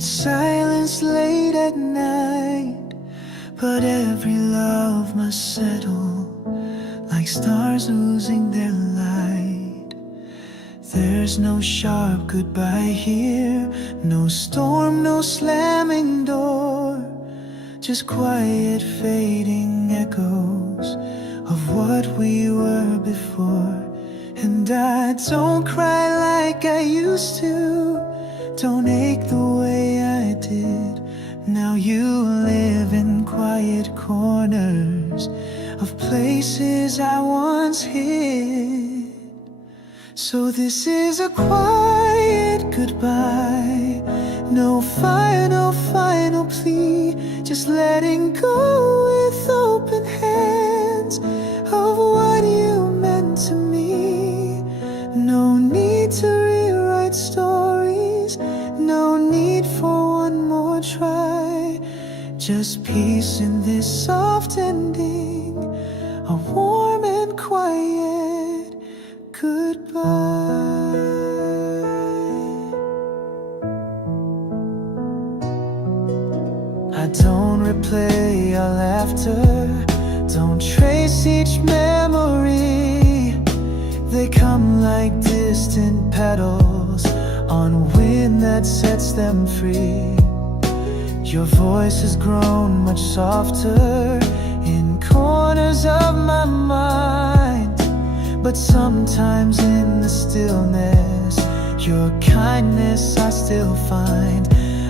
heard silence late at night, but every love must settle like stars losing their light. There's no sharp goodbye here, no storm, no slamming door, just quiet fading echoes of what we were before. And I don't cry like I used to, don't ache the way I did. Now you live in quiet corners of places I once hid. So this is a quiet goodbye, no final plea, just letting go with open hands of what you meant to me. No need to rewrite stories, no need for one more try, just peace in this soft ending, a warm and quiet goodbye. I don't replay our laughter, don't trace each memory. They come like distant petals on wind that sets them free. Your voice has grown much softer in corners of my mind, but sometimes in the stillness, your kindness I still find.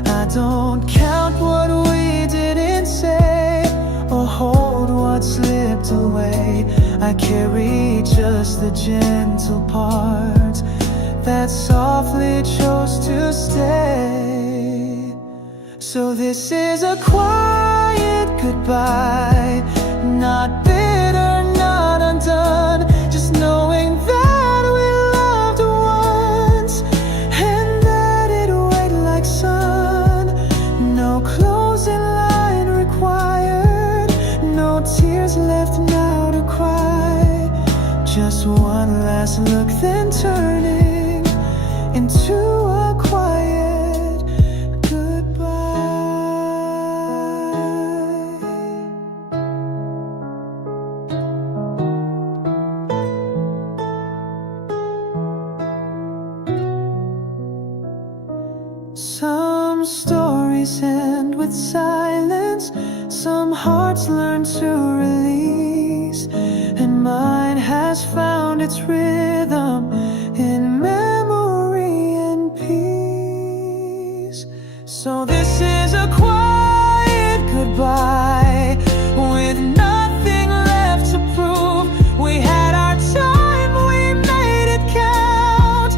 I don't count what we didn't say, or hold what slipped away. I carry just the gentle parts that softly chose to stay. So this is a quiet goodbye, not bitter, not undone, just knowing that we loved once, and that it went like sun. No closing line required, no tears left now to cry, just one last look then turning into a quiet goodbye. Some stories end with silence, some hearts learn to release, and mine has found its rhythm in memory and peace. So this is a quiet goodbye, with nothing left to prove. We had our time, we made it count,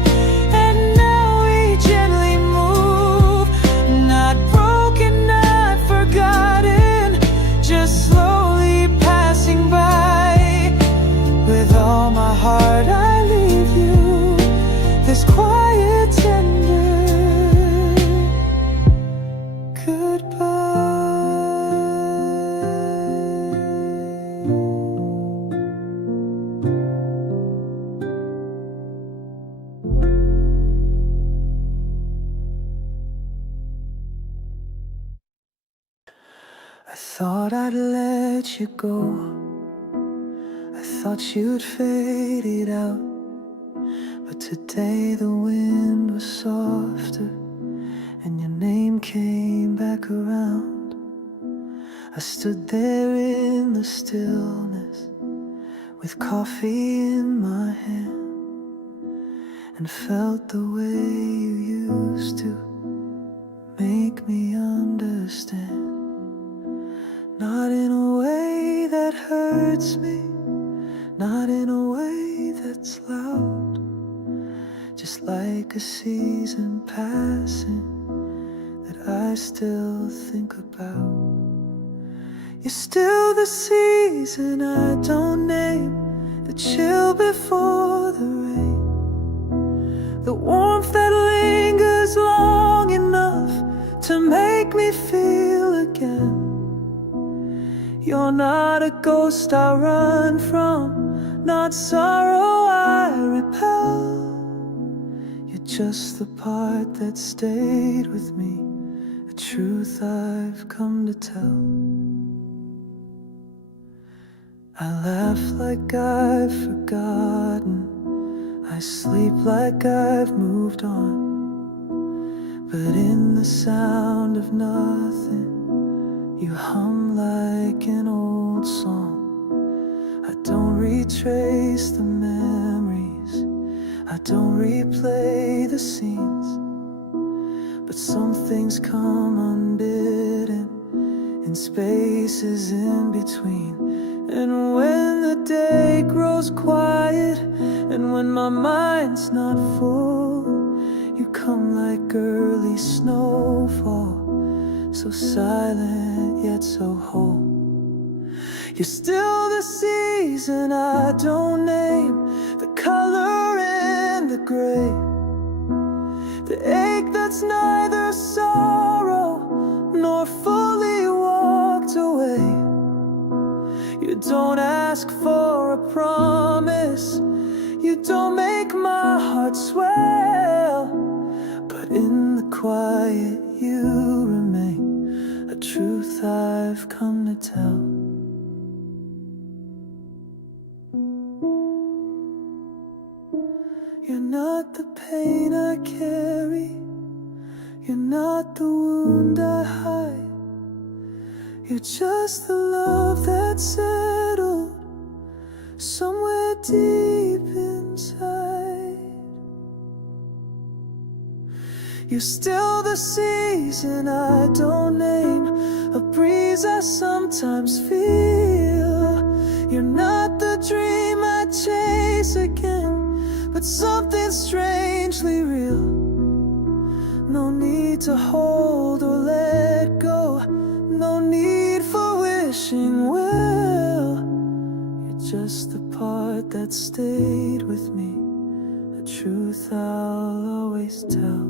and now we gently move. Not broken, not forgotten, just slowly passing by. With all my heart I leave you this quiet, tender goodbye. I thought I'd let you go, I thought you'd fade it out, but today the wind was softer and your name came back around. I stood there in the stillness with coffee in my hand and felt the way you used to make me understand. Not in a way that hurts me, not in a way that's loud, just like a season passing that I still think about. You're still the season I don't name, the chill before the rain, the warmth that lingers long enough to make me feel again. You're not a ghost I run from, not sorrow I repel. You're just the part that stayed with me the truth I've come to tell. I laugh like I've forgotten, I sleep like I've moved on. But in the sound of nothing, you hum like an old song. I don't retrace the memories, I don't replay the scenes, but some things come unbidden in spaces in between. And when the day grows quiet, and when my mind's not full, you come like early snowfall, so silent yet so whole. You're still the season I don't name, the color in the gray, the ache that's neither sorrow nor fully walked away. You don't ask for a promise, you don't make my heart swell, but in the quiet you remain, a truth I've come to tell. You're not the pain I carry, you're not the wound I hide, you're just the love that's settled somewhere deep inside. You're still the season I don't name, a breeze I sometimes feel. You're not the dream I chase again, but something strangely real. No need to hold or let go, no need for wishing well. You're just the part that stayed with me, a truth I'll always tell.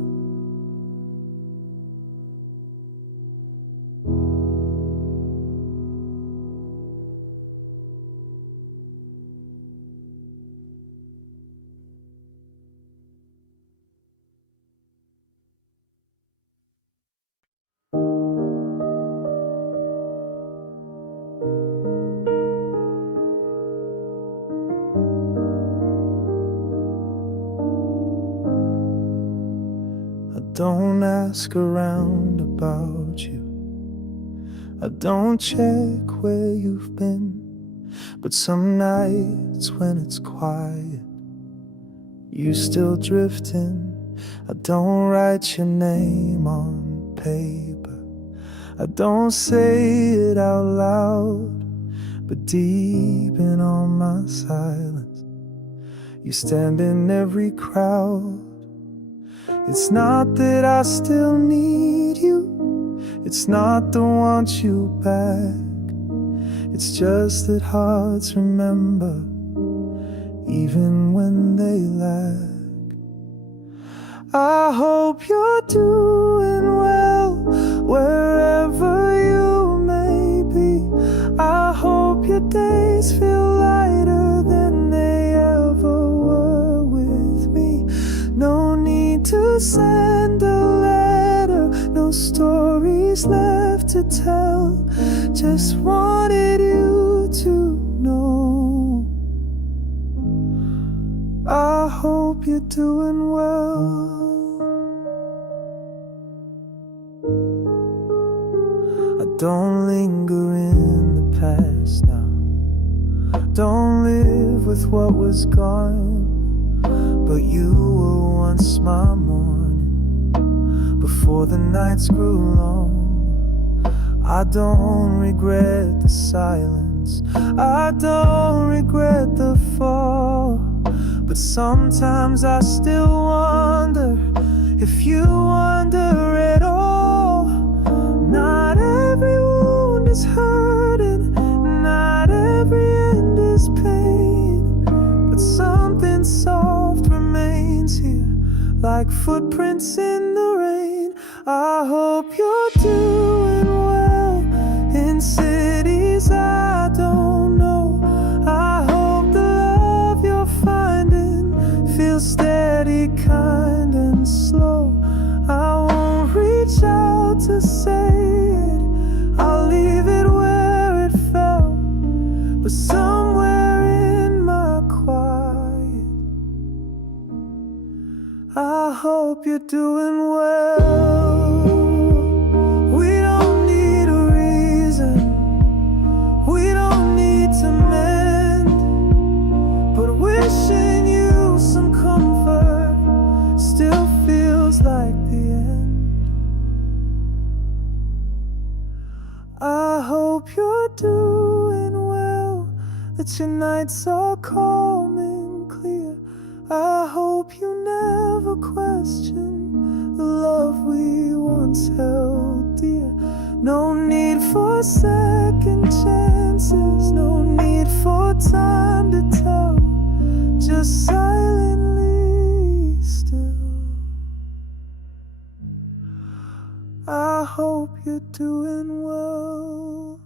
Don't ask around about you, I don't check where you've been, but some nights when it's quiet, you still drifting. I don't write your name on paper, I don't say it out loud, but deep in all my silence, you stand in every crowd. It's not that I still need you, it's not to want you back, it's just that hearts remember even when they lack. I hope you're doing well wherever you may be. I hope your days feel lighter than they ever were with me. No need to send a letter, no stories left to tell, just wanted you to know. I hope you're doing well. I don't linger in the past now, don't live with what was gone, but you were once my morning, before the nights grew long. I don't regret the silence, I don't regret the fall, but sometimes I still wonder if you wonder at all. Not every wound is hurting, not every end is pain, but something soft remains here, like footprints in the rain. I hope you're doing well in cities I don't know. I hope the love you're finding feels steady, kind and slow. I won't reach out to say it, I'll leave it where it fell. But somewhere in my quiet, I hope you're doing well. We don't need a reason, we don't need to mend, but wishing you some comfort still feels like the end. I hope you're doing well, that your nights are calm and clear. I hope you never question the love we once held dear. No need for second chances, no need for time to tell, just silently still. I hope you're doing well.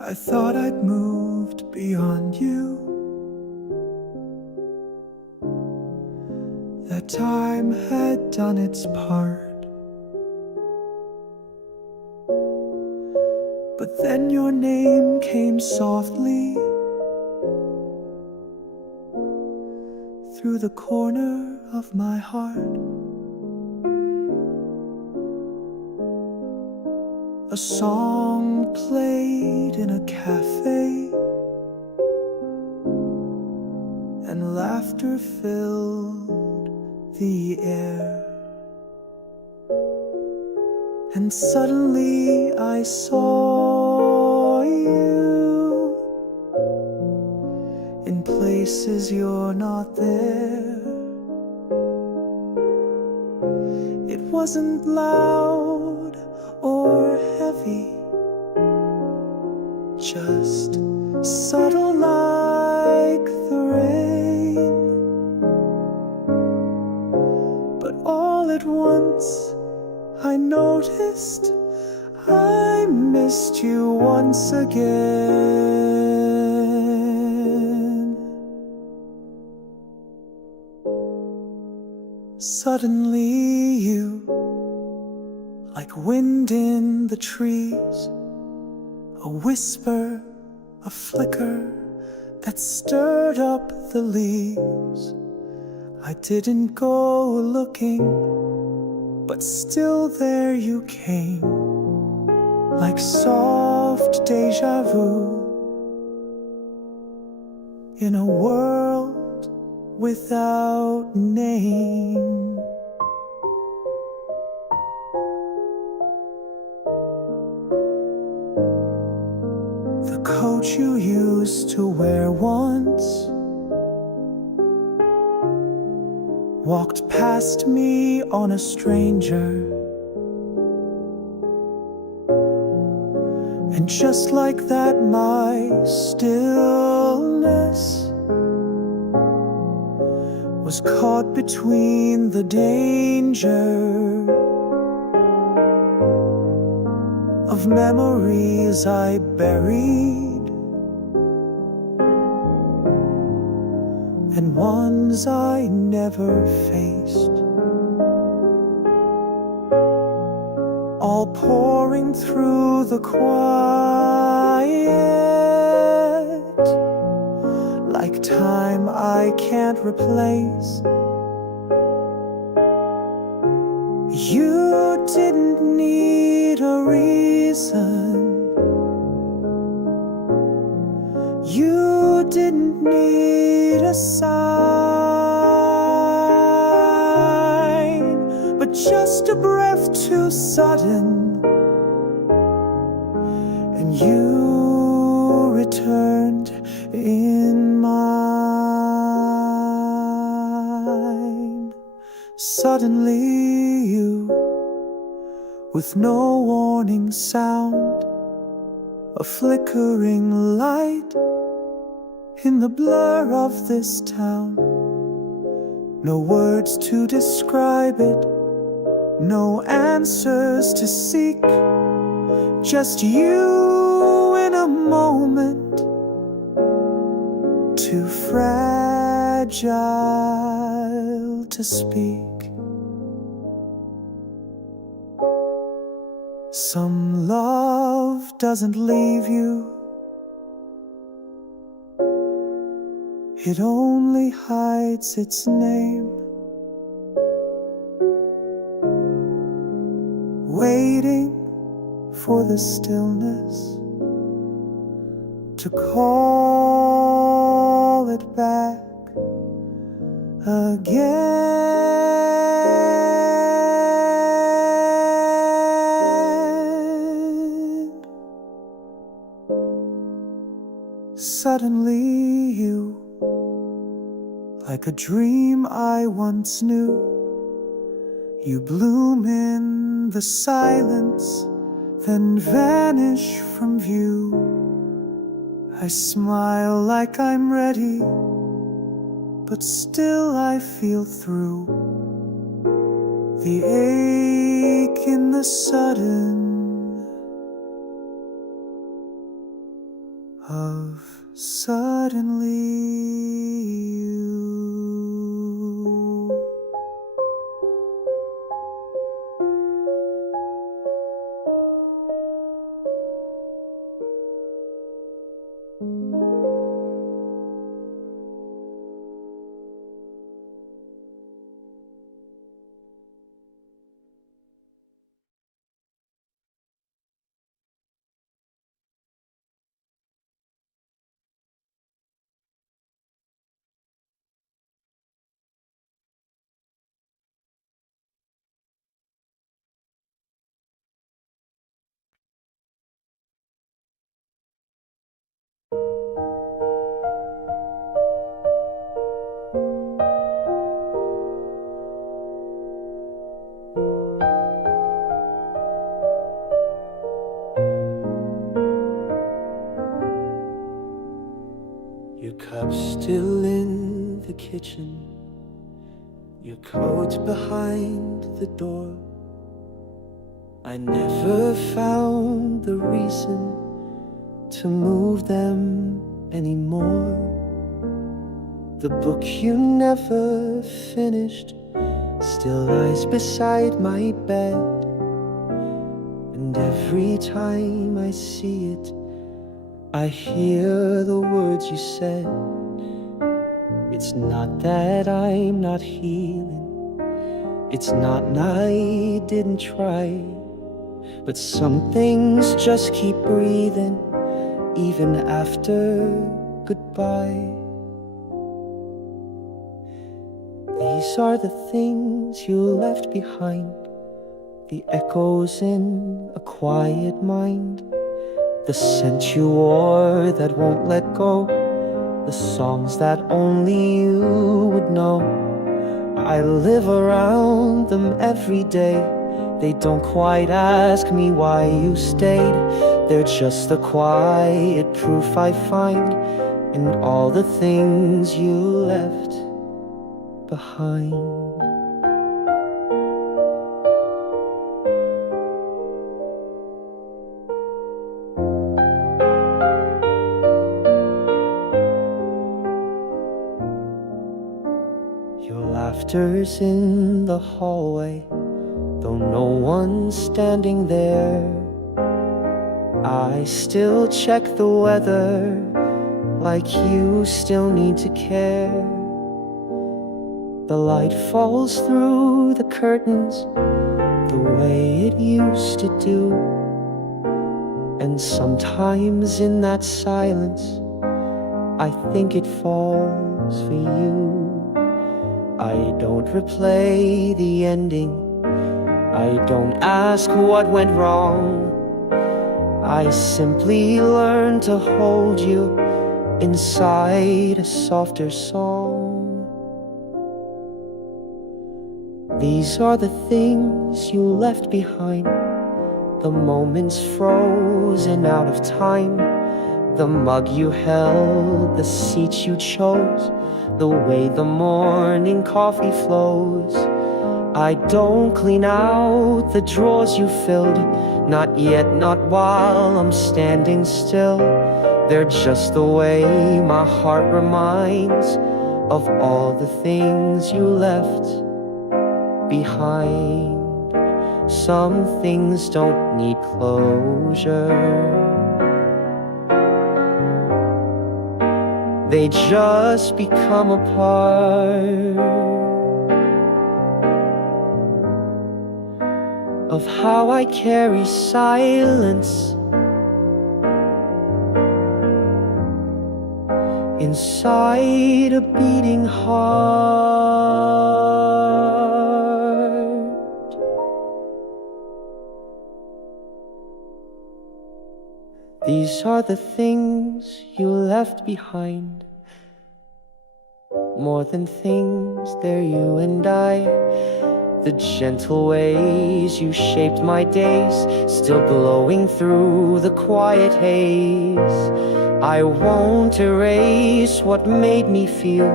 I thought I'd moved beyond you, that time had done its part. But then your name came softly through the corner of my heart. A song played in a cafe, and laughter filled the air. And suddenly I saw you in places you're not there. It wasn't loud or heavy, just subtle like the rain. But all at once I noticed I missed you once again. Suddenly you, like wind in the trees, a whisper, a flicker that stirred up the leaves. I didn't go looking, but still there you came, like soft deja vu, in a world without name. The coat you used to wear once walked past me on a stranger, and just like that my stillness was caught between the danger of memories I buried and ones I never faced, all pouring through the quiet, like time I can't replace. You didn't need a reason, you didn't need a sign, but just a breath too sudden, and you returned in mine. Suddenly you, with no warning sound, a flickering light in the blur of this town. No words to describe it, no answers to seek, just you in a moment, too fragile to speak. Some love doesn't leave you, it only hides its name, waiting for the stillness to call it back again. Suddenly you, like a dream I once knew, you bloom in the silence, then vanish from view. I smile like I'm ready, but still I feel through the ache in the sudden of suddenly you. Your cup's still in the kitchen, your coat behind the door. I never found the reason to move them anymore. The book you never finished still lies beside my bed, and every time I see it, I hear the words you said. It's not that I'm not healing, it's not I didn't try, but some things just keep breathing even after goodbye. These are the things you left behind, the echoes in a quiet mind, the scent you wore that won't let go, the songs that only you would know. I live around them every day. They don't quite ask me why you stayed. They're just the quiet proof I find in all the things you left behind. Laughter's in the hallway, though no one's standing there. I still check the weather, like you still need to care. The light falls through the curtains the way it used to do, and sometimes in that silence I think it falls for you. I don't replay the ending, I don't ask what went wrong. I simply learn to hold you inside a softer song. These are the things you left behind, the moments frozen out of time, the mug you held, the seat you chose, the way the morning coffee flows. I don't clean out the drawers you filled, not yet, not while I'm standing still. They're just the way my heart reminds of all the things you left behind. Some things don't need closure, they just become a part of how I carry silence inside a beating heart. These are the things you left behind. More than things, they're you and I. The gentle ways you shaped my days, still glowing through the quiet haze. I won't erase what made me feel,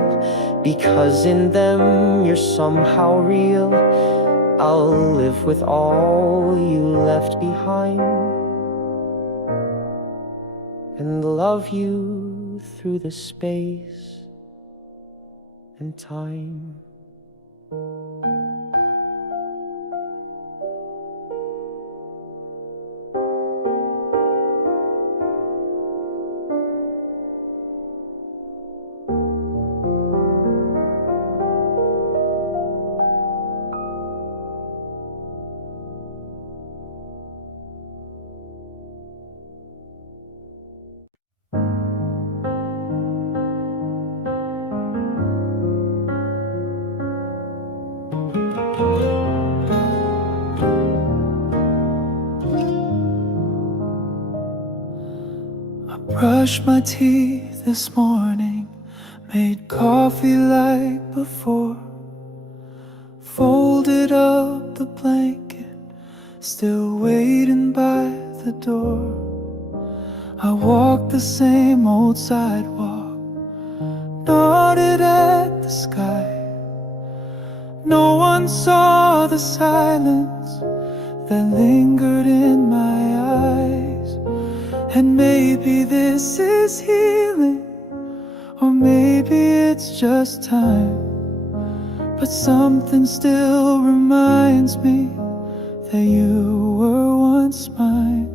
because in them you're somehow real. I'll live with all you left behind and love you through the space and time. Brushed my teeth this morning, made coffee like before, folded up the blanket, still waiting by the door. I walked the same old sidewalk, nodded at the sky. No one saw the silence that lingered in my eyes. And maybe this is healing, or maybe it's just time, but something still reminds me that you were once mine.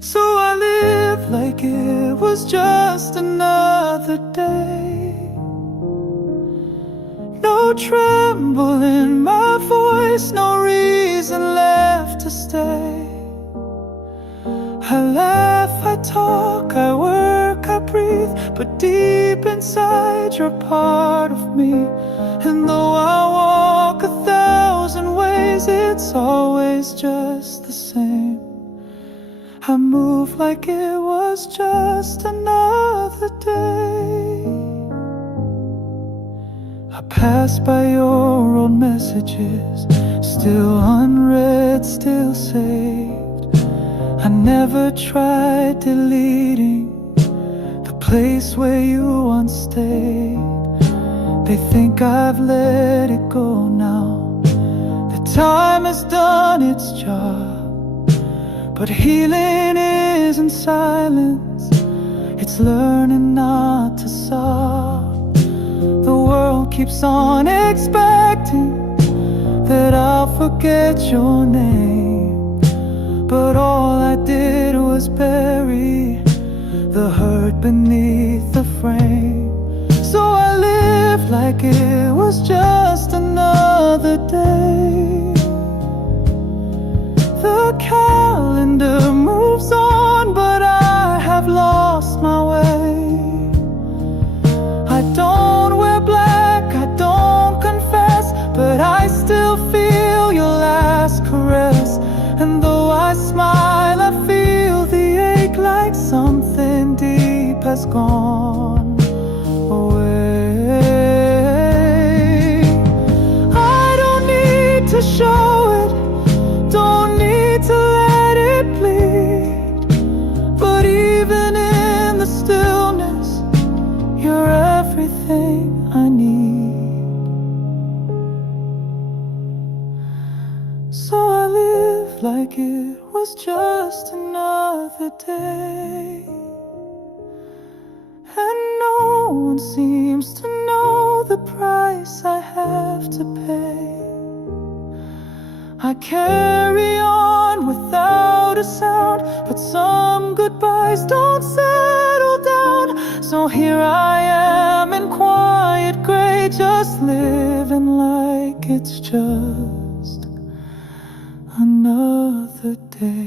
So I live like it was just another day. No tremble in my voice, no reason left to stay. I laugh, I talk, I work, I breathe, but deep inside you're part of me. And though I walk 1,000 ways, it's always just the same. I move like it was just another day. I pass by your old messages, still unread, still saved. I never tried deleting the place where you once stayed. They think I've let it go now, the time has done its job. But healing isn't silence, it's learning not to sob. The world keeps on expecting that I'll forget your name, but all I did was bury the hurt beneath the frame. So I live like it was just another day. The calendar moves on, but I have lost my way. I don't wear black, I don't confess, but I still feel your last caress. And though I smile, I feel the ache, like something deep has gone away. I don't need to show it, don't need to let it is just another day, and no one seems to know the price I have to pay. I carry on without a sound, but some goodbyes don't settle down. So here I am in quiet gray, just living like it's just another day.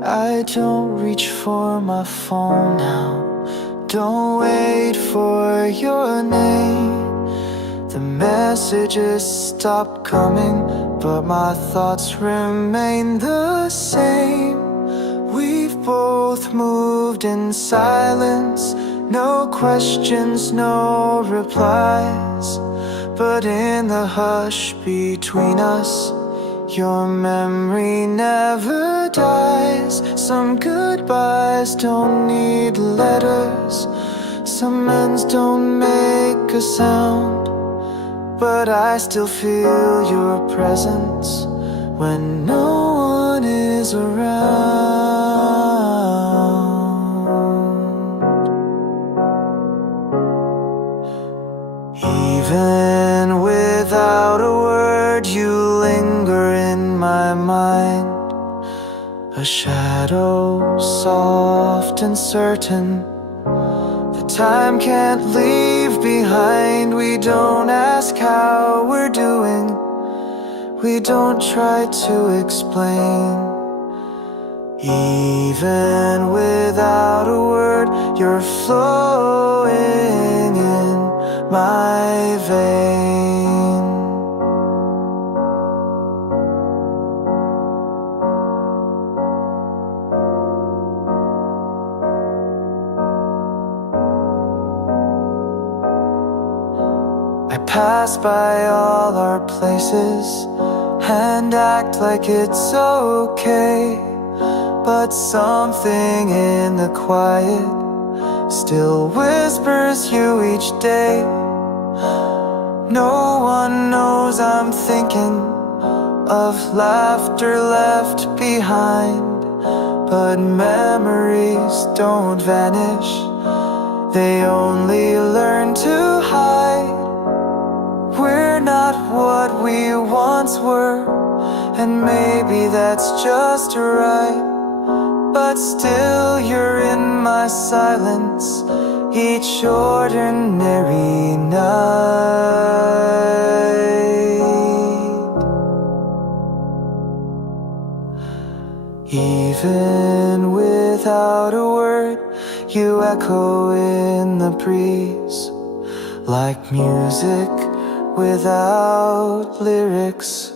I don't reach for my phone now. Don't wait for your name. The messages stop coming, but my thoughts remain the same. We've both moved in silence, no questions, no replies. But in the hush between us, your memory never dies. Some goodbyes don't need letters, some ends don't make a sound. But I still feel your presence when no one is around. Even without a word, you linger in my mind, a shadow soft and certain. The time can't leave behind. We don't ask how we're doing, we don't try to explain. Even without a word, you're flowing in my vein. Pass by all our places and act like it's okay, but something in the quiet still whispers you each day. No one knows I'm thinking of laughter left behind, but memories don't vanish, they only learn to hide. We're not what we once were, and maybe that's just right. But still you're in my silence each ordinary night. Even without a word, you echo in the breeze, like music without lyrics,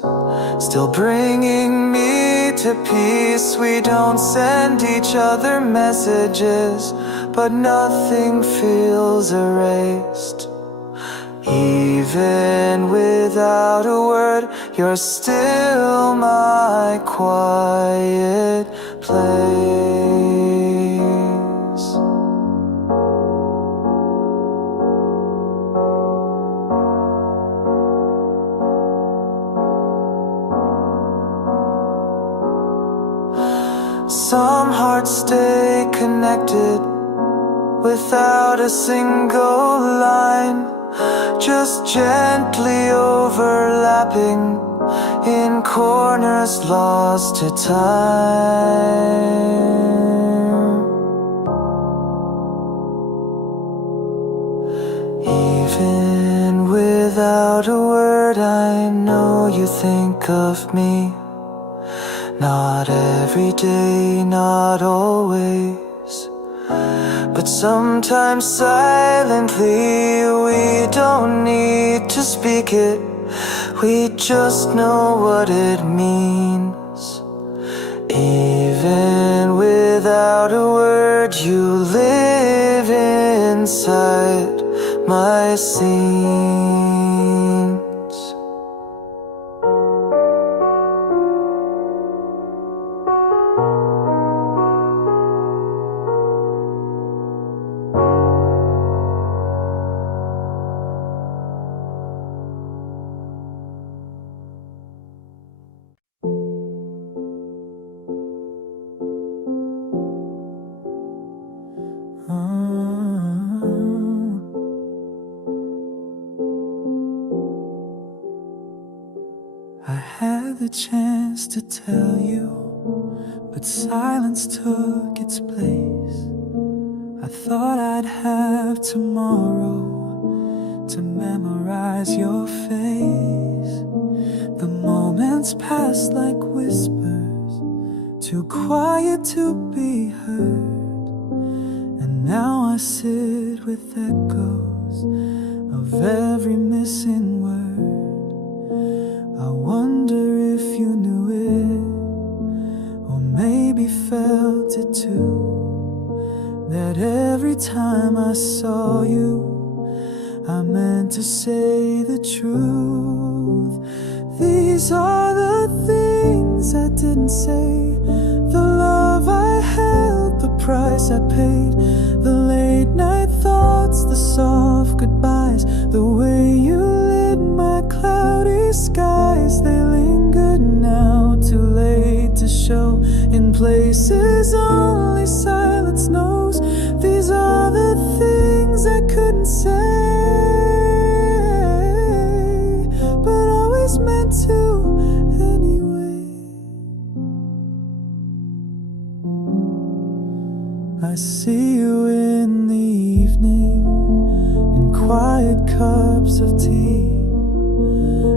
still bringing me to peace. We don't send each other messages, but nothing feels erased. Even without a word, you're still my quiet place. Some hearts stay connected without a single line, just gently overlapping in corners lost to time. Even without a word, I know you think of me. Not every day, not always, but sometimes silently. We don't need to speak it, We just know what it means. Even without a word, you live inside my scenes. I had the chance to tell you, but silence took its place. I thought I'd have tomorrow to memorize your face. The moments passed like whispers, too quiet to be heard. And now I sit with echoes of every missing word. I wonder if you knew it, or maybe felt it too, that every time I saw you, I meant to say the truth. These are the things I didn't say, the love I held, the price I paid, the late night thoughts, the soft goodbyes, the way you lit my cloudy skies. They linger now, too late to show, in places only silence knows. These are the things I couldn't say, but always meant to anyway. I see you in the evening, in quiet cups of tea.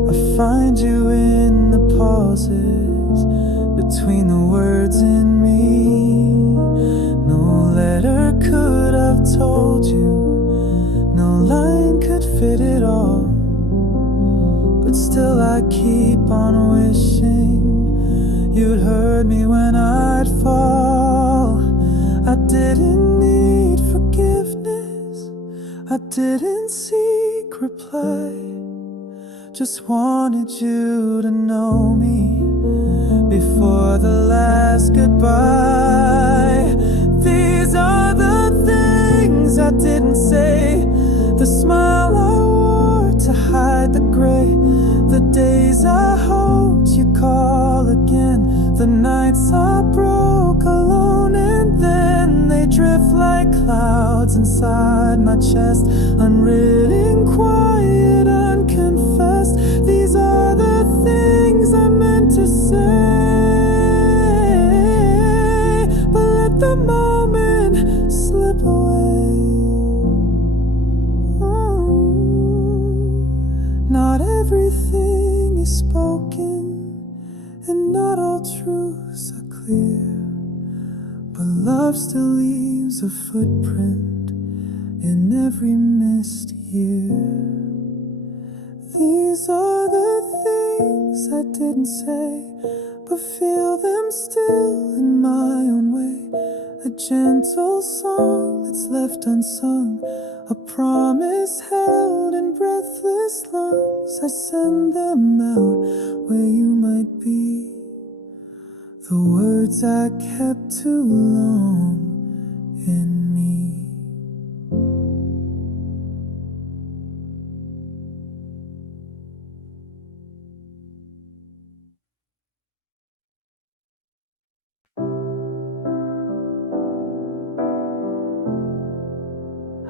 I find you in the pauses between the words in me. No letter could have told you, no line could fit it all, but still I keep on wishing you'd heard me when I'd fall. I didn't need forgiveness, I didn't seek reply, just wanted you to know me before the last goodbye. These are the things I didn't say, the smile I wore to hide the gray, the days I hoped you'd call again, the nights I broke alone, and then they drift like clouds inside my chest, unwritten, quiet, unconfessed. These are the things I meant to say, but let the moment slip away. Not everything is spoken, and not all truths are clear, but love still leaves a footprint in every missed year. These are the things I didn't say, but feel them still in my own way. A gentle song that's left unsung, a promise held in breathless lungs. I send them out where you might be, the words I kept too long in me.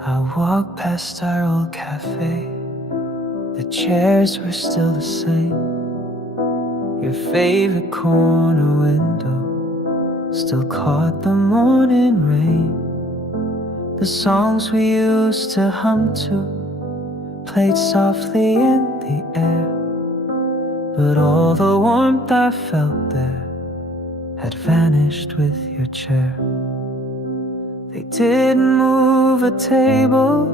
I walked past our old cafe, the chairs were still the same. Your favorite corner window still caught the morning rain. The songs we used to hum to played softly in the air, but all the warmth I felt there had vanished with your chair. They didn't move a table,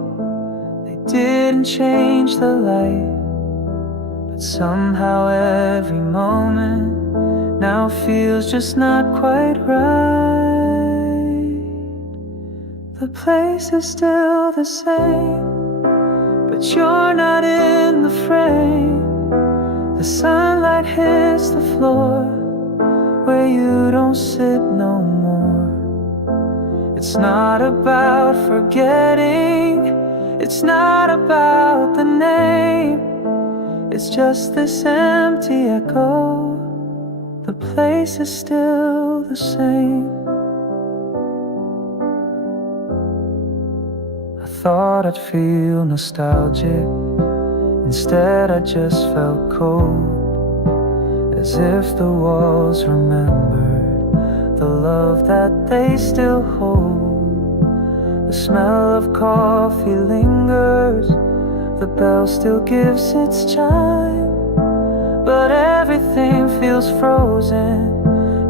they didn't change the light, but somehow every moment now feels just not quite right. The place is still the same, but you're not in the frame. The sunlight hits the floor where you don't sit no more. It's not about forgetting, it's not about the name. It's just this empty echo. The place is still the same. I thought I'd feel nostalgic, instead I just felt cold, as if the walls remembered the love that they still hold. The smell of coffee lingers, the bell still gives its chime, but everything feels frozen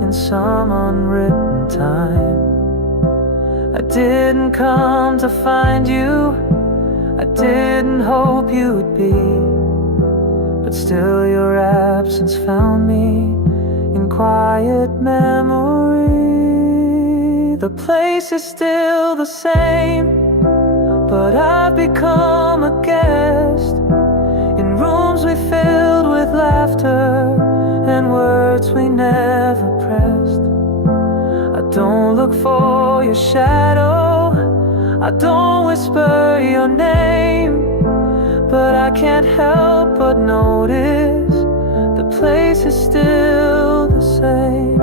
in some unwritten time. I didn't come to find you, I didn't hope you'd be, but still your absence found me in quiet memory. The place is still the same, but I've become a guest in rooms we filled with laughter and words we never pressed. I don't look for your shadow, I don't whisper your name, but I can't help but notice the place is still the same.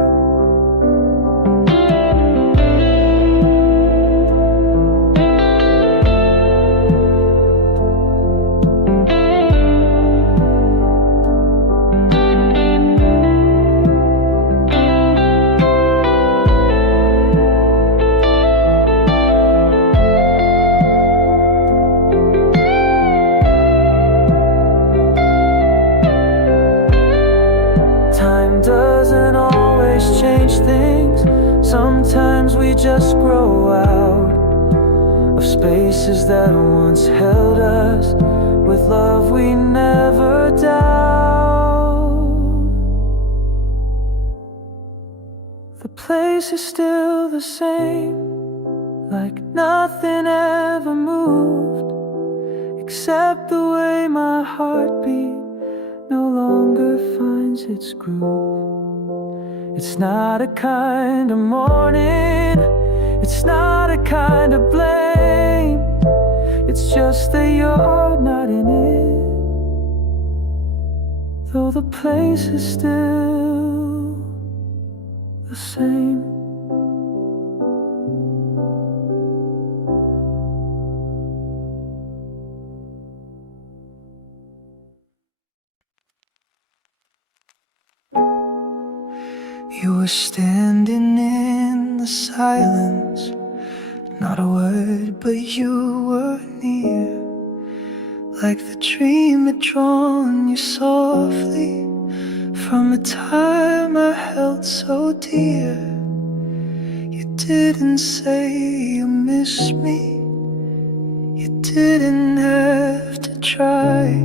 Sometimes we just grow out of spaces that once held us with love we never doubt. The place is still the same, like nothing ever moved, except the way my heartbeat no longer finds its groove. It's not a kind of mourning, it's not a kind of blame, it's just that you're not in it, though the place is still the same. You were standing in the silence, not a word, but you were near, like the dream had drawn you softly from a time I held so dear. You didn't say you miss me, you didn't have to try,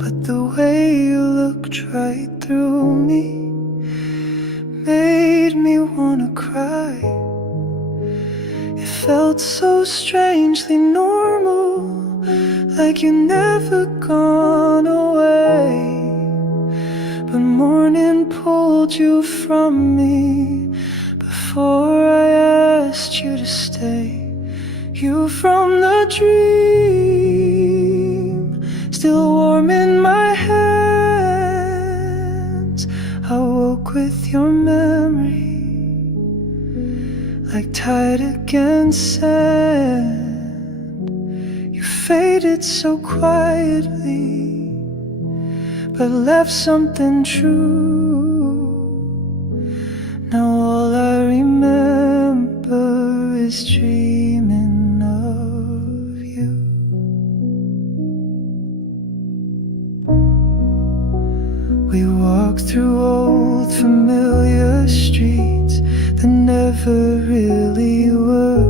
but the way you looked right through me made me wanna cry. It felt so strangely normal, like you'd never gone away. But morning pulled you from me before I asked you to stay. You from the dream, still warm in my hands. I woke with your memory, like tide against sand. You faded so quietly, but left something true. Now all I remember is dreaming of you. We walked through old familiar streets that never really were,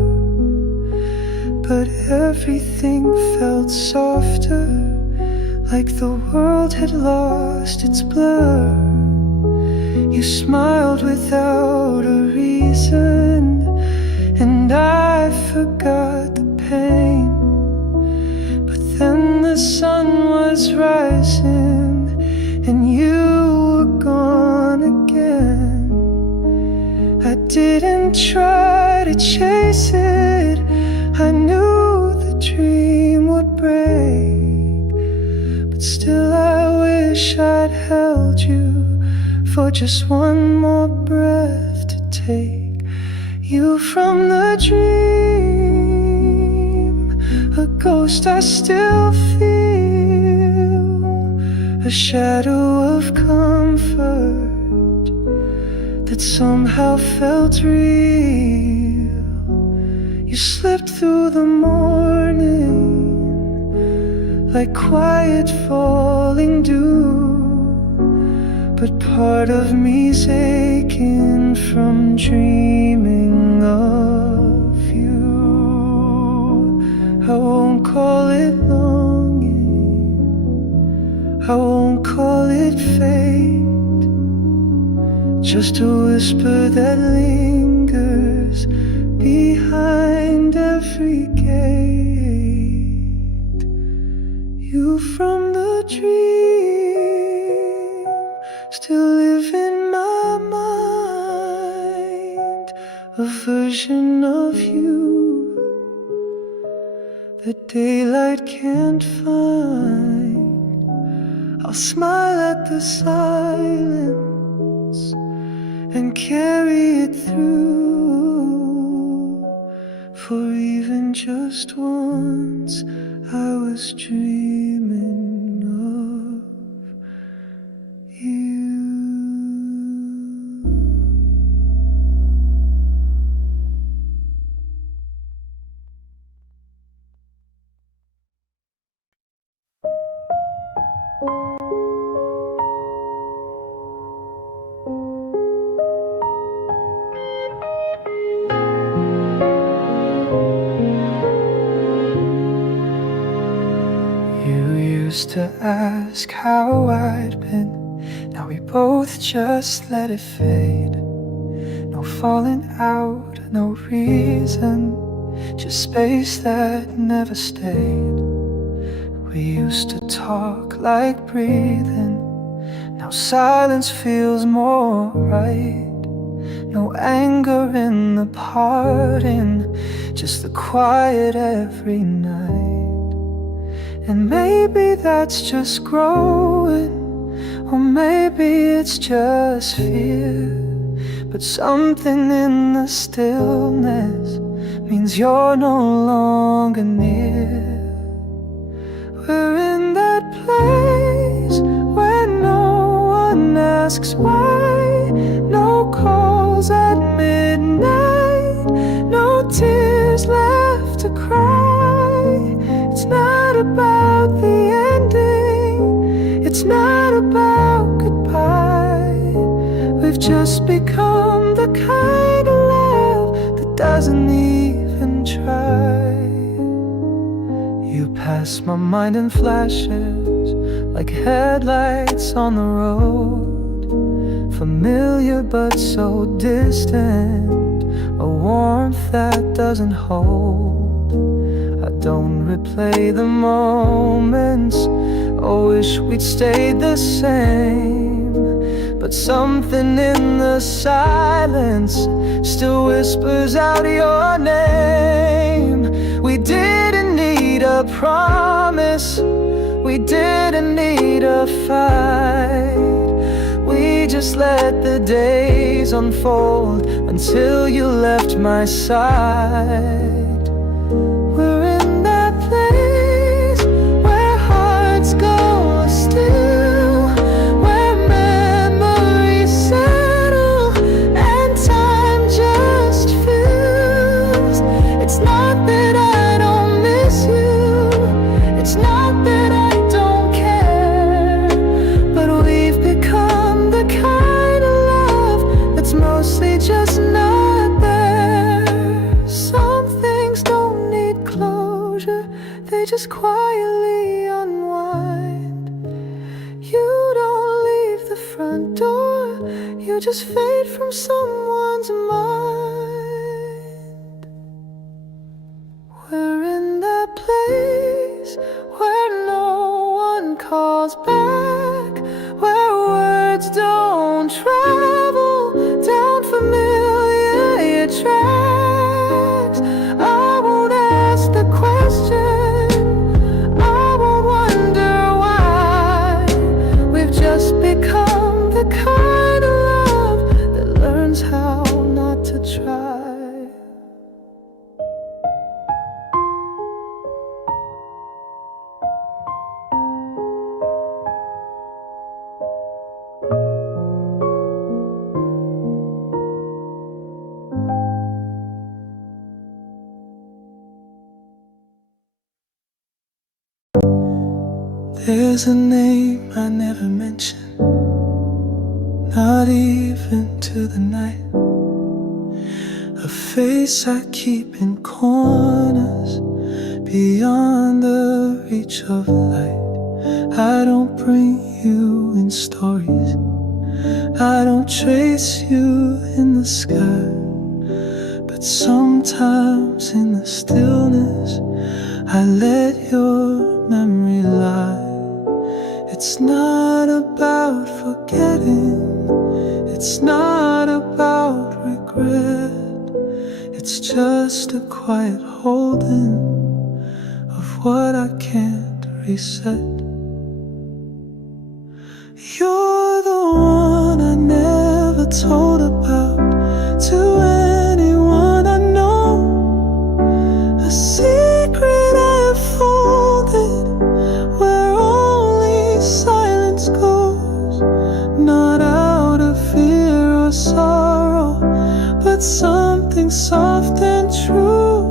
but everything felt softer, like the world had lost its blur. You smiled without a reason, and I forgot the pain. But then the sun was rising, and you were gone again. I didn't try to chase it, I knew the dream would break. But still I wish I'd held you for just one more breath to take you from the dream. A ghost I still feel, a shadow of comfort that somehow felt real. You slipped through the morning like quiet falling dew. But part of me's aching from dreaming of you. I won't call it longing, I won't call it fate, just a whisper that lingers behind every gate. You from the dream still live in my mind, a version of you that daylight can't find. I'll smile at the silence and carry it through, for even just once I was dreaming of you. You used to ask how I'd been. Now we both just let it fade. No falling out, no reason, just space that never stayed. We used to talk like breathing. Now silence feels more right. No anger in the parting, just the quiet every night. And maybe that's just growing, or maybe it's just fear. But something in the stillness means you're no longer near. We're in that place where no one asks why. No calls at midnight, no tears left to cry. It's not about the ending, it's not about goodbye. We've just become the kind of love that doesn't even try. You pass my mind in flashes, like headlights on the road. Familiar but so distant, a warmth that doesn't hold. I don't replay the moments, I wish we'd stayed the same. But something in the silence still whispers out your name. We didn't need a promise, we didn't need a fight. We just let the days unfold until you left my side. We're in that place where hearts go still, where memories settle and time just fills. It's not that I don't miss you, it's not that I don't care, but we've become the kind of love that's mostly just not there. Some things don't need closure, they just quietly unwind. straight from someone's mind. We're in that place where no one calls back, where words don't travel down familiar tracks. I won't ask the question, I won't wonder why. We've just become the kind of love that learns how not to try. There's a name I never mention, not even to the night. A face I keep in corners, beyond the reach of light. I don't bring you in stories, I don't trace you in the sky. But sometimes in the stillness, I let your memory lie. It's not about forgetting, it's not about regret. It's just a quiet holding of what I can't reset. You're the one I never told about to anyone I know. A secret I have folded where only silence goes. Not out of fear or sorrow, but something soft and true.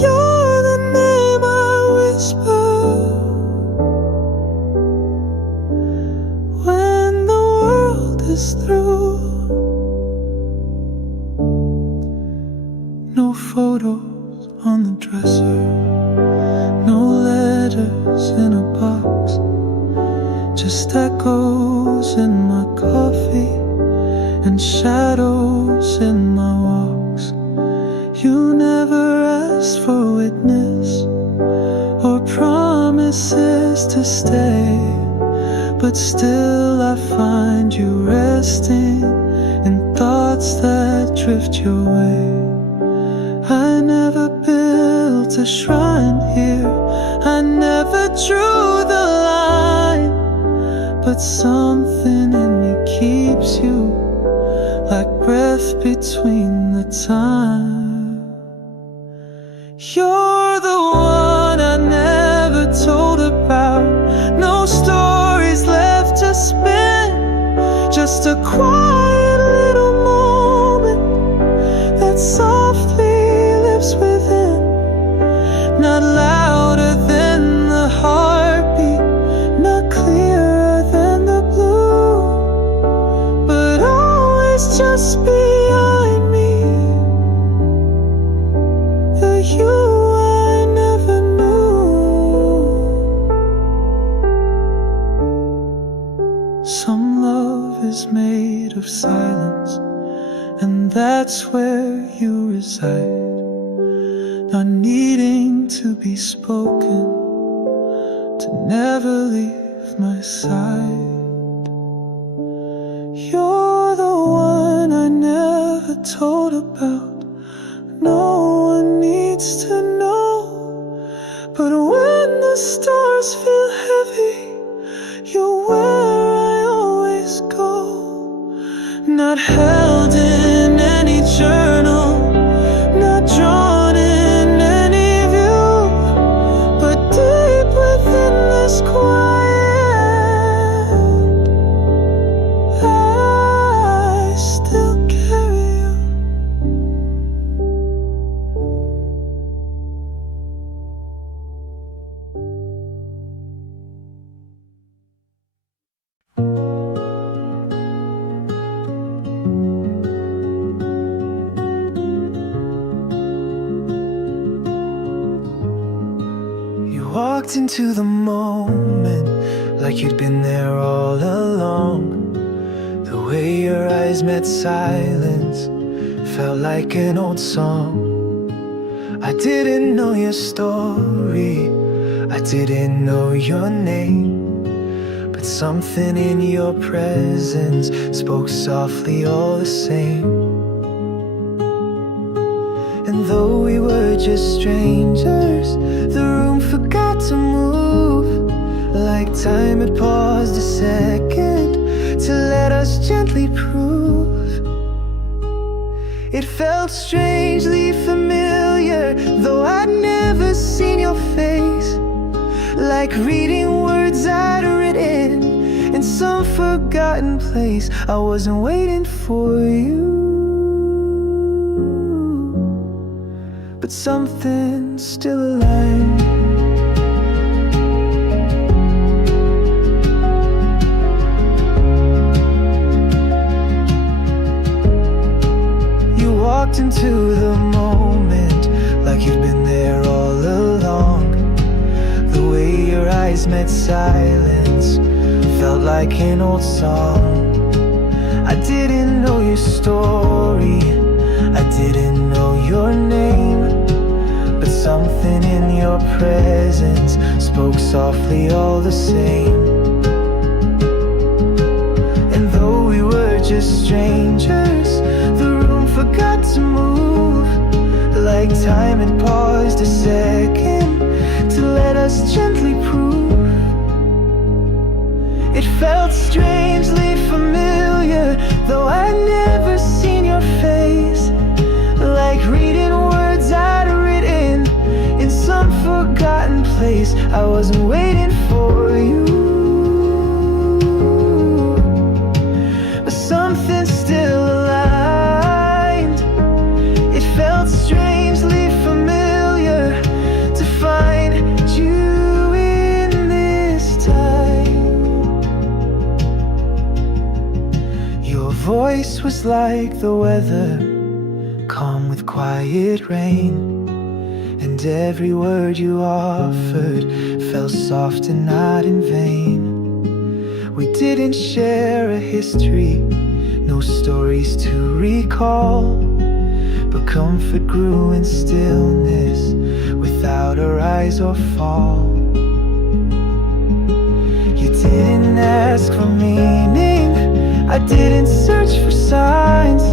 You're the name I whisper when the world is through. No photos on the dresser, no letters in a box, just echoes in my coffee and shadows in my walks. You never asked for witness or promises to stay, but still I find you resting in thoughts that drift your way. I never built a shrine here, I never drew the line, but something in me keeps you like breath between the time. You're the one I never told about, no stories left to spin, just a quiet little moment that softly lives within. Not louder than the heartbeat, not clearer than the blue, but always just behind me, the you I never knew. Some love is made of silence, and that's where you reside. Not needing to be spoken, to never leave my side. You're the one I never told about, no one needs to know. But when the stars feel heavy, you're where I always go. Not held in any journal, not drawn in any view, but deep within this quiet, I still carry you. Walked into the moment like you'd been there all along. The way your eyes met silence felt like an old song. I didn't know your story, I didn't know your name, but something in your presence spoke softly all the same. And though we were just strangers, the room forgot to move, like time had paused a second to let us gently prove. It felt strangely familiar, though I'd never seen your face, like reading words I'd written in some forgotten place. I wasn't waiting for you, but something still aligned. You walked into the moment like you'd been there all along. The way your eyes met silence felt like an old song. I didn't know your story, I didn't know your name, but something in your presence spoke softly all the same. And though we were just strangers, the room forgot to move, like time had paused a second to let us gently prove. It felt strangely familiar, though I'd never seen your face, like reading words I'd written in some forgotten place. I wasn't waiting for you, but something still aligned. It felt strangely familiar to find you in this time. Your voice was like the weather, calm with quiet rain, and every word you offered fell soft and not in vain. We didn't share a history, no stories to recall, but comfort grew in stillness without a rise or fall. You didn't ask for meaning, I didn't search for signs,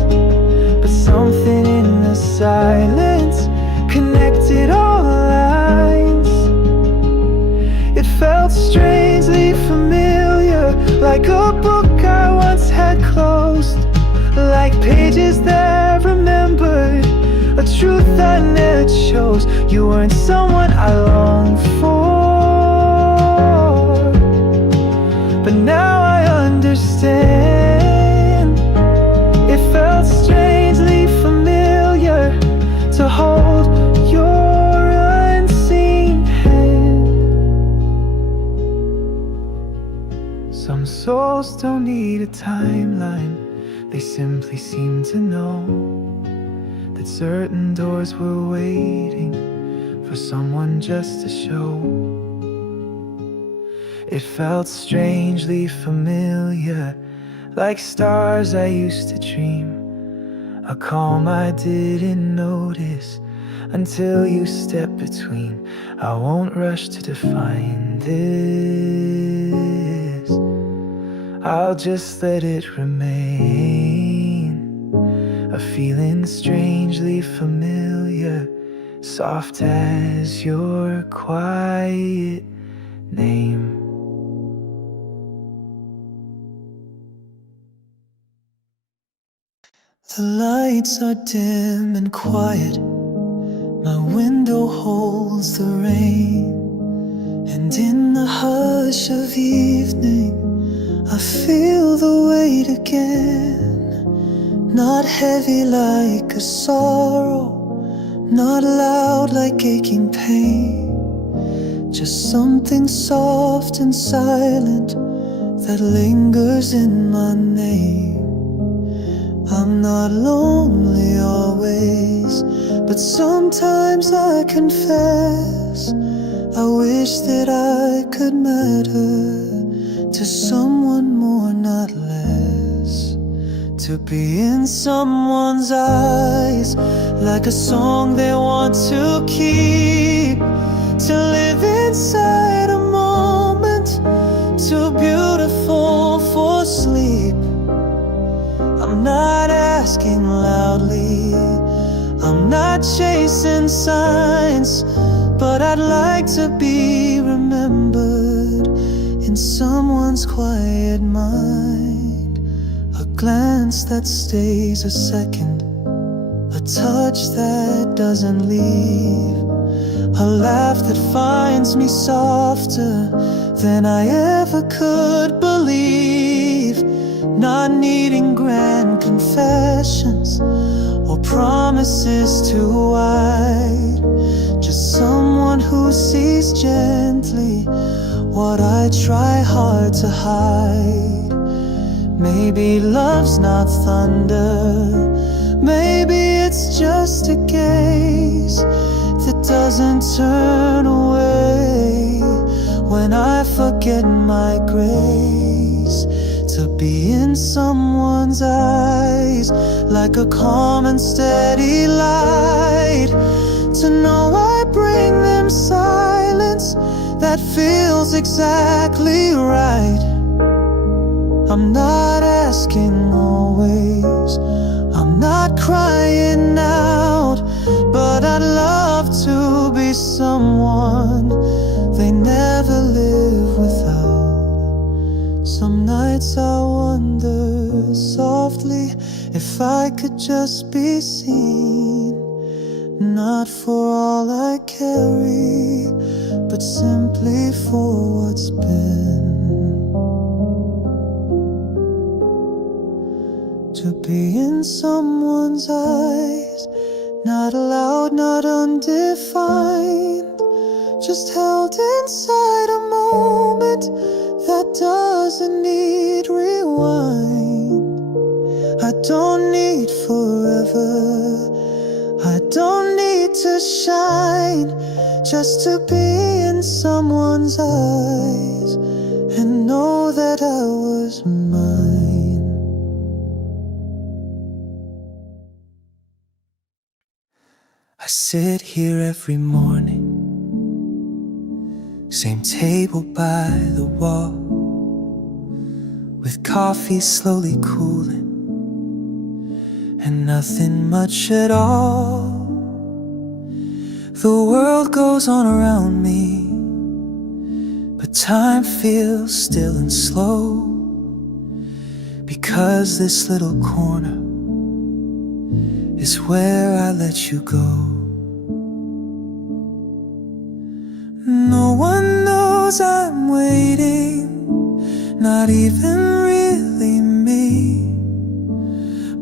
but something in the silence connected all lines. It felt strangely familiar, like a book I once had closed, like pages that remembered a truth I never chose. You weren't someone I longed for, but now I understand. It felt strangely familiar to hold your unseen hand. Some souls don't need a timeline, they simply seem to know that certain doors were waiting for someone just to show. It felt strangely familiar, like stars I used to dream, a calm I didn't notice until you stepped between. I won't rush to define this, I'll just let it remain, a feeling strangely familiar, soft as your quiet name. The lights are dim and quiet, my window holds the rain, and in the hush of evening I feel the weight again, not heavy like a sorrow, not loud like aching pain, just something soft and silent that lingers in my name. I'm not lonely always, but sometimes I confess I wish that I could matter to someone more, not less. To be in someone's eyes, like a song they want to keep. To live inside a moment, too beautiful for sleep. I'm not asking loudly, I'm not chasing signs, but I'd like to be remembered in someone's quiet mind. A glance that stays a second, a touch that doesn't leave, a laugh that finds me softer than I ever could believe. Not needing grand confessions or promises too wide, just someone who sees gently what I try hard to hide. Maybe love's not thunder, maybe it's just a gaze that doesn't turn away when I forget my grace. To be in someone's eyes, like a calm and steady light. To know I bring them silence that feels exactly right. I'm not asking always, I'm not crying out, but I'd love to be someone they never live without. Some nights I wonder softly if I could just be seen, not for all I carry, but simply for what's been. To be in someone's eyes, not loud, not undefined, just held inside a moment that doesn't need rewind. I don't need forever, I don't need to shine, just to be in someone's eyes and know that I was mine. I sit here every morning, same table by the wall, with coffee slowly cooling and nothing much at all. The world goes on around me, but time feels still and slow, because this little corner is where I let you go. No one knows I'm waiting, not even really me,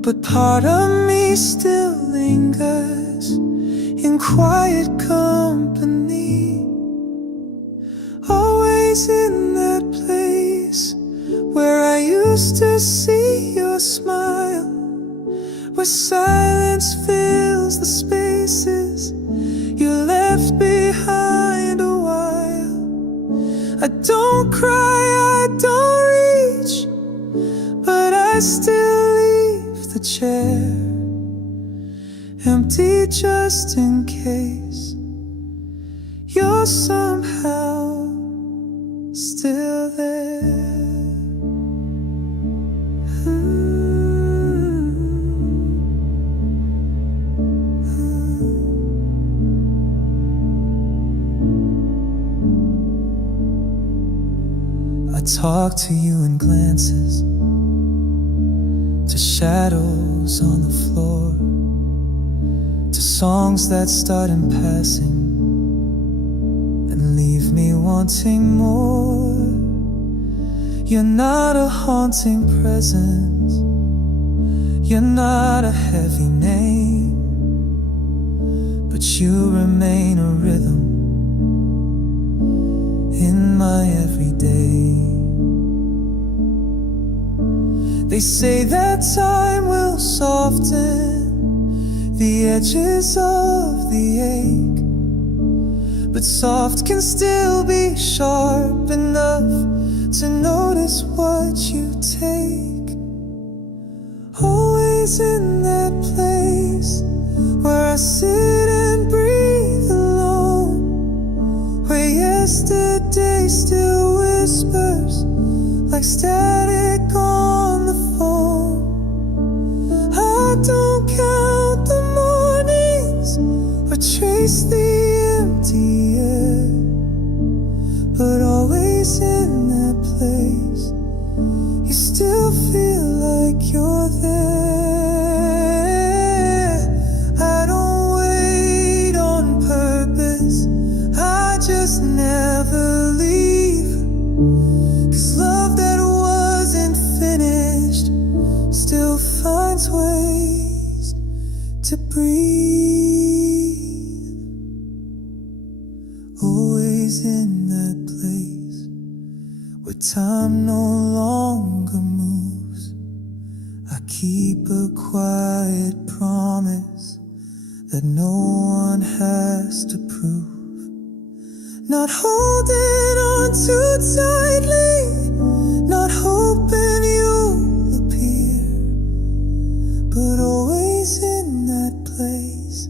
but part of me still lingers in quiet company, always in that place where I used to see your smile, where silence fills the spaces you left behind a while. I don't cry, I don't reach, but I still leave the chair empty just in case you're somehow still there. I talk to you in glances, to shadows on the floor, to songs that start in passing and leave me wanting more. You're not a haunting presence, you're not a heavy name, but you remain a rhythm in my everyday. They say that time will soften the edges of the ache, but soft can still be sharp enough to notice what you take. Oh, always in that place where I sit and breathe alone, where yesterday still whispers like static on the phone. I don't count the mornings or trace the empty air, but always in that place you still feel like you're there. I don't wait on purpose, I just never leave, 'cause love that wasn't finished still finds ways to breathe. Always in that place where time no longer moves, I keep a quiet promise that no one has to prove. Not holding on too tightly, not hoping you'll appear, but always in that place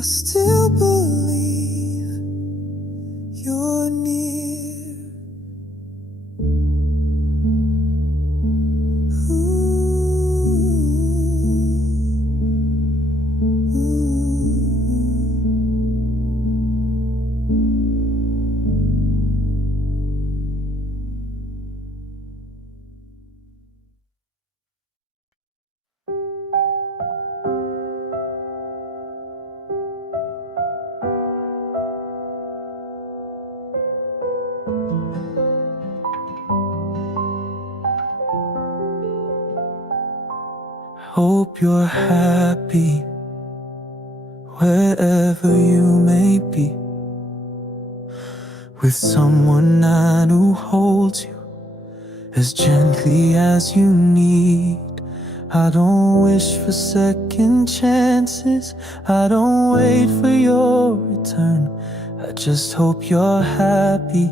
I still believe you're near. Hope you're happy wherever you may be, with someone that who holds you as gently as you need. I don't wish for second chances, I don't wait for your return. I just hope you're happy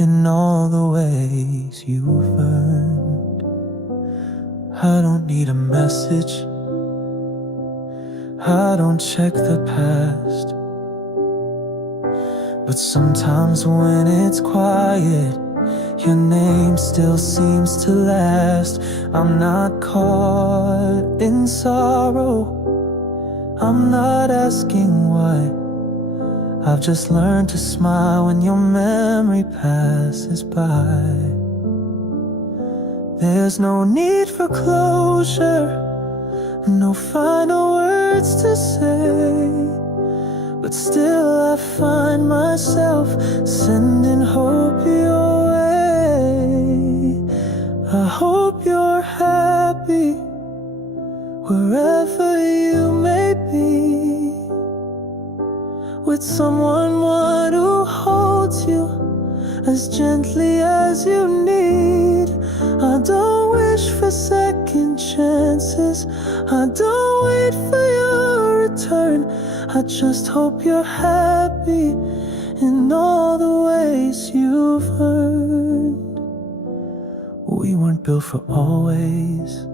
in all the ways you've earned. I don't need a message, I don't check the past, but sometimes when it's quiet, your name still seems to last. I'm not caught in sorrow, I'm not asking why. I've just learned to smile when your memory passes by. There's no need for closure, no final words to say, but still I find myself sending hope your way. I hope you're happy wherever you may be, with someone who holds you as gently as you need. I don't wish for second chances, I don't wait for your return. I just hope you're happy in all the ways you've earned. We weren't built for always,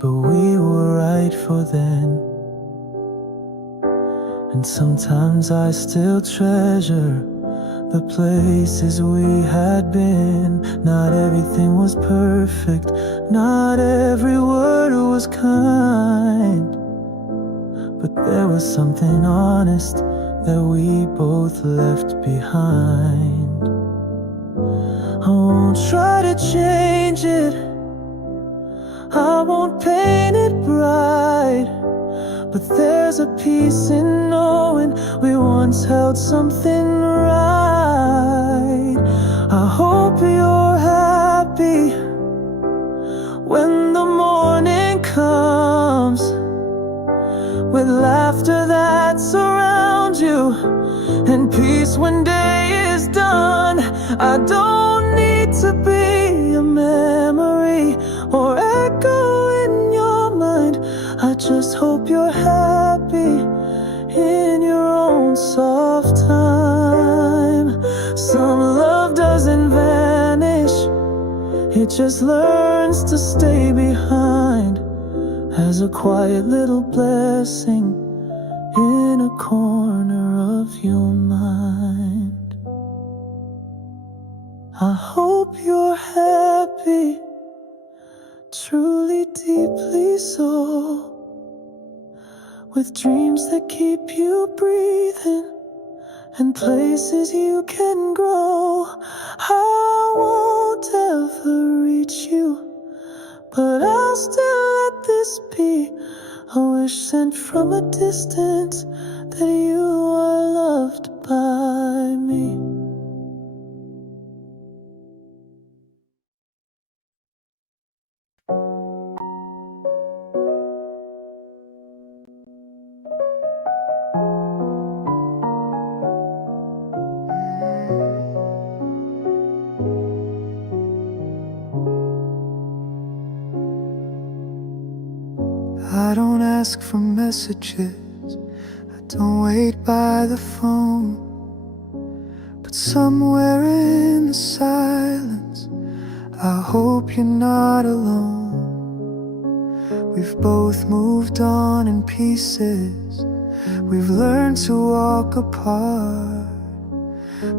but we were right for then. And sometimes I still treasure the places we had been. Not everything was perfect, not every word was kind, but there was something honest that we both left behind. I won't try to change it, I won't paint it bright, but there's a peace in knowing we once held something right. I hope you're happy when the morning comes, with laughter that surrounds you and peace when day is done. I don't need to be a memory or echo in your mind. I just hope you're happy in your own soft time. Some love doesn't vanish, it just learns to stay behind. as a quiet little blessing in a corner of your mind. I hope you're happy, truly, deeply so, with dreams that keep you breathing and places you can grow. I won't ever reach you, but I'll still let this be a wish sent from a distance, that you are loved by me. I don't ask for messages, I don't wait by the phone, but somewhere in the silence, I hope you're not alone. We've both moved on in pieces, we've learned to walk apart,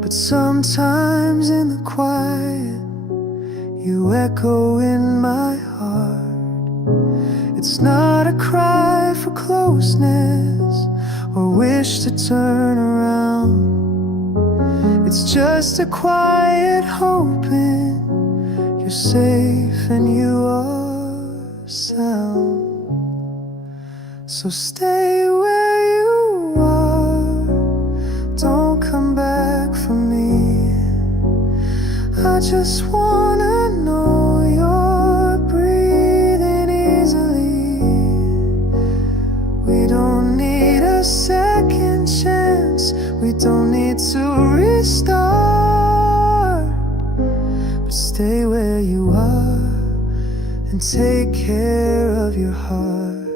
but sometimes in the quiet, you echo in my heart. It's not a cry for closeness or wish to turn around. It's just a quiet hoping you're safe and you are sound. So stay where you are, don't come back for me. I just wanna know you're breathing easily. We don't need a second chance, we don't need to restart, but stay where you are and take care of your heart.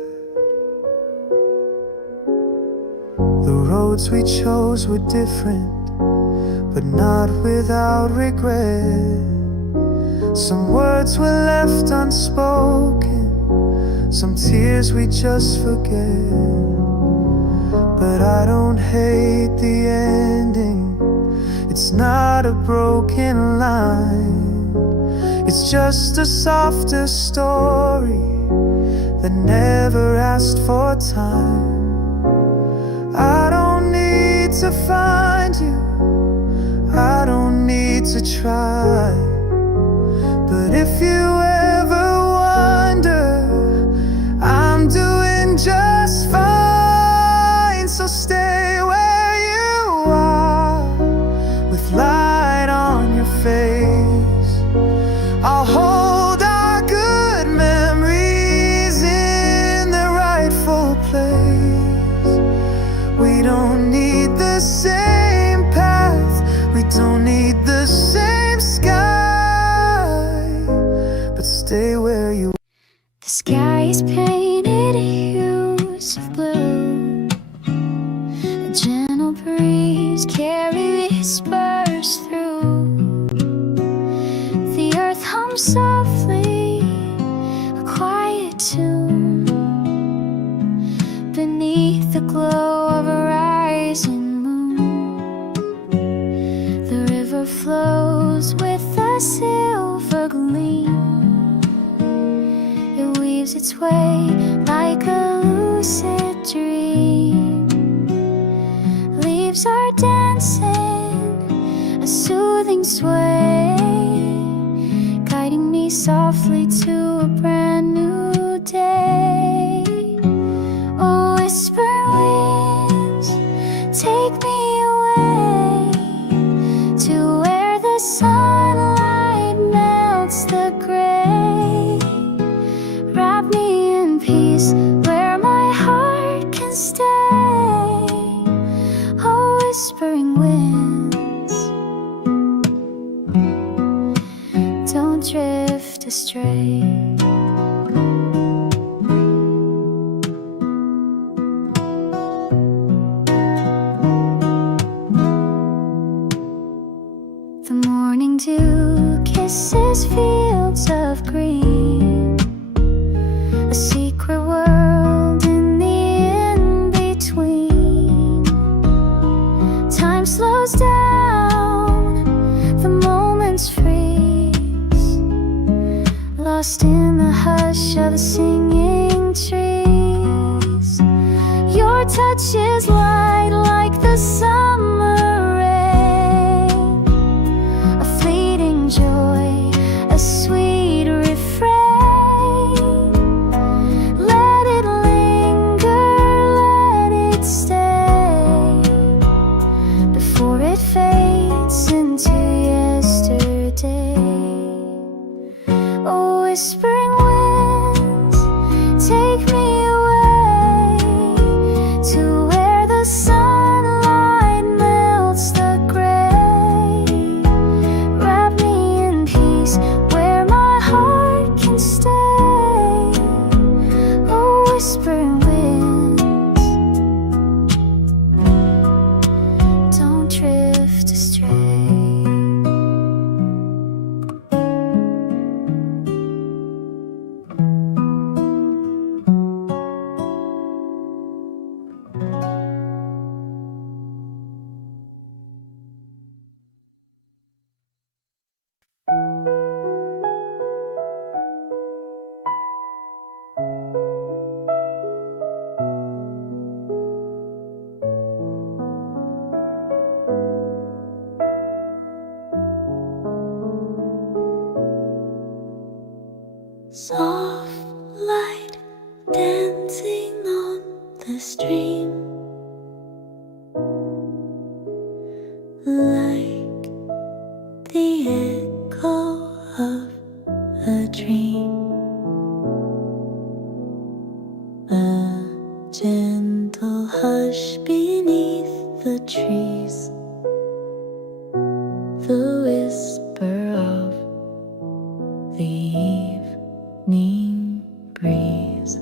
The roads we chose were different, but not without regret. Some words were left unspoken, some tears we just forget. But I don't hate the ending, it's not a broken line, it's just a softer story that never asked for time. I don't need to find you, I don't need to try, but if you ever wonder, I'm doing just fine. So stay where you are, with light on your face. I'll hold our good memories in their rightful place. We don't need the same path, we don't need the same sky, but stay where you are. The sky is painted hues of blue. A gentle breeze carries whispers through. The earth hums softly, a quiet tune, beneath the glow of a rising moon. The river flows with a silver gleam, it weaves its way like a lucid dream. Leaves are dancing, a soothing sway, guiding me softly to a brand new day. Oh, whisper winds, take me away to where the sunlight melts the gray. Wrap me in peace where my heart can stay. Oh, whispering winds, don't drift astray. Your touch is light like the summer rain, a fleeting joy, a sweet refrain. Let it linger, let it stay, before it fades into yesterday. Oh, whispering winds, take me away to where the sunlight melts the gray. Wrap me in peace where my heart can stay. Oh, whispering winds, don't drift astray. Soft light dancing on the stream, like the echo of a dream. A gentle hush beneath the trees, the whisper of the evening breeze.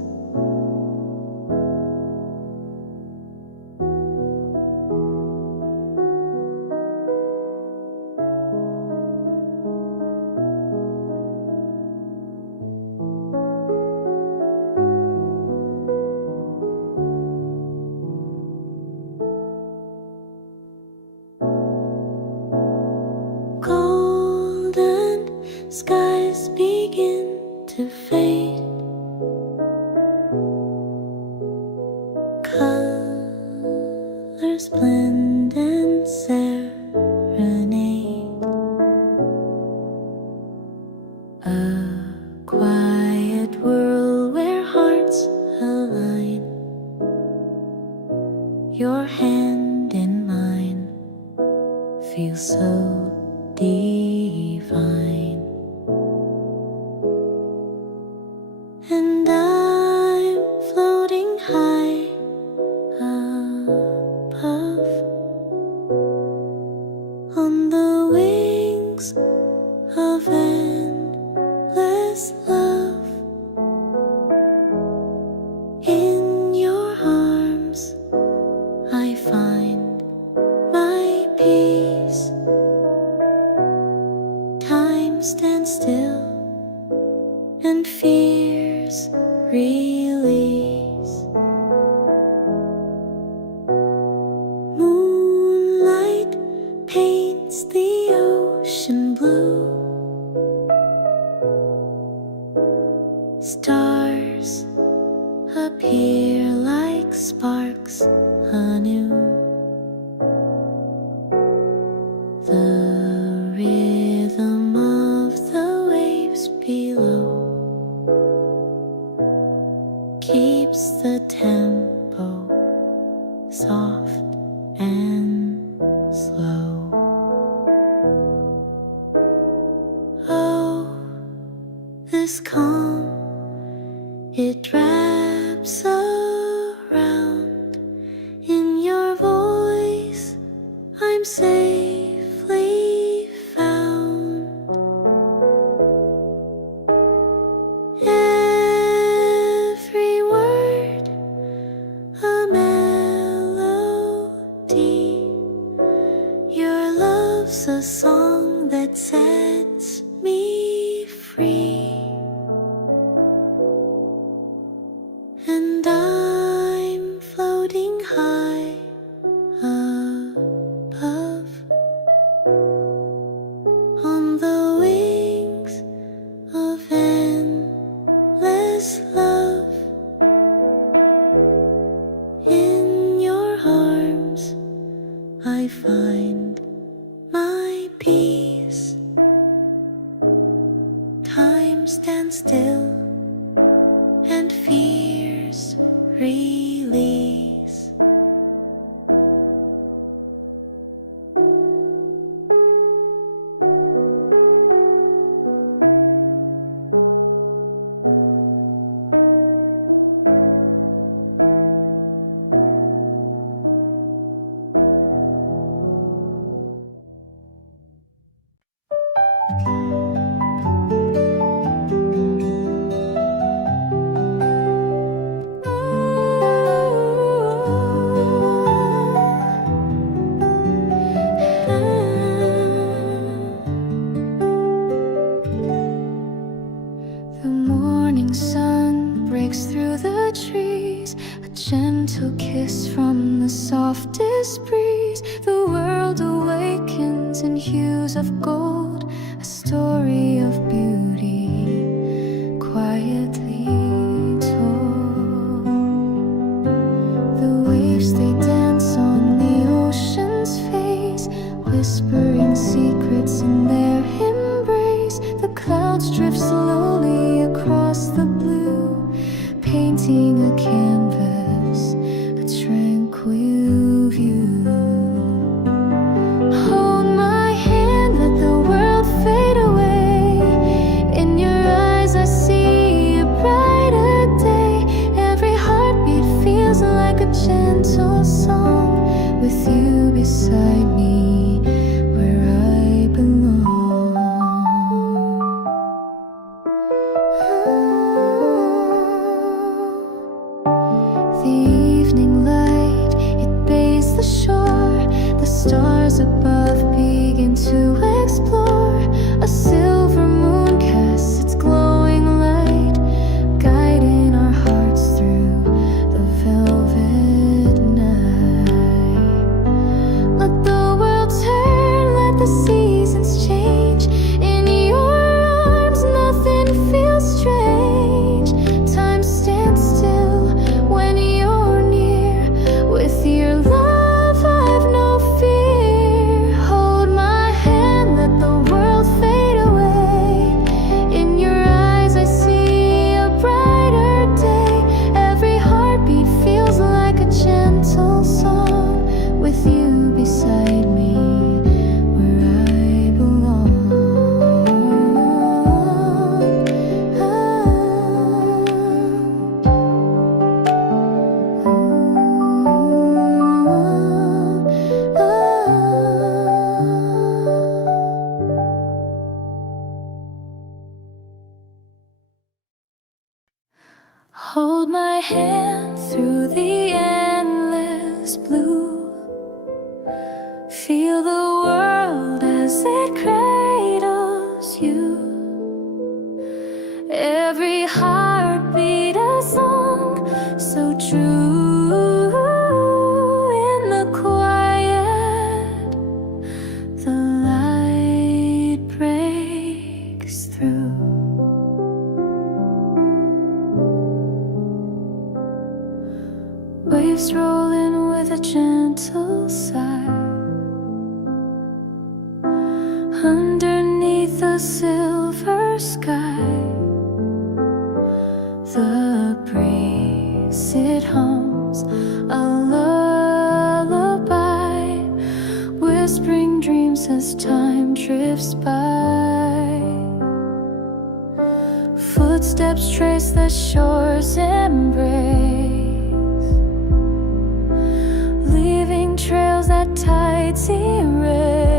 Golden skies begin to fade, colors blend and serenade. A quiet world where hearts align, your hand in mine feels so divine. And I'm floating high above, on the wings of endless love. In your arms I find my peace. Time stands still and fears release. Moonlight paints the ocean blue, stars appear like sparks anew. The rhythm of the waves below keeps the tempo soft and slow. Oh, this calm, it wraps around. In your voice I'm safely found. Every word a melody, your love's a song that sets me free. And I'm floating high above, find my peace. Time stands still and fears release. The morning sun breaks through the trees, a gentle kiss from the softest breeze. The world awakens in hues of gold, a story of beauty quietly told. The waves they dance on the ocean's face, whispering secrets in their embrace. The clouds drift slowly across the blue, painting a canvas, a tranquil view. Hold my hand, let the world fade away. In your eyes I see a brighter day. Every heartbeat feels like a gentle song, with you beside me where I belong. The evening light, it bathes the shore. The stars above begin to explore. A silver moon casts its glowing light, guiding our hearts through the velvet night. Let the world turn, let the seasons change. In your arms nothing feels strange. Time stands still when you're near. With your love I've no fear. Hold my hand, let the world fade away. In your eyes I see a brighter day. Every heartbeat feels like a gentle song, with you beside me where I belong. Hold my hand through the endless blue. Feel the world as it cradles you. Every heartbeat a song so true. In the quiet, the light breaks through. Waves roll in with a gentle sigh. Underneath the silver sky, the breeze it hums a lullaby, whispering dreams as time drifts by. Footsteps trace the shore's embrace, leaving trails that tides erase.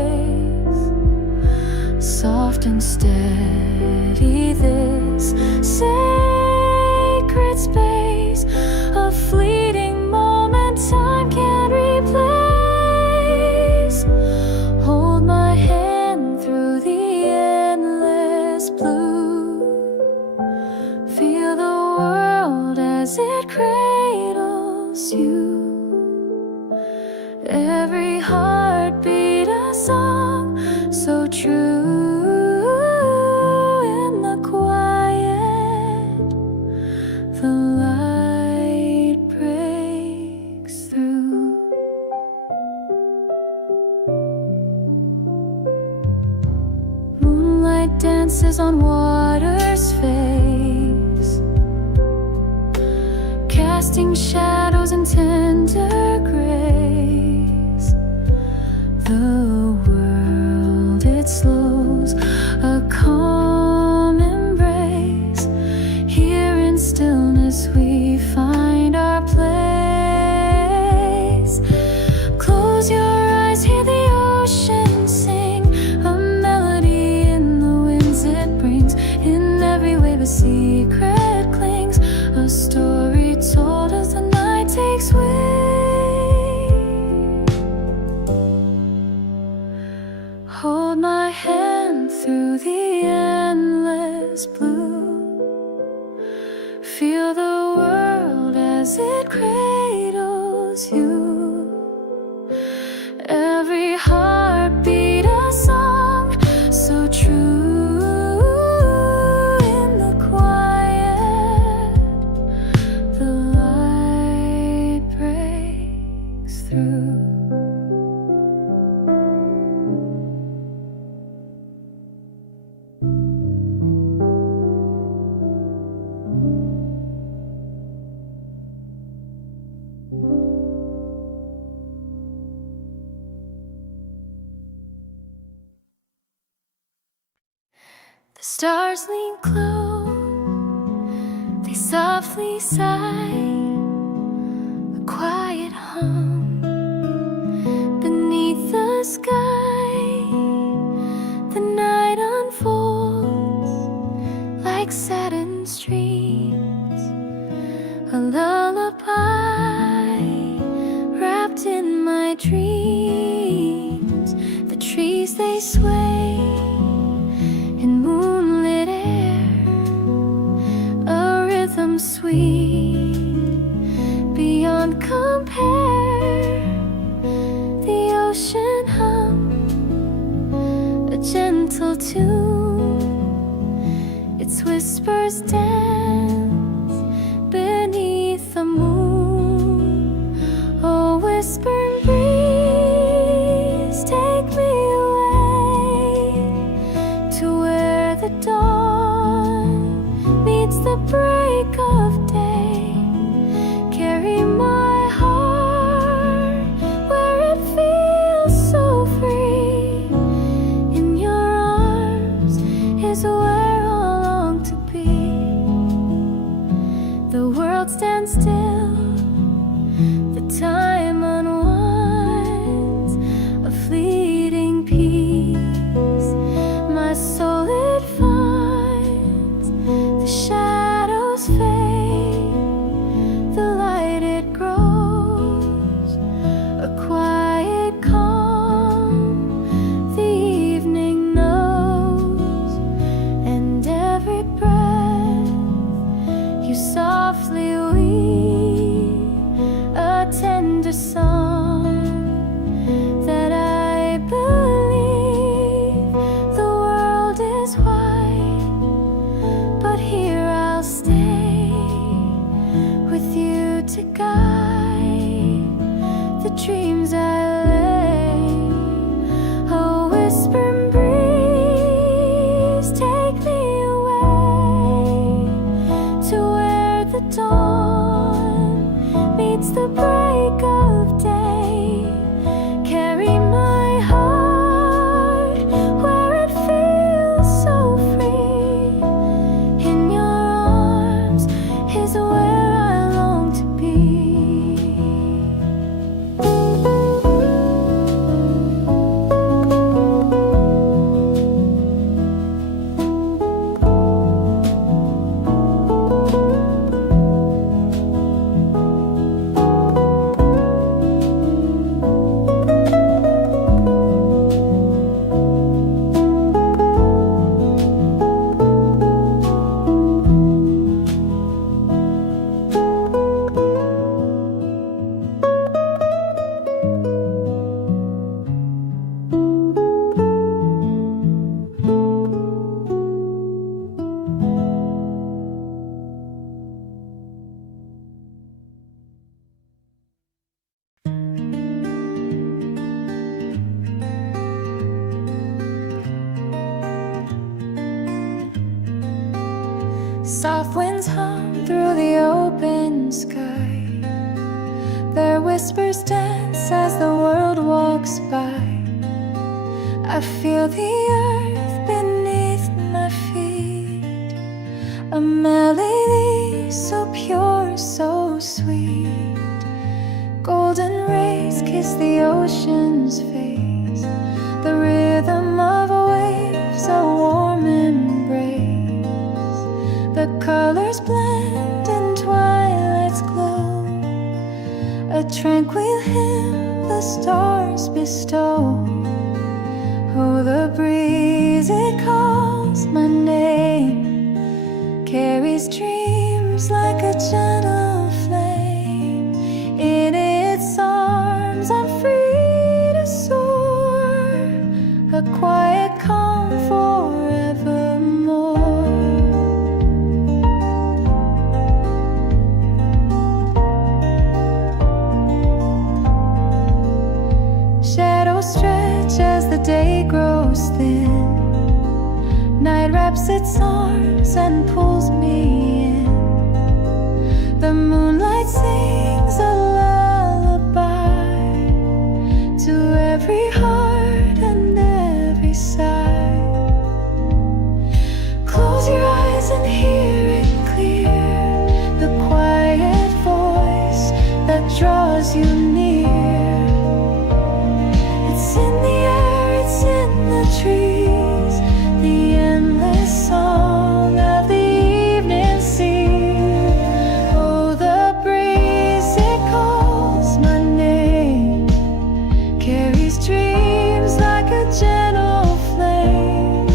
Soft and steady this sacred space, a fleeting moment time can't replace. Hold my hand through the endless blue. Feel the world as it cradles you. Every heartbeat a song so true. In the quiet, the light breaks through. Moonlight dances on water's face, casting shadows in tender grace. The world, it slows a calm embrace. Here in stillness we find our place. Close your eyes, hear the ocean sing, a melody in the winds it brings. In every wave a secret clings, a story told as the night takes wing. Hold my hand through the endless blue. Feel the world as it cradles you. Every heartbeat a song so true. In the quiet, the light breaks through. The stars lean close, they softly sigh, a quiet hum beneath the sky. The night unfolds like satin streams, a lullaby wrapped in my dreams. The trees they sway in moonlit air, a rhythm sweet beyond compare. The ocean hums a gentle tune, its whispers dance beneath the moon. Oh, whispering breeze, take me to where the dawn meets the break of day. Carry my heart where it feels so free. In your arms is where I long to be. The world stands still, the time unwinds, a fleeting peace. My soul it finds, the shadows fade, the light it grows, a quiet calm the evening knows. And every breath you softly weave, a tender song that I believe. The world is wide, but here I'll stay with you to guide the dreams I lay. A whispering breeze, take me away to where the dawn meets the break of day. Carry my heart where it feels so free. In your arms is where I long to be. Soft winds hum through the open sky. Their whispers dance as the world walks by. I feel the earth beneath my feet, a melody so pure, so sweet. Golden rays kiss the ocean's face, the rhythm of waves, a warm embrace. The colors blend in twilight's glow, a tranquil hymn the stars bestow. Oh, the breeze, it calls my name, carries dreams like a gentle flame. In its arms I'm free to soar, a quiet calm forevermore. Shadows stretch as the day grows thin. Night wraps its arms and pulls me in. The moonlight sings a lullaby to every heart and every sigh. Close your eyes and hear it clear, the quiet voice that draws you near. It's in the air, it's in the trees, the endless song of the evening sea. Oh, the breeze, it calls my name, carries dreams like a gentle flame.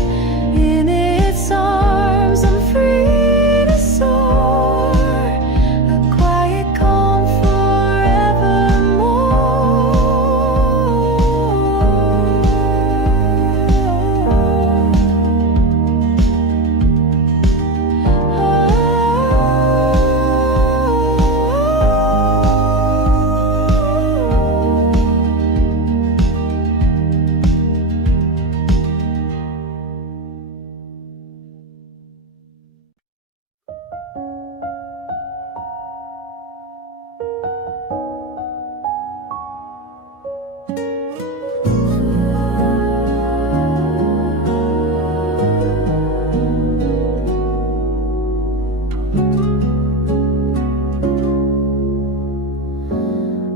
In its arms I'm free to soar, a quiet calm forevermore.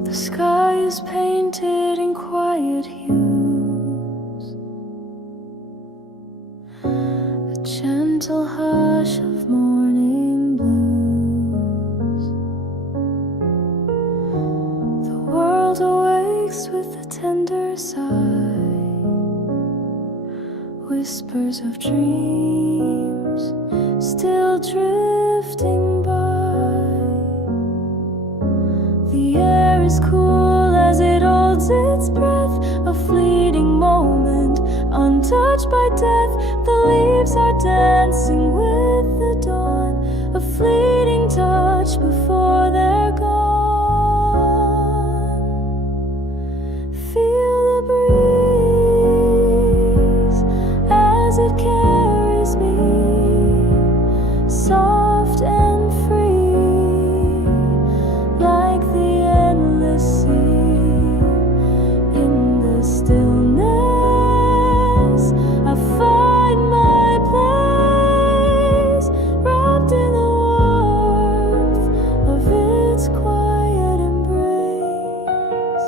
The sky is painted in quiet hues, a gentle hush of morning blues. The world awakes with a tender sigh, whispers of dreams still drifting by. The air is cool as it holds its breath, a fleeting moment, untouched by death. The leaves are dancing with the dawn, a fleeting touch before they're gone. Feel the breeze as it carries me, soft and free, like the endless sea. In the stillness I find my place, wrapped in the warmth of its quiet embrace.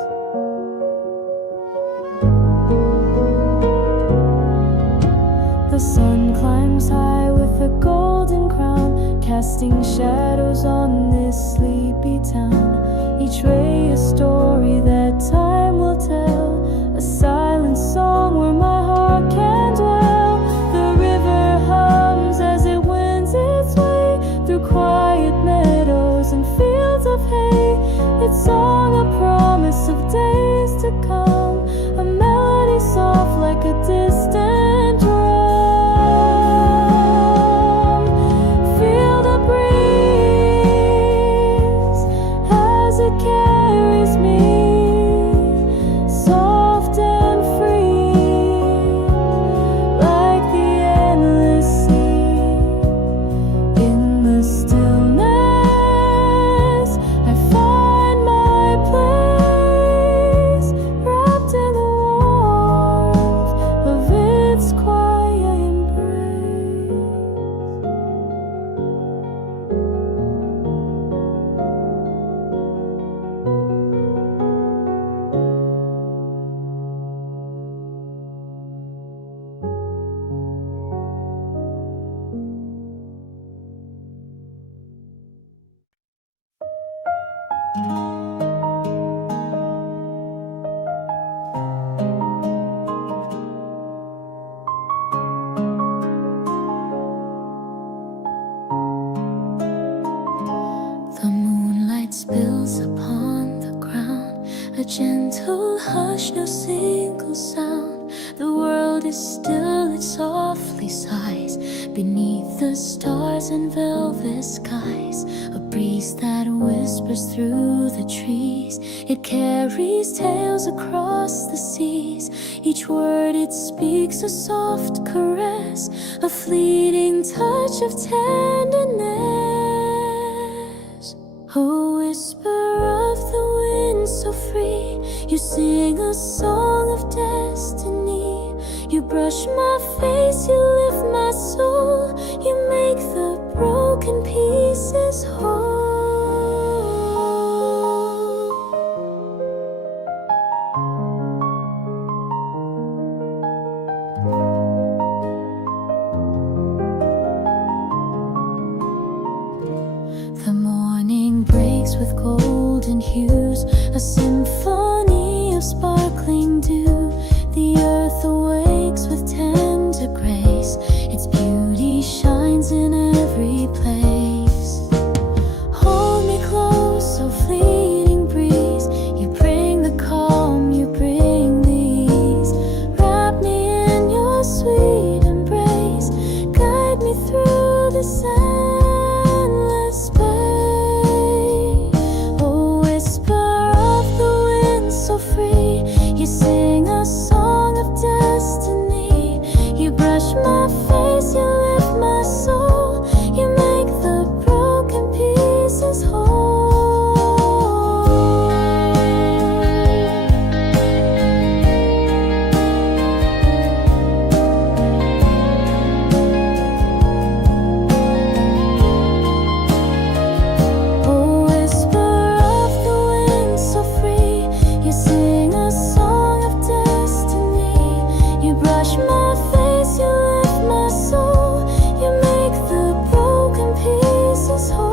The sun climbs high with a golden crown, casting shadows on this sleepy town. Each ray a story that time will tell, a silent song where my heart can dwell. The river hums as it wends its way through quiet meadows and fields of hay. Its song a promise of days to come, a melody soft like a distant drum. Feel the breeze as it carries me, soft and free, like the endless sea. In a gentle hush, no single sound. The world is still, it softly sighs beneath the stars and velvet skies. A breeze that whispers through the trees, it carries tales across the seas. Each word it speaks a soft caress, a fleeting touch of tenderness. A whisper of the wind so free, you sing a song of destiny. You brush my face, you lift my soul, you make the broken pieces whole. The morning breaks with golden hues, a symphony of sparkling dew. The earth awakes with tender grace, its beauty shines in every place. Hold me close, so fleeting breeze, you bring the calm, you bring the ease. Wrap me in your sweet embrace, guide me through the endless space. Oh, whisper of the wind so free, you sing a song of destiny. You brush my face, you lift my soul, you make the broken pieces whole. Oh, whisper of the wind so free, you sing a song of destiny. You brush my face, you lift my soul, you make the broken pieces whole.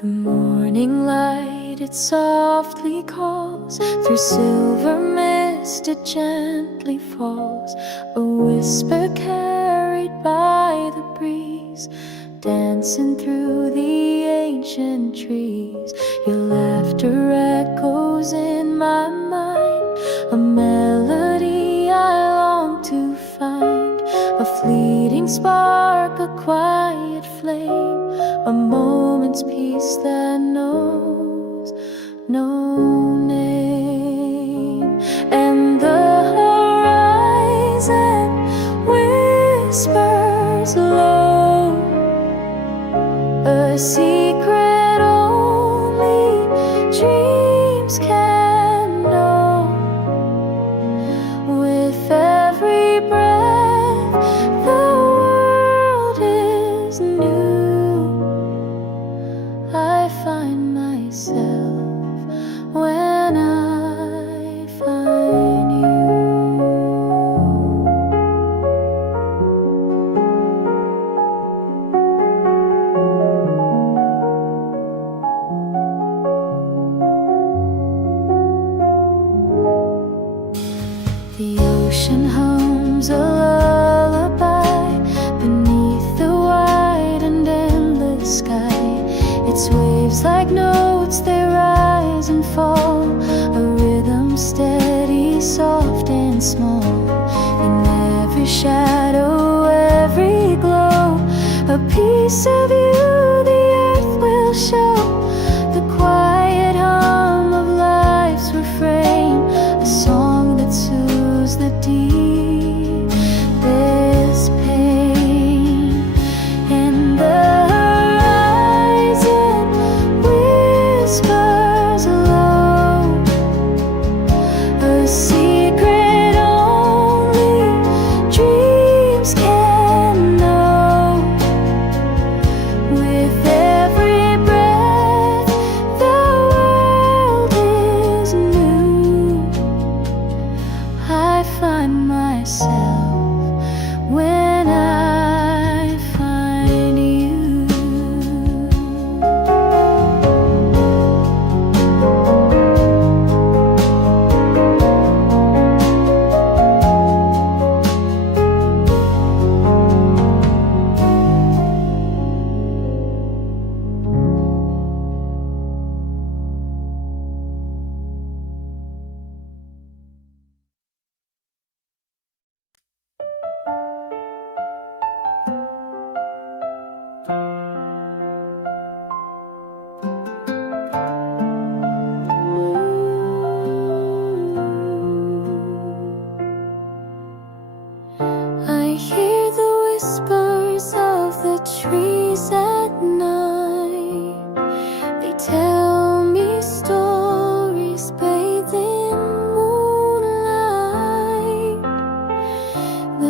The morning light, it softly calls, through silver mist it gently falls. A whisper carried by the breeze, dancing through the ancient trees. Your laughter echoes in my mind, a melody I long to find. A fleeting spark, a quiet flame, a moment's peace that knows no name. And the horizon whispers low, a secret only dreams can know. With every breath, the world is new. I find myself when I find you. The ocean hums a lullaby beneath the wide and endless sky. Its waves like notes, they rise and fall, a rhythm steady, soft and small. In every shadow, every glow, a piece of you the earth will show. The quiet hum of life's refrain, a song that soothes the deepest pain. And the horizon whispers low, a secret only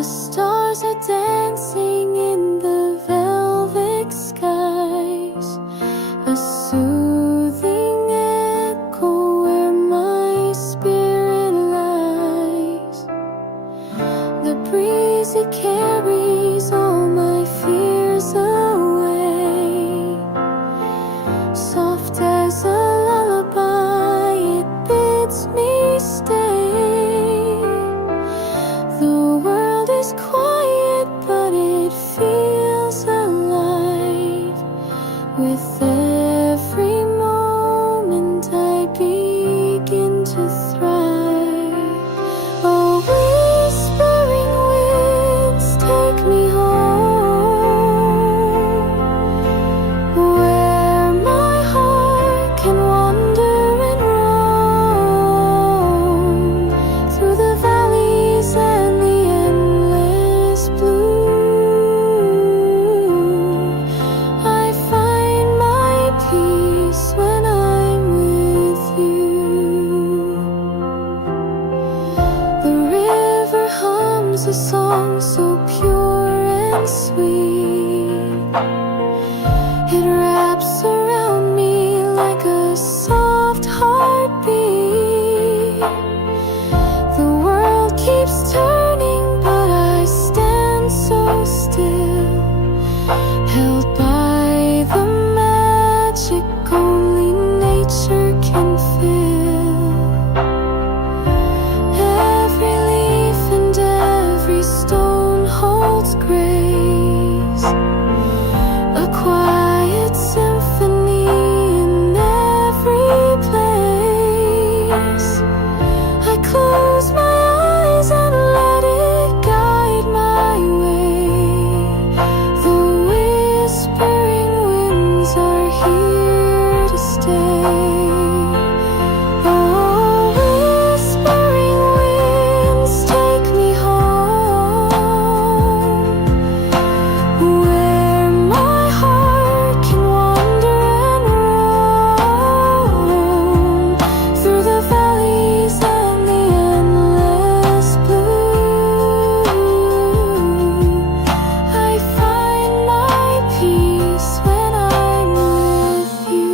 stars are dancing in the velvet skies, a soothing echo where my spirit lies. The breeze it carries all my fears away, soft as a lullaby it bids me stay. The world is quiet but it feels alive. With every moment I begin to thrive. Oh, whispering winds take me home, where my heart can wander and roam through the valleys and the endless blue. I find my peace when I'm with you. The river hums a song so pure and sweet. It wraps around me like a soft heartbeat. The world keeps turning, but I stand so still, held by the magic only nature can fill. Every leaf and every stone holds grace, a quiet symphony in every place. I close my eyes and let it guide my way. The whispering winds are here to stay. Oh, whispering winds take me home, where my heart can wander and roam through the valleys and the endless blue. I find my peace when I'm with you.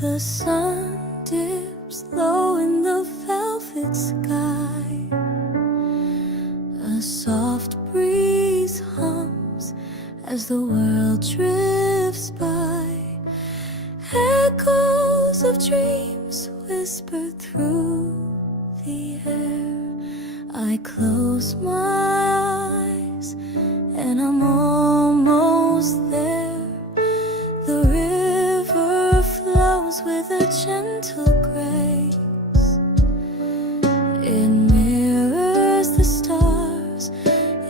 The sun dips low in the velvet sky. A soft breeze hums as the world drifts by. Echoes of dreams whisper through the air. I close my eyes and I'm almost there. The river flows with a gentle grace. It mirrors the stars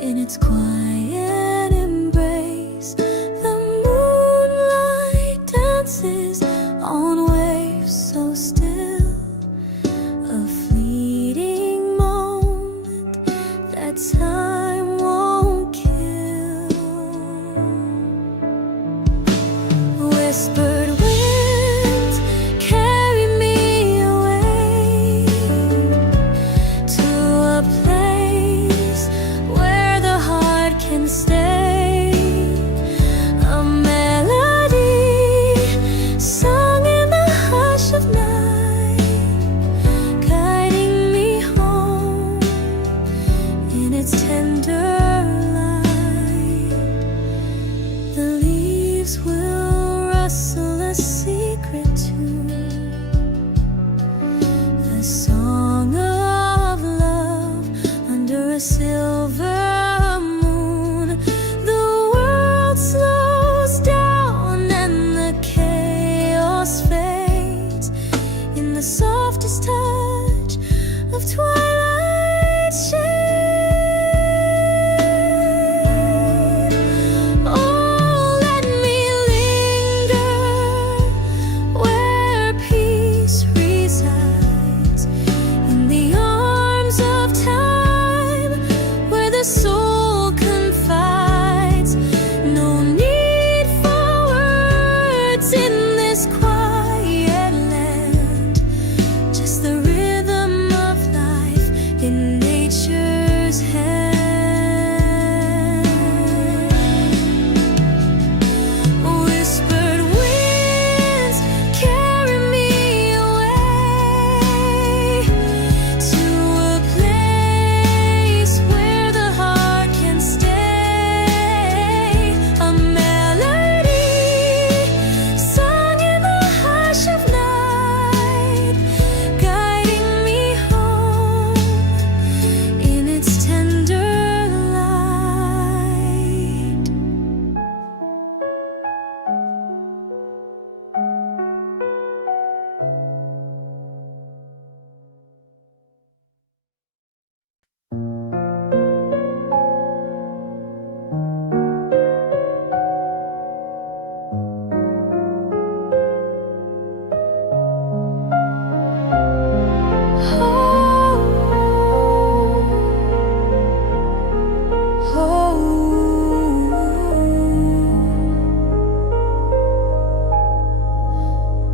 in its quiet embrace. The moonlight dances on waves so still, a fleeting moment that time won't kill. Whispered winds carry me away to a place where the heart can stay. A melody sung in the hush of night, guiding me home in its tender light. The leaves will rustle a secret tune, a song of love under a silver moon. The world slows down and the chaos fades in the softest touch of twilight shade. soul confides. No need for words in this quiet land, just the rhythm of life in nature's hand. Whispered winds carry me away to a place where the heart can stay. A melody sung in the hush of night, guiding me home in its tender light.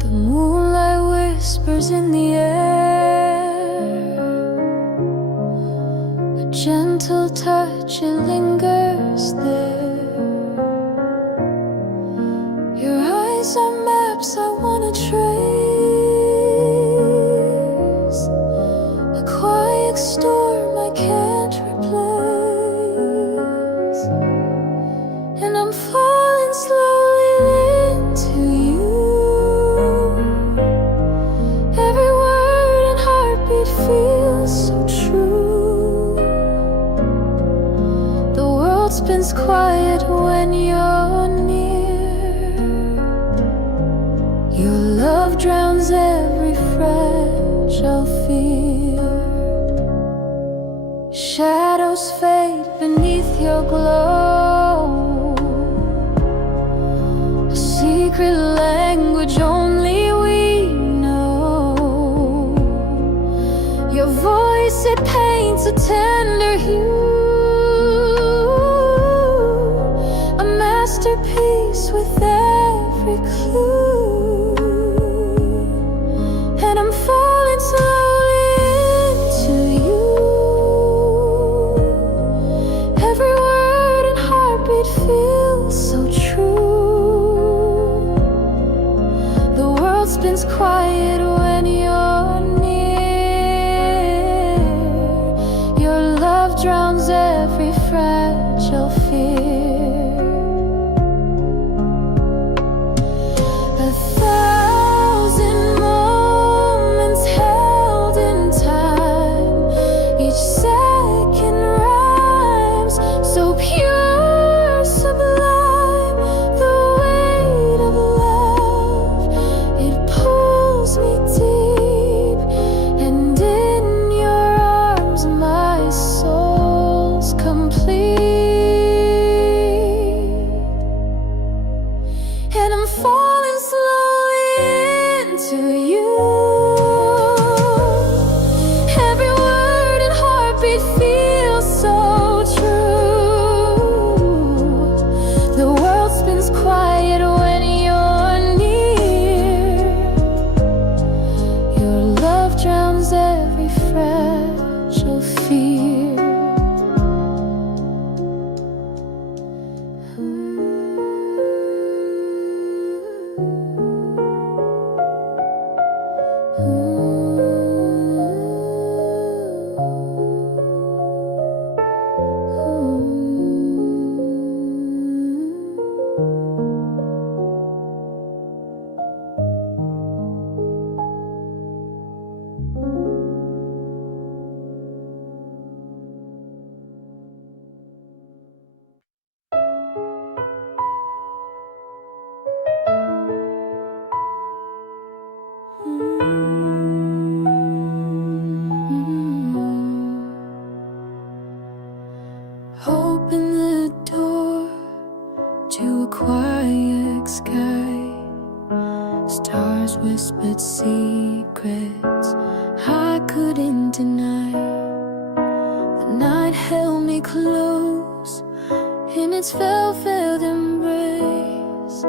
The moonlight whispers in the air, a gentle touch, it lingers there. Your eyes are maps I wanna trace, a quiet storm I can't replace, and I'm falling slowly into you. Every word and heartbeat feels so true. The world spins quiet when you're near. Your love drowns every fragile fear. Shadows fade beneath your glow, a secret language only we know. Your voice, it paints a tender hue, a masterpiece with every clue. And I'm falling slowly into you. Every word and heartbeat feels so true. The world spins quiet when you're near. Your love drowns every fragile fear. A thousand moments held in time, each second rhymes so pure, sublime. The weight of love, it pulls me deep, and in your arms my soul's complete. And I'm falling slowly into you. Every word and heartbeat feels so true. The world spins quiet when you're near. Your love drowns every fragile fear. Open the door to a quiet sky. Stars whispered secrets I couldn't deny. The night held me close. its velvet embrace.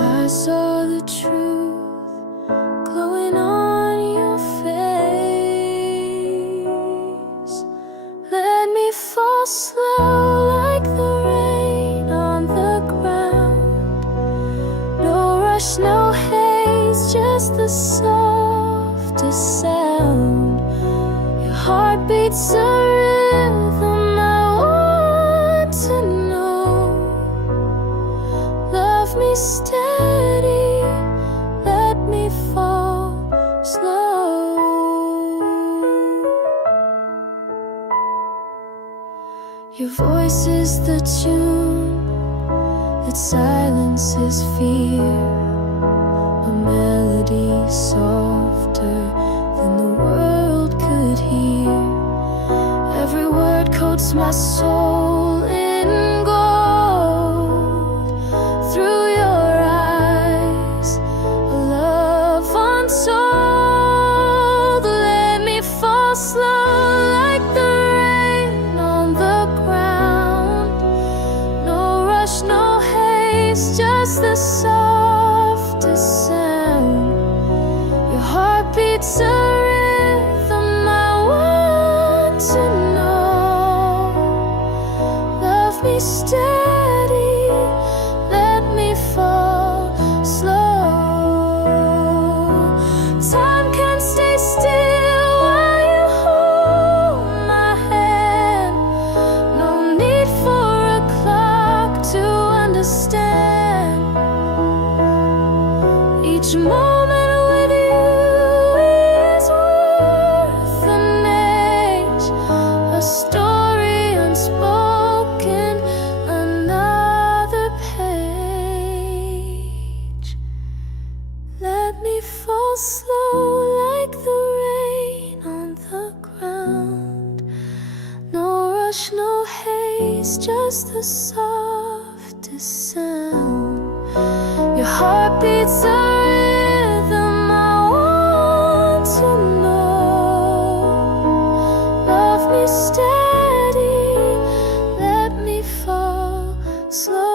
I saw the truth glowing on your face. Let me fall slow like the rain on the ground. No rush, no haste, just the softest sound. Your heart beats a rhythm I want to know. Love me steady, let me fall slow. Your voice is the tune that silences fear, a melody softer than the world could hear. Every word coats my soul in gold. Through your eyes, a love untold. Let me fall slow like the rain on the ground. No rush, no haste, just the softest sound. Your heart beats a rhythm I want to know. Love me steady, let me fall slow. Time can stay still while you hold my hand. No need for a clock to understand. Each moment with you is worth an age. A story unspoken, another page. Let me fall slow like the rain on the ground. No rush, no haste, just the softest sound. Your heart beats a rhythm I want to know. Love me steady, let me fall slow.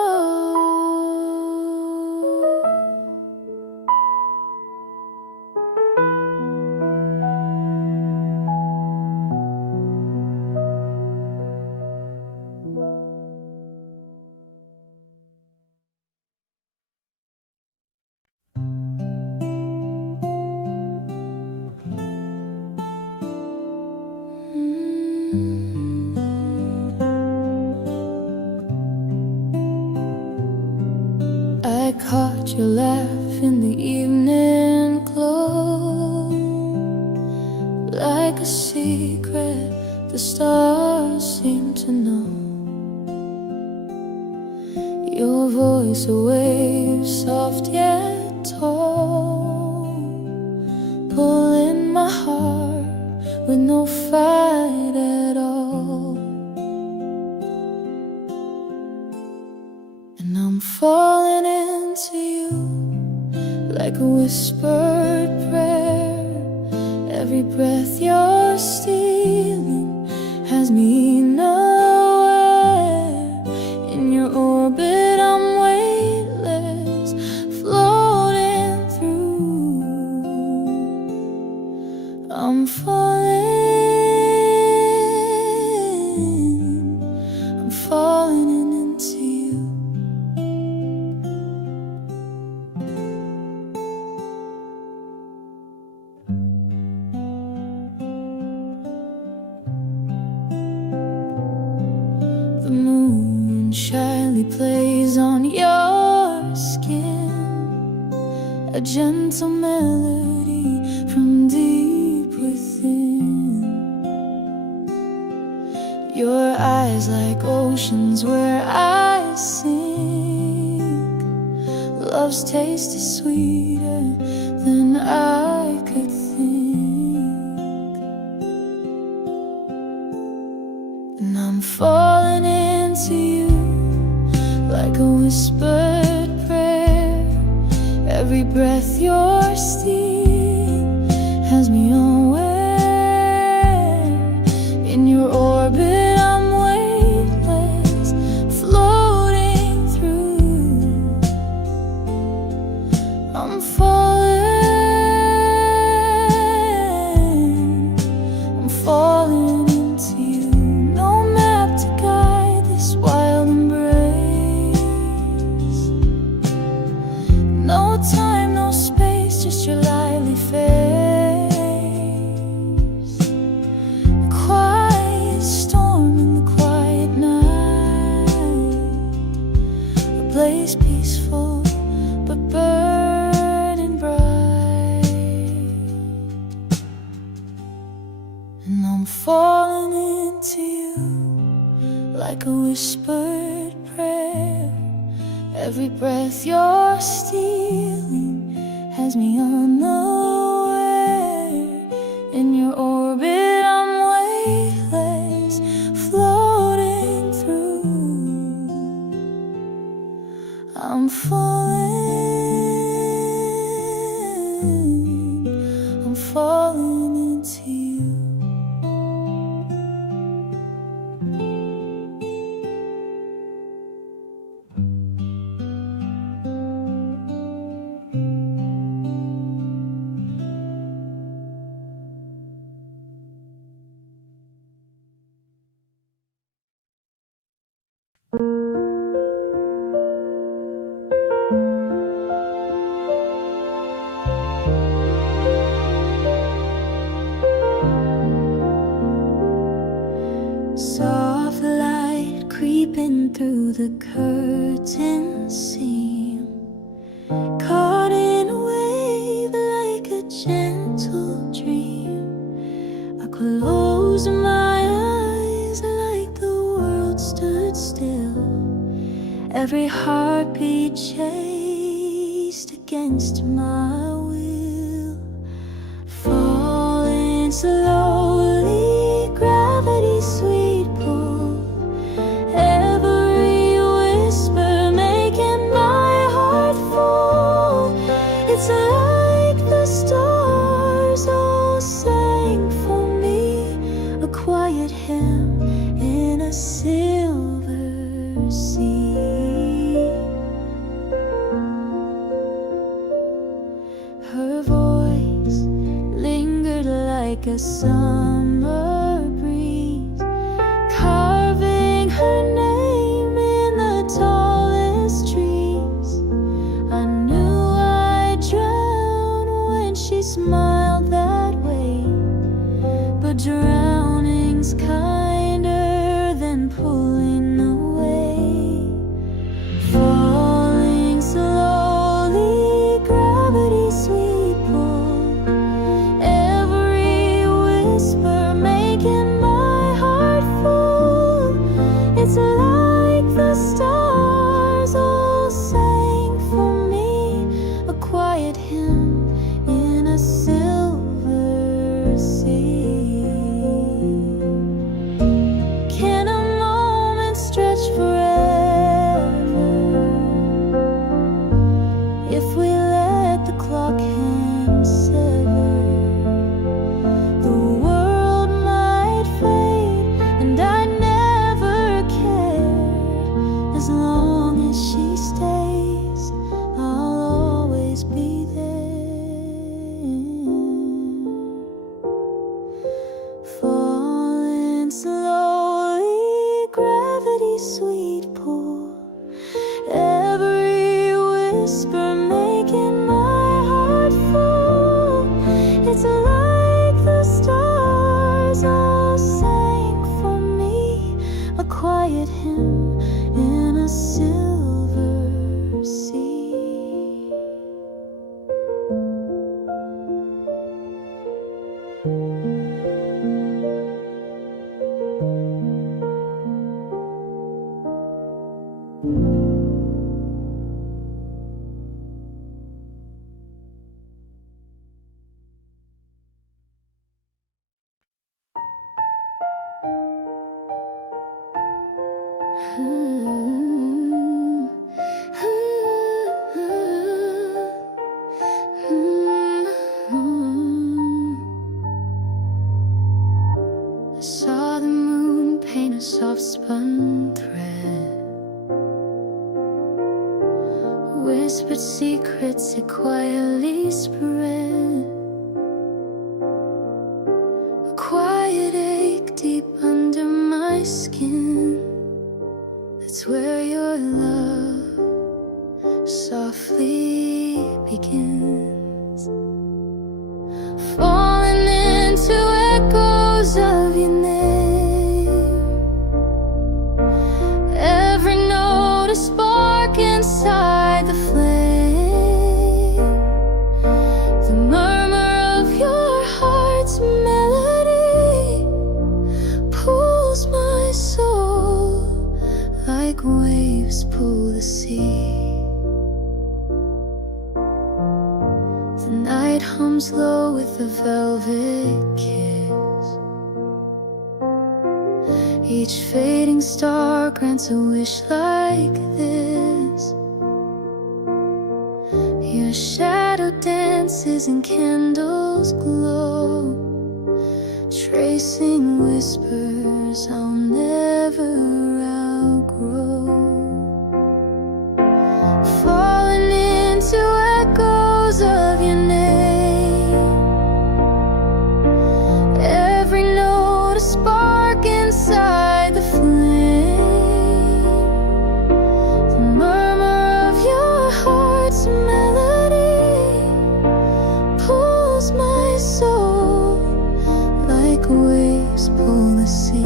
I caught your laugh in the evening glow. Like a secret the stars seem to know. Your voice a wave, soft yet tall, pulling my heart with no fight at all. And I'm falling into you like a whispered prayer. Every breath you're stealing has me nowhere. In your orbit I'm weightless, floating through. I'm falling into you. The moon shyly plays on your skin, a gentle melody from deep within. Your eyes like oceans where I sink. Love's taste is sweeter than I could think. And I'm falling into you like a whispered prayer. Every breath you're stealing has me unaware. In your orbit I'm weightless, floating always peaceful, but burning bright. And I'm falling into you like a whispered prayer. Every breath you're stealing has me unaware. In your orbit I'm weightless, floating through. I'm falling into you. Soft light creeping through the curtain seam, caught in a wave like a gentle dream. I close my eyes like the world stood still, every heartbeat chased against my will. Falling slowly, gravity's sweet pull, every whisper making my heart full. It's like the stars all sang for me, a quiet hymn in a silver sea. Her voice lingered like a summer breeze, carving her name in the tallest trees. I knew I'd drown when she smiled that way, but drowning's kinder than pulling away. Falling slowly, gravity's sweet pull, every whisper making my heart full. It's like the stars all sang for me, a quiet hymn in a silver sea. Can a moment stretch forever if we let the clock hand sever? The world might fade and I never care. As long as she stays, I'll always be there. Falling slowly, gravity's sweet pull, every whisper making my heart full. It's like the stars all sang for me, a quiet hymn in a silver sea. I saw the moon paint a soft spun thread, whispered secrets it quietly spread. A quiet ache deep under my skin, that's where your love softly begins. Falling into echoes of your name, every note a spark inside. waves pull the sea. The night hums low with a velvet kiss. Each fading star grants a wish like this. Your shadow dances and candles glow, tracing whispers I'll never outgrow. Falling into echoes of your name, every note a spark inside the flame. The murmur of your heart's melody pulls my soul like waves pull the sea.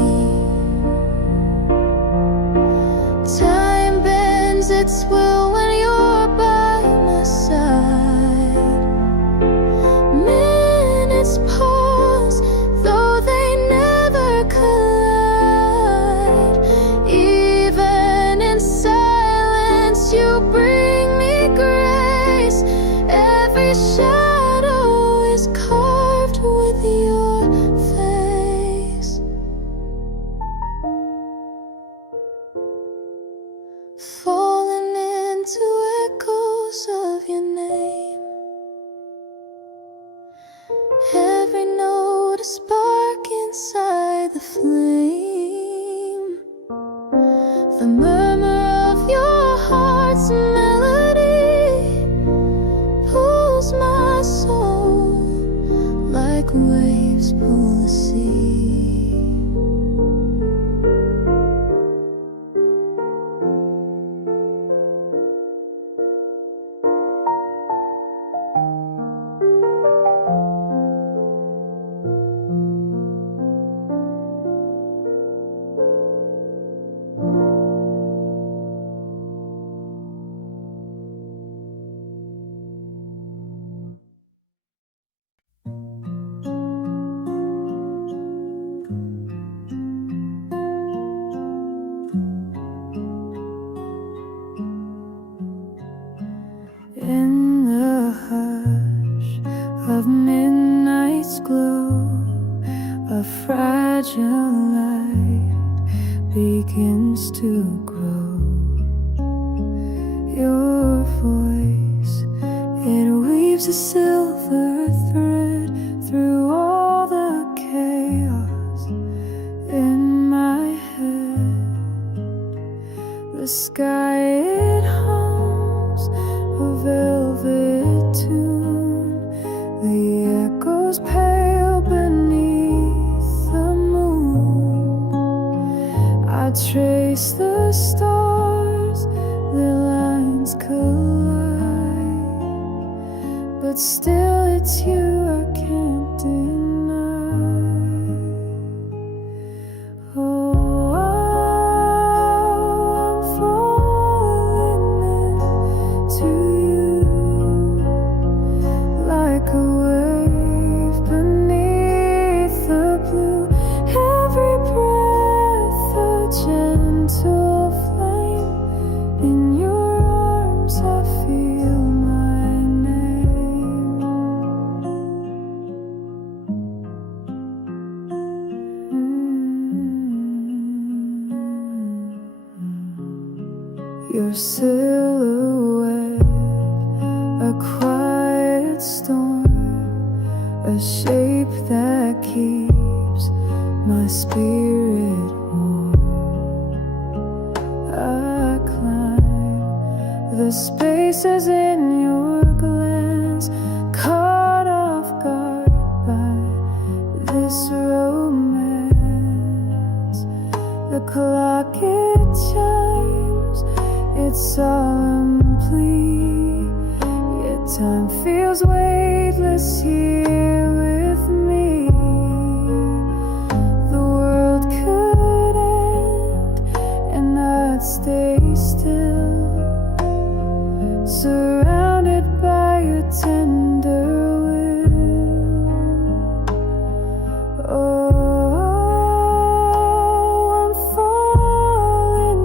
Time bends its will when you're by my side. Minutes pause, though they never collide. Even in silence, you bring me grace. Every shadow is carved with your face. Falling into echoes of your name, every note a spark inside the flame. The murmur of your heart's melody pulls my soul like waves pull the sea. In the hush of midnight's glow, a fragile light begins to grow. Your voice, it weaves a silver thread through all the chaos in my head. The sky, it hums a velvet tune, the echoes pale beneath the moon. I trace the stars, their lines collide, but still it's you I can't deny. Oh, I'm falling into you like a wave beneath the blue. Every breath a gentle flame. In your arms I feel my name. Your silhouette, a quiet storm, a shape that keeps my spirit warm. I climb the spaces in your glance, caught off guard by this romance. The clock, it chimes its solemn plea, yet time feels weightless here with me. The world could end and I'd stay still, surrounded by your tender will. Oh, I'm falling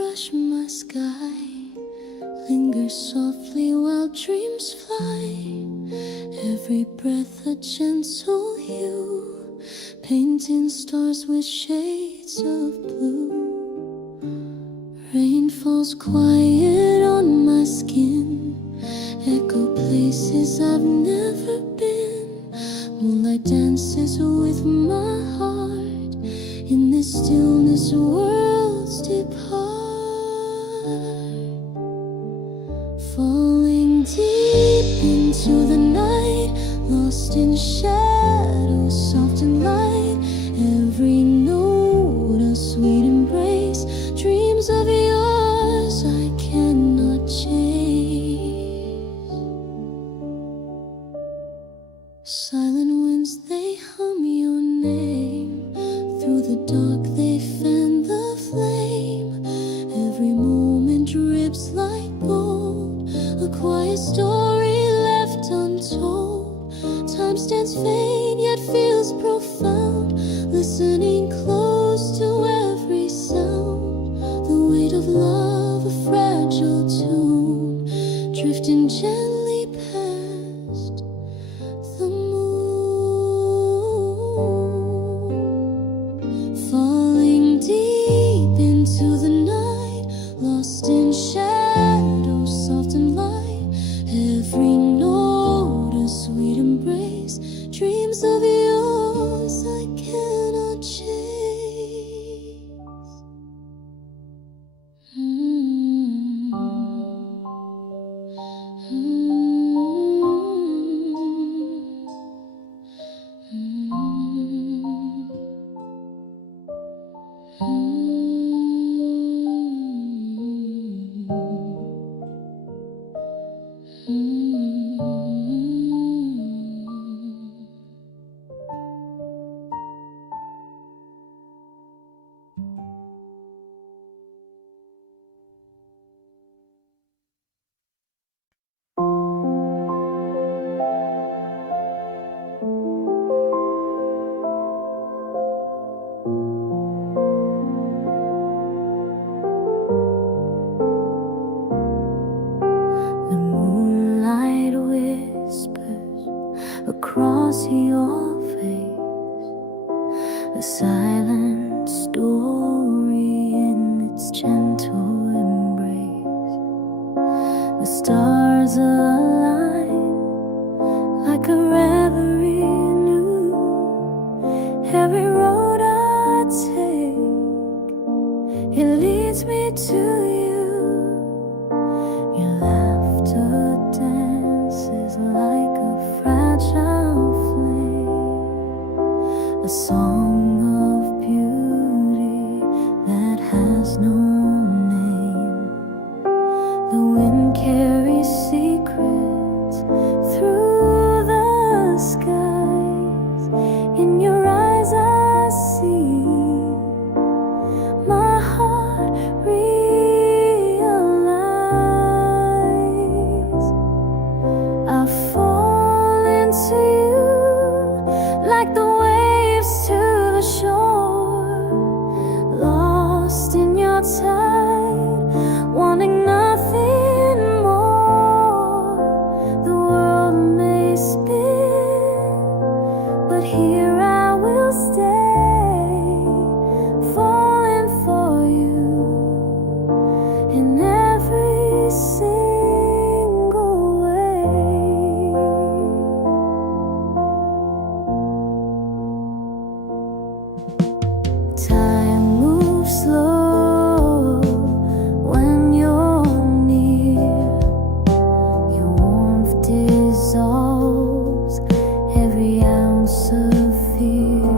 brush my sky, linger softly while dreams fly. Every breath a gentle hue, painting stars with shades of blue. Rain falls quiet on my skin, echo places I've never been. Moonlight dances with my heart, in this stillness worlds depart. Falling deep into the night, lost in shadows, soft and light. Every note a sweet embrace, dreams of yours I cannot chase. Silent winds, they hum your name, through the dark they fan the flame. Every moment drips like gold, a quiet story left untold. Time stands faint yet feels profound, listening close to every sound. The weight of love, a fragile tune, drifting gently past the moon. Falling deep into the night, lost in shadows, soft and light. Every note a sweet embrace, dreams of yours I cannot chase. The moonlight whispers across your face, a silent story in its gentle embrace. The stars align like a reverie new. Every road I take, it leads me to you. Your laughter dances like a fragile flame, a song of beauty that has no name. The wind carries secrets through the skies. In your eyes I see my heart realize. I fall into you like the waves to the shore, lost in your tide, wanting nothing more. The world may spin, but here I will stay, falling for you in every single way. Time moves slow when you're near. Your warmth dissolves every ounce of fear.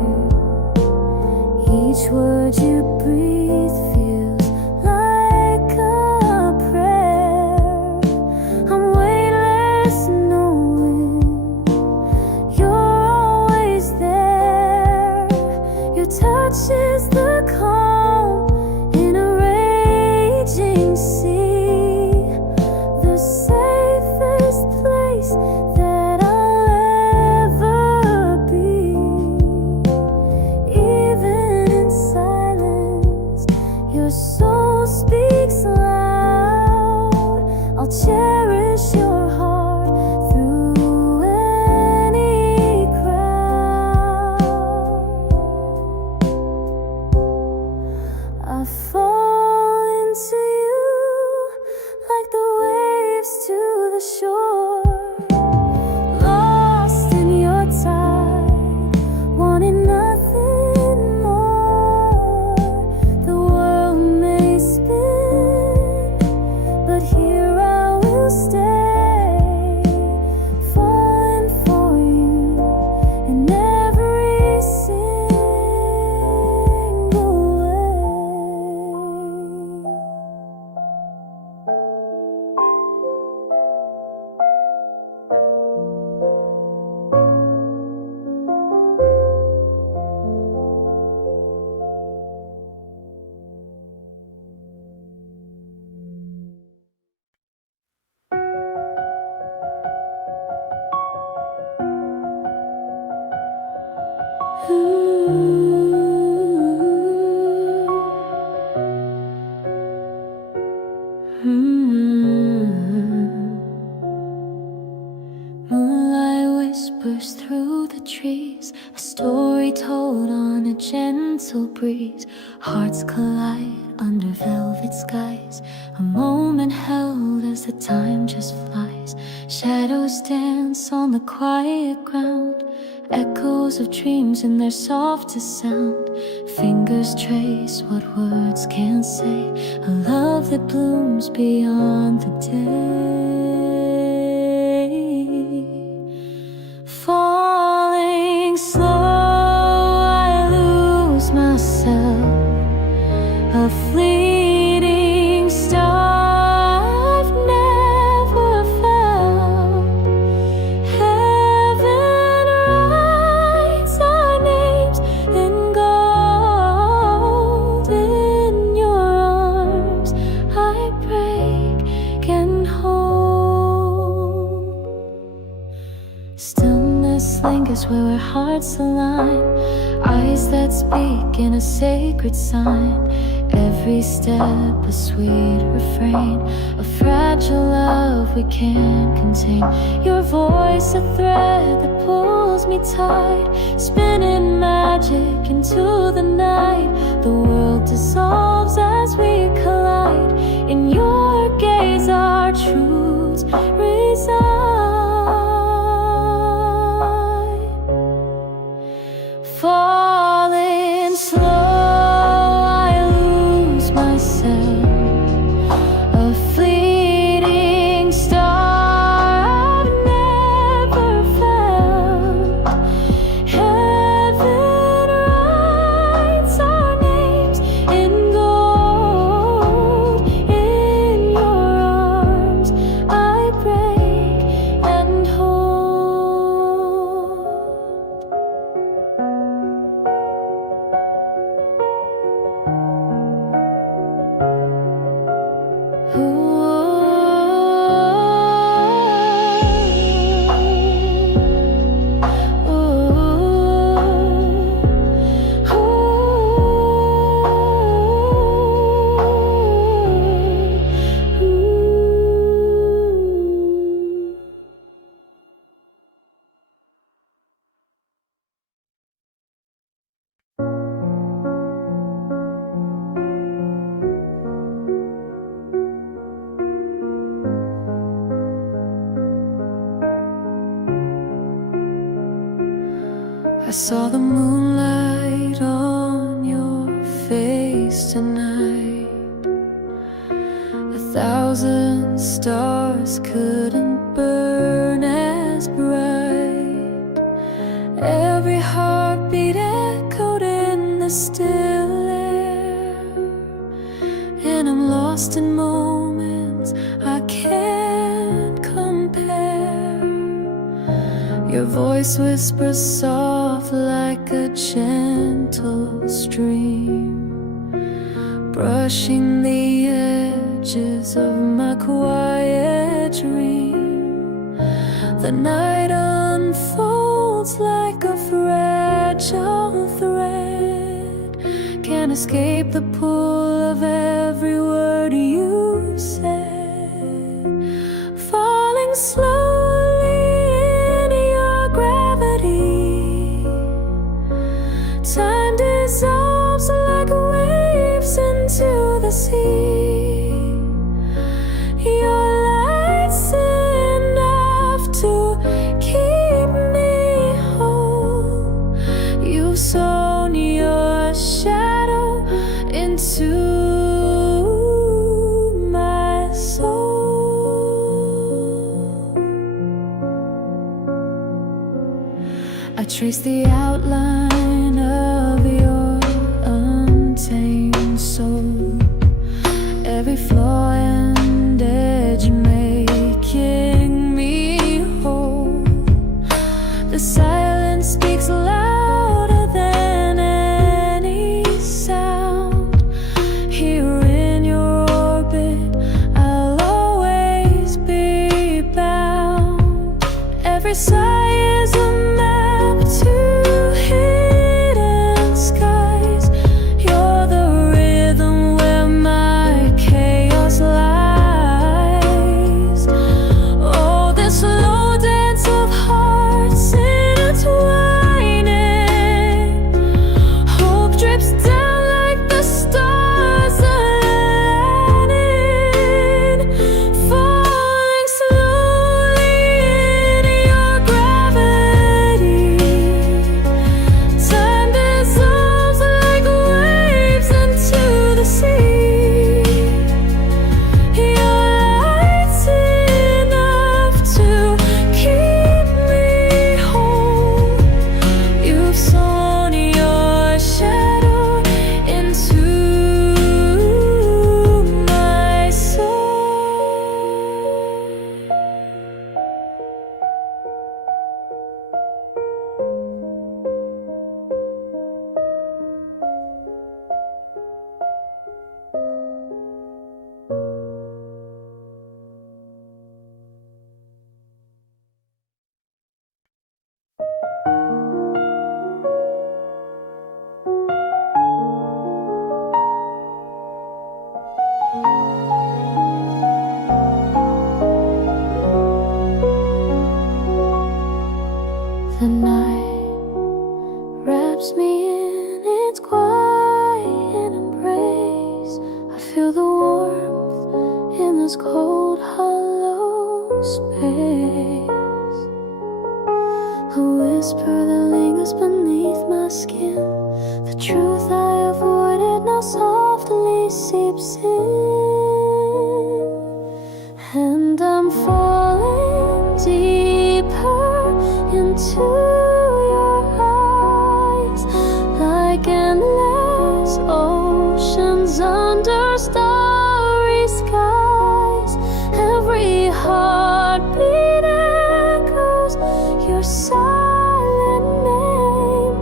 Each word you breathe feels like a prayer. I'm weightless knowing you're always there. Your touch is the calm in a raging sea, the safest place that I'll ever be. Even in silence, I fall into you like the waves to the shore, lost in your tide, wanting nothing more. The world may spin, but here I will stay, falling for you in every single way. Moonlight whispers through the trees, a story told on a gentle breeze. Hearts collide under velvet skies, a moment held as the time just flies. Shadows dance on the quiet ground, echoes of dreams in their softest sound. Fingers trace what words can't say, a love that blooms beyond the day. Falling slow, I lose myself, a fleeting star I've never found. Heaven writes our names in gold. In your arms I break and hold. Stillness lingers where our hearts align, eyes that speak in a sacred sign. Every step a sweet refrain, a fragile love we can't contain. Your voice a thread that pulls me tight, spinning magic into the night. The world dissolves as we collide. In your gaze our truths reside. Falling slow, I lose myself, a fleeting star I've never found. Heaven writes our names in gold. In your arms I break and hold. I saw the moonlight on your face tonight. 1,000 stars couldn't burn as bright. Every heartbeat echoed in the still air, and I'm lost in moments I can't compare. Your voice whispers soft like a gentle stream, brushing the edges of my quiet dream. The night unfolds like a fragile thread, can't escape the pull of every word you said. Falling slowly in your gravity, time dissolves like waves into sea. Your light's enough to keep me whole. You've sown your shadow into my soul. I trace the outline of your untamed soul, every flaw and edge making me whole. The silence speaks louder than any sound. Here in your orbit, I'll always be bound. Every sigh is a map to hidden skies. You're the rhythm where my chaos lies. Oh, this slow dance of hearts intertwining. Hope drips down like the stars aligning, falling slowly in your gravity. Time dissolves like waves into the sea. Your light's enough to keep me whole. You've sown your shadow into my soul. The night wraps me in its quiet embrace. I feel the warmth in this cold, hollow space. A whisper that lingers beneath my skin. The truth I avoided now softly seeps in. And I'm falling deeper into your eyes, like endless oceans under starry skies. Every heartbeat echoes your silent name,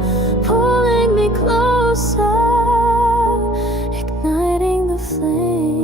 pulling me closer, igniting the flame.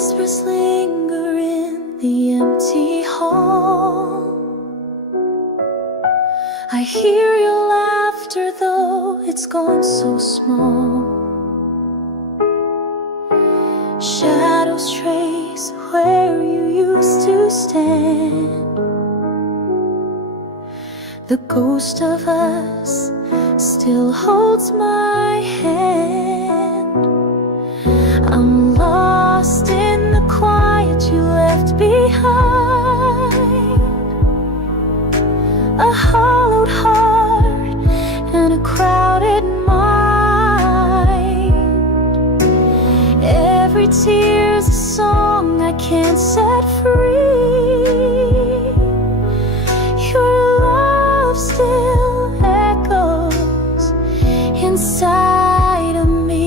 whispers linger in the empty hall. I hear your laughter though it's gone so small. Shadows trace where you used to stand. The ghost of us still holds my hand. I'm lost in the quiet you left behind. A hollowed heart and a crowded mind. Every tear's a song I can't set free. Your love still echoes inside of me.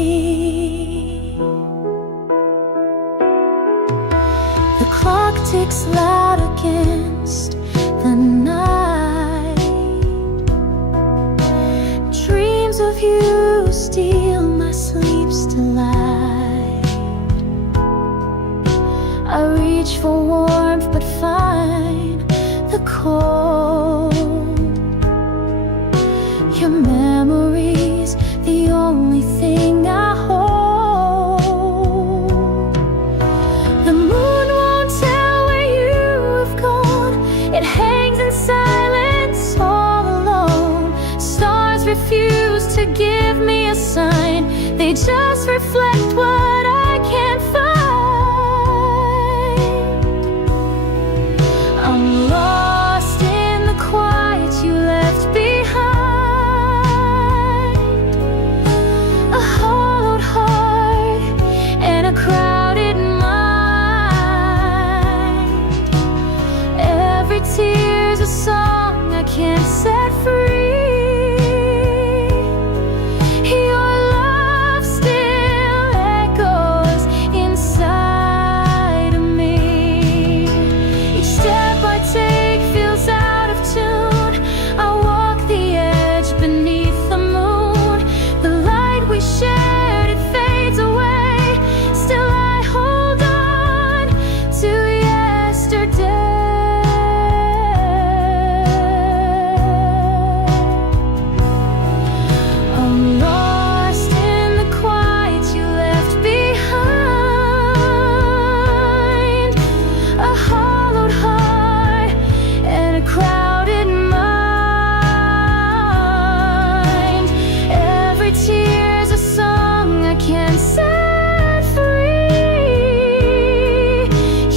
The clock ticks loud against the night. Dreams of you steal my sleep's delight. I reach for warmth but find the cold. Your memory's the only thing I hold. The moon won't tell where you've gone. It hangs in silence all alone. Stars refuse to give me a sign. They just reflect what I can't find. I'm lost in the quiet you left behind. A hollowed heart and a crowded mind. Every tear's a song I can't set free. Your love still echoes inside of me. Each step I take feels out of tune. I walk the edge beneath the moon. The light we shared, it fades away. Still I hold on to yesterday. I'm lost in the quiet you left behind. A hollowed heart and a crowded mind. Every tear's a song I can't set free.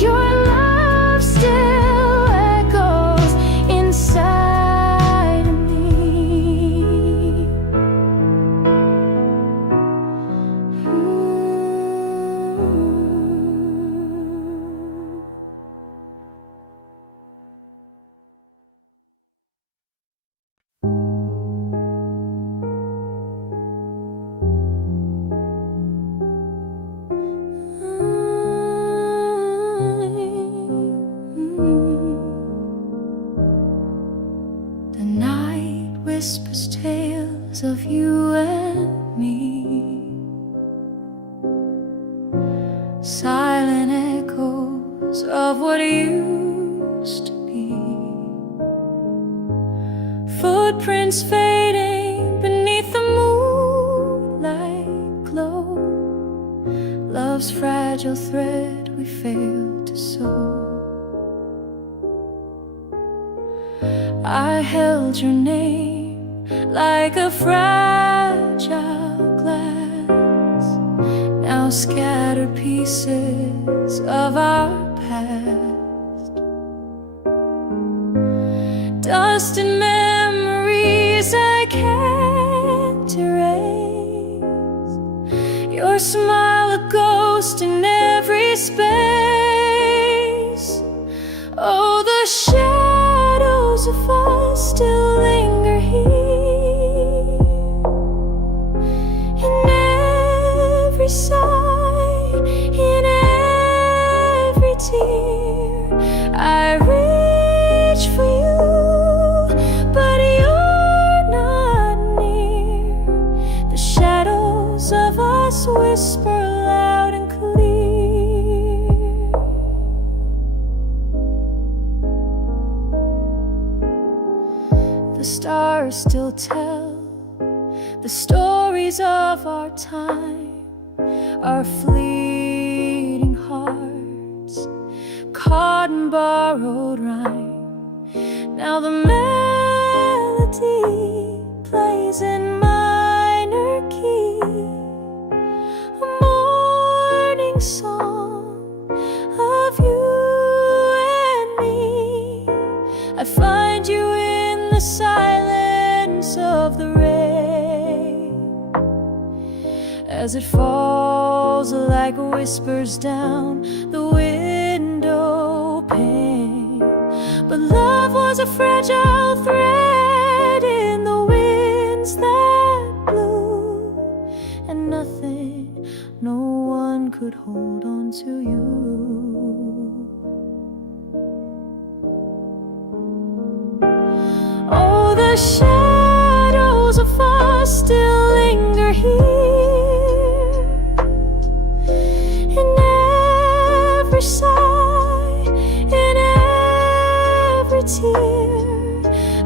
Your love still echoes inside of me. The night whispers tales of you and me. Silent echoes of what used to be. Footprints fading beneath the moonlight glow. Love's fragile thread we failed to sew. I held your name like a fragile glass. Now scattered pieces of our past. Dust and memories I can't erase. Your smile a ghost in every space. Oh, the shadows of us still linger here. In every sigh, in every tear, I reach for you, but you're not near. The shadows of us whisper loud and clear. still tell the stories of our time, our fleeting hearts caught in borrowed rhyme. Now the melody plays in minor key, a morning song of you and me. I find you in the silence of the rain, as it falls like whispers down the window pane. But love was a fragile thread in the winds that blew, and nothing, no one could hold on to you. Oh, the shadows of us still linger here, in every sigh, in every tear.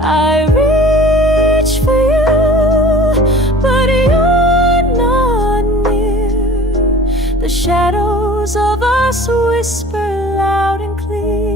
I reach for you, but you're not near. The shadows of us whisper loud and clear.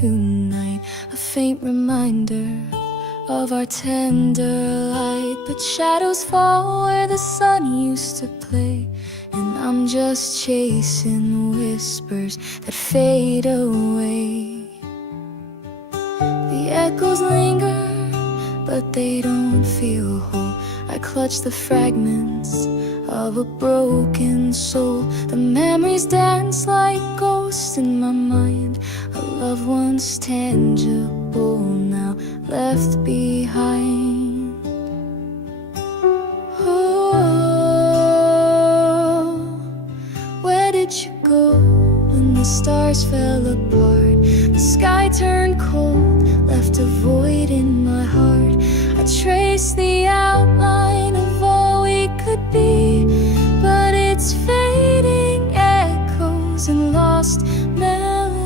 Tonight, a faint reminder of our tender light. But shadows fall where the sun used to play, and I'm just chasing whispers that fade away. The echoes linger, but they don't feel whole. I clutch the fragments of a broken soul. The memories dance like ghosts in my mind. A love once tangible, now left behind. Oh, where did you go when the stars fell apart? The sky turned cold, left a void in my heart. I traced the outline of all we could be, but it's fading echoes and lost melody.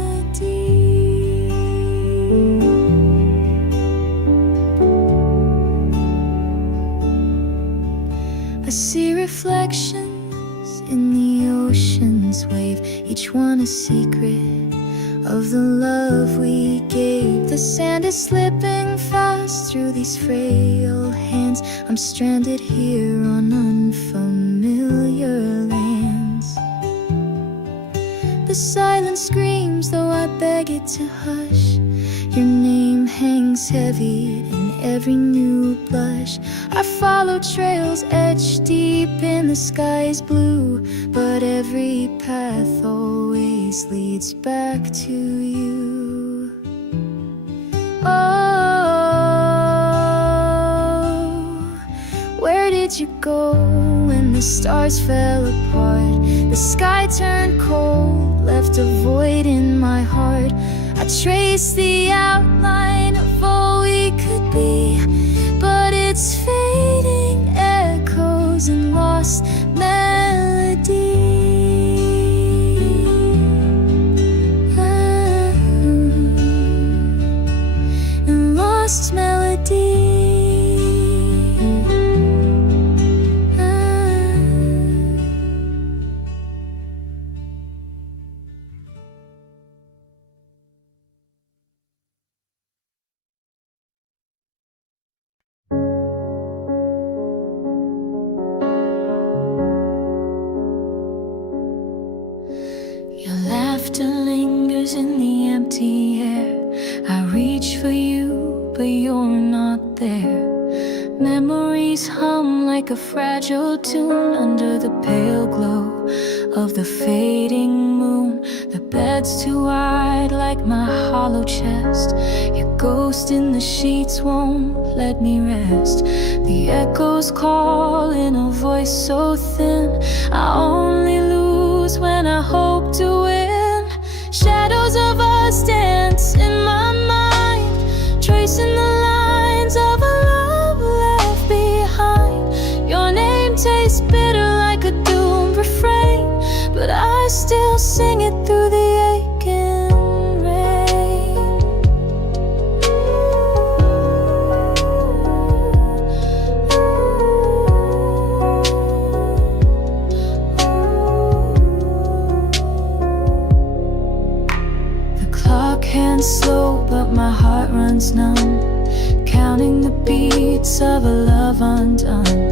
I see reflections in the ocean's wave, each one a secret of the love we gave. The sand is slipping fast through these frail hands. I'm stranded here on unfamiliar lands. The silence screams, though I beg it to hush. Your name hangs heavy in every new blush. I follow trails etched deep in the sky's blue, but every path always leads back to you. Oh, where did you go when the stars fell apart? The sky turned cold, left a void in my heart. I traced the outline of all we could be, but it's fading echoes and lost melody. And lost melody. Your laughter lingers in the empty air. I reach for you, but you're not there. Memories hum like a fragile tune under the pale glow of the fading moon. The bed's too wide like my hollow chest. Your ghost in the sheets won't let me rest. The echoes call in a voice so thin. I only lose when I hope to win. Shadows of us dance in my mind, tracing the lines of a love left behind. Your name tastes bitter like a doomed refrain, but I still sing it through the aching rain. The clock hands slow, but my heart runs numb, counting the beats of a love undone.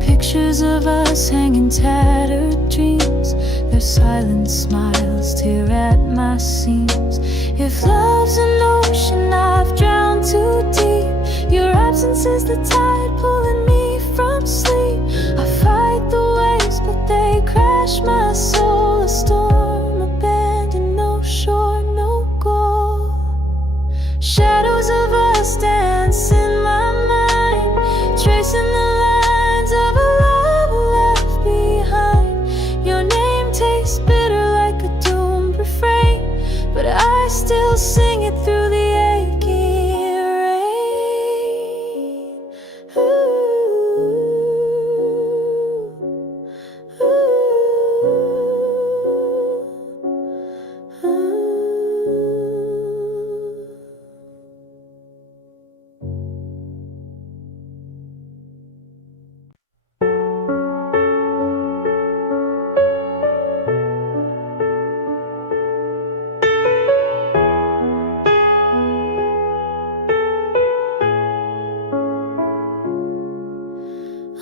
Pictures of us hanging tattered dreams, their silent smiles tear at my seams. If love's an ocean I've drowned too deep, your absence is the tide pulling me from sleep. I fight the waves but they crash my soul. A storm abandoned, no shore, no goal. Shadows of us dance in my mind, tracing the lines of a love left behind. Your name tastes bitter like a doomed refrain, but I still sing it through the aching rain. Ooh, ooh, ooh.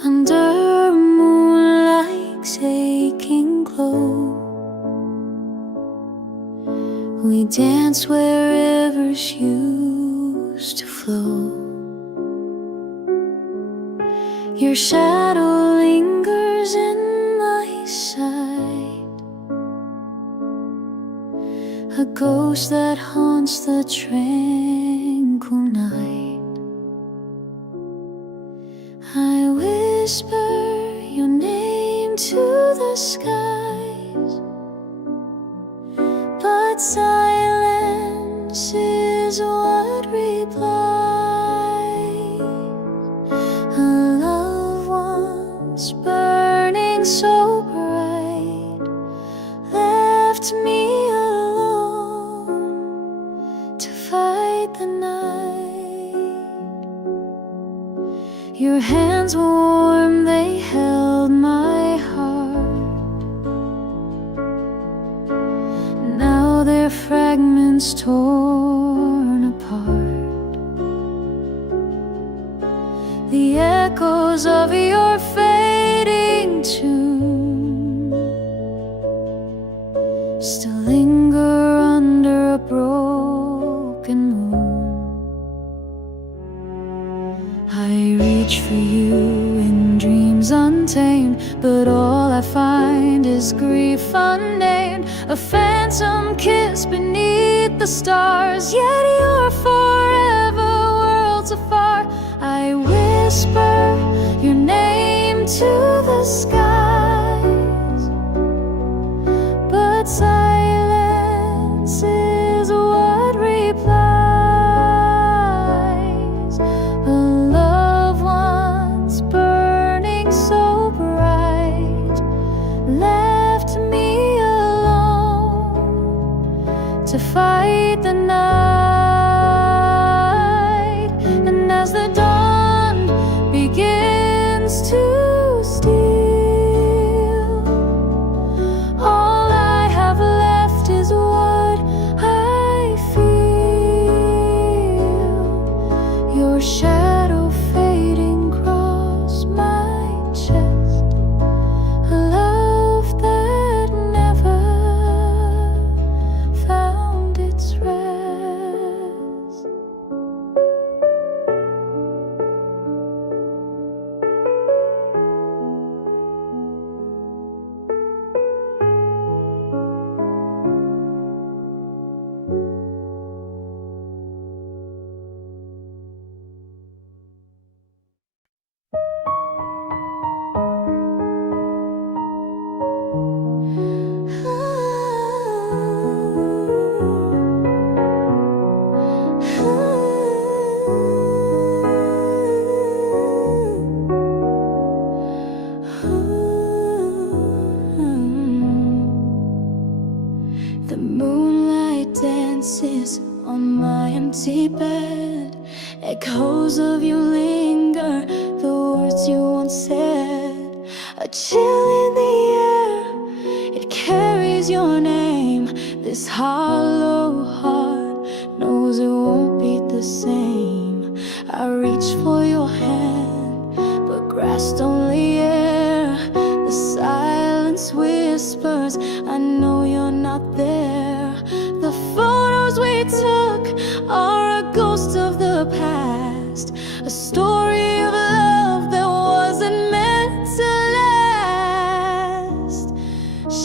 Under moonlight's aching glow, we dance where rivers used to flow. Your shadow lingers in my sight, a ghost that haunts the tranquil night. I whisper your name to the skies, but silence is what replies. A love once burning so bright left me alone to fight the night. Your hands were warm, they held my heart. Now they're fragments torn apart. The echoes of your fading tune still linger under a broken moon. I reach for you in dreams untamed, but all I find is grief unnamed. A phantom kiss beneath the stars, yet you're forever worlds afar. I whisper your name to the skies, but silence is what replies. To fight the night, and as the dawn begins to steal, empty bed. Echoes of you linger, the words you once said. A chill in the air, it carries your name. This hollow heart knows it won't beat the same. I reach for your hand, but grasped only air. The silence whispers, I know you're not there. The photos we took are a ghost of the past, a story of love that wasn't meant to last.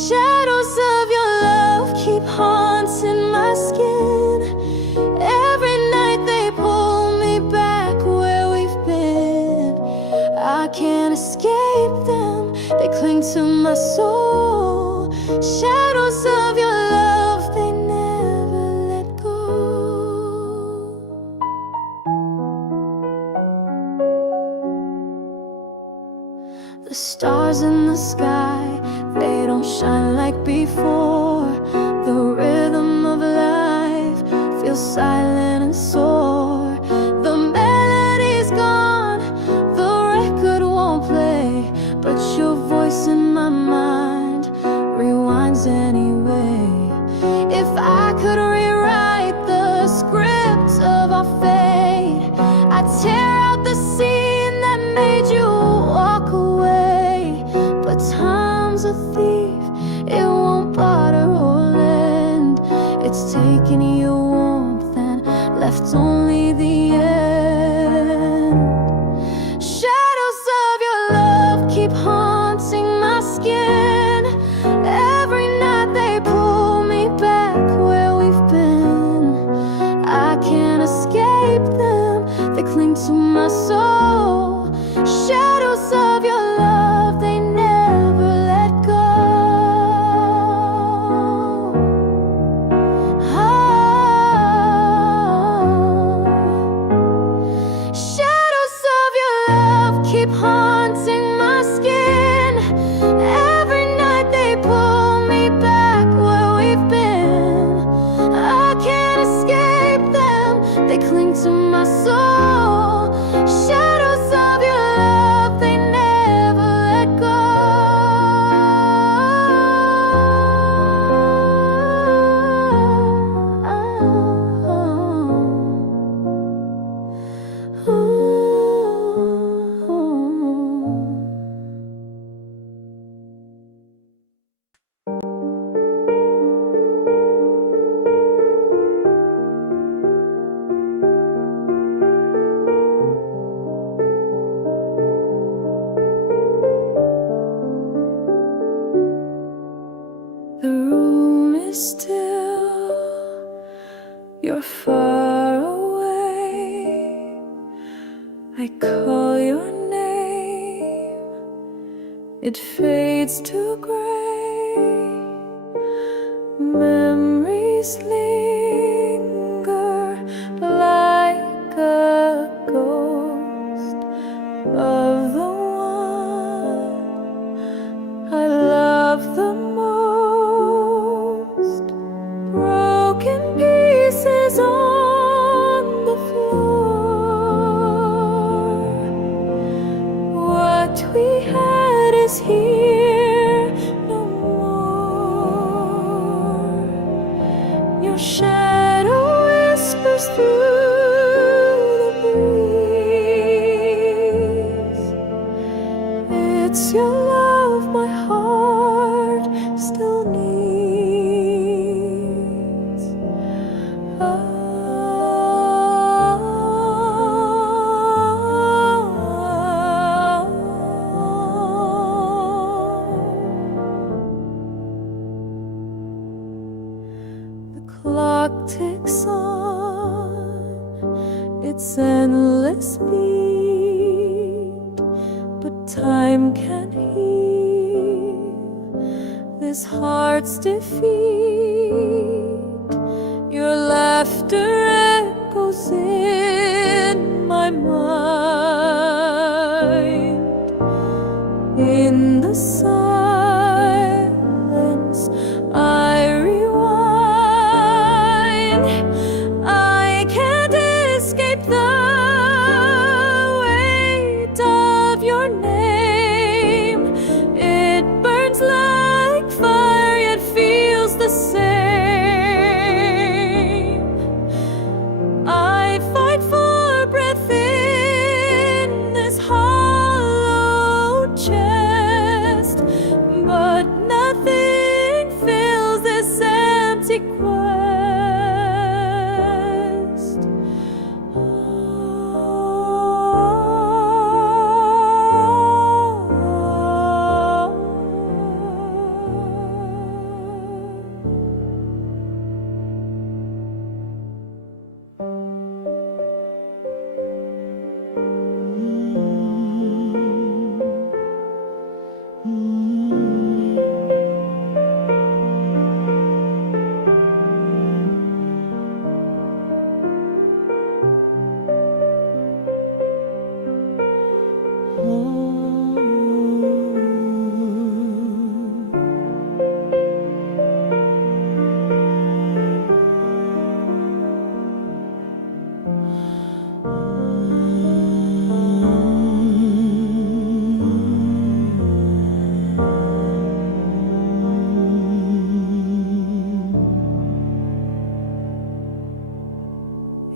Shadows of your love keep haunting my skin. Every night they pull me back where we've been. I can't escape them, they cling to my soul. Shadows of your love, they never let go. The stars in the sky, they don't shine like before. The rhythm of life feels silent and sore. The melody's gone, the record won't play, but your voice in my mind rewinds anyway. If I could rewrite the script of our fate, I'd tear out the scene that made you walk away. But time's a thief, it won't barter or lend. It's taken your warmth and left only the end. Shadows of your love keep haunting my skin. Every night they pull me back where we've been. I can't escape them, they cling to my soul. Shadows of your love, they never let go. Shadows of your love keep haunting my skin. Every night they pull me back where we've been. I can't escape them, they cling to my soul. Shadows of your love, they never let go. The room is still, you're far away. I call your name, it fades to gray. Memories linger like a ghost of the one I love the most. Broken pieces on the floor. What we had is here no more. Your shadow whispers through the breeze. It's your love my heart still needs. The clock ticks on, its endless beat, but time can't heal this heart's defeat. Your laughter echoes in my mind. In the silence, I rewind. I can't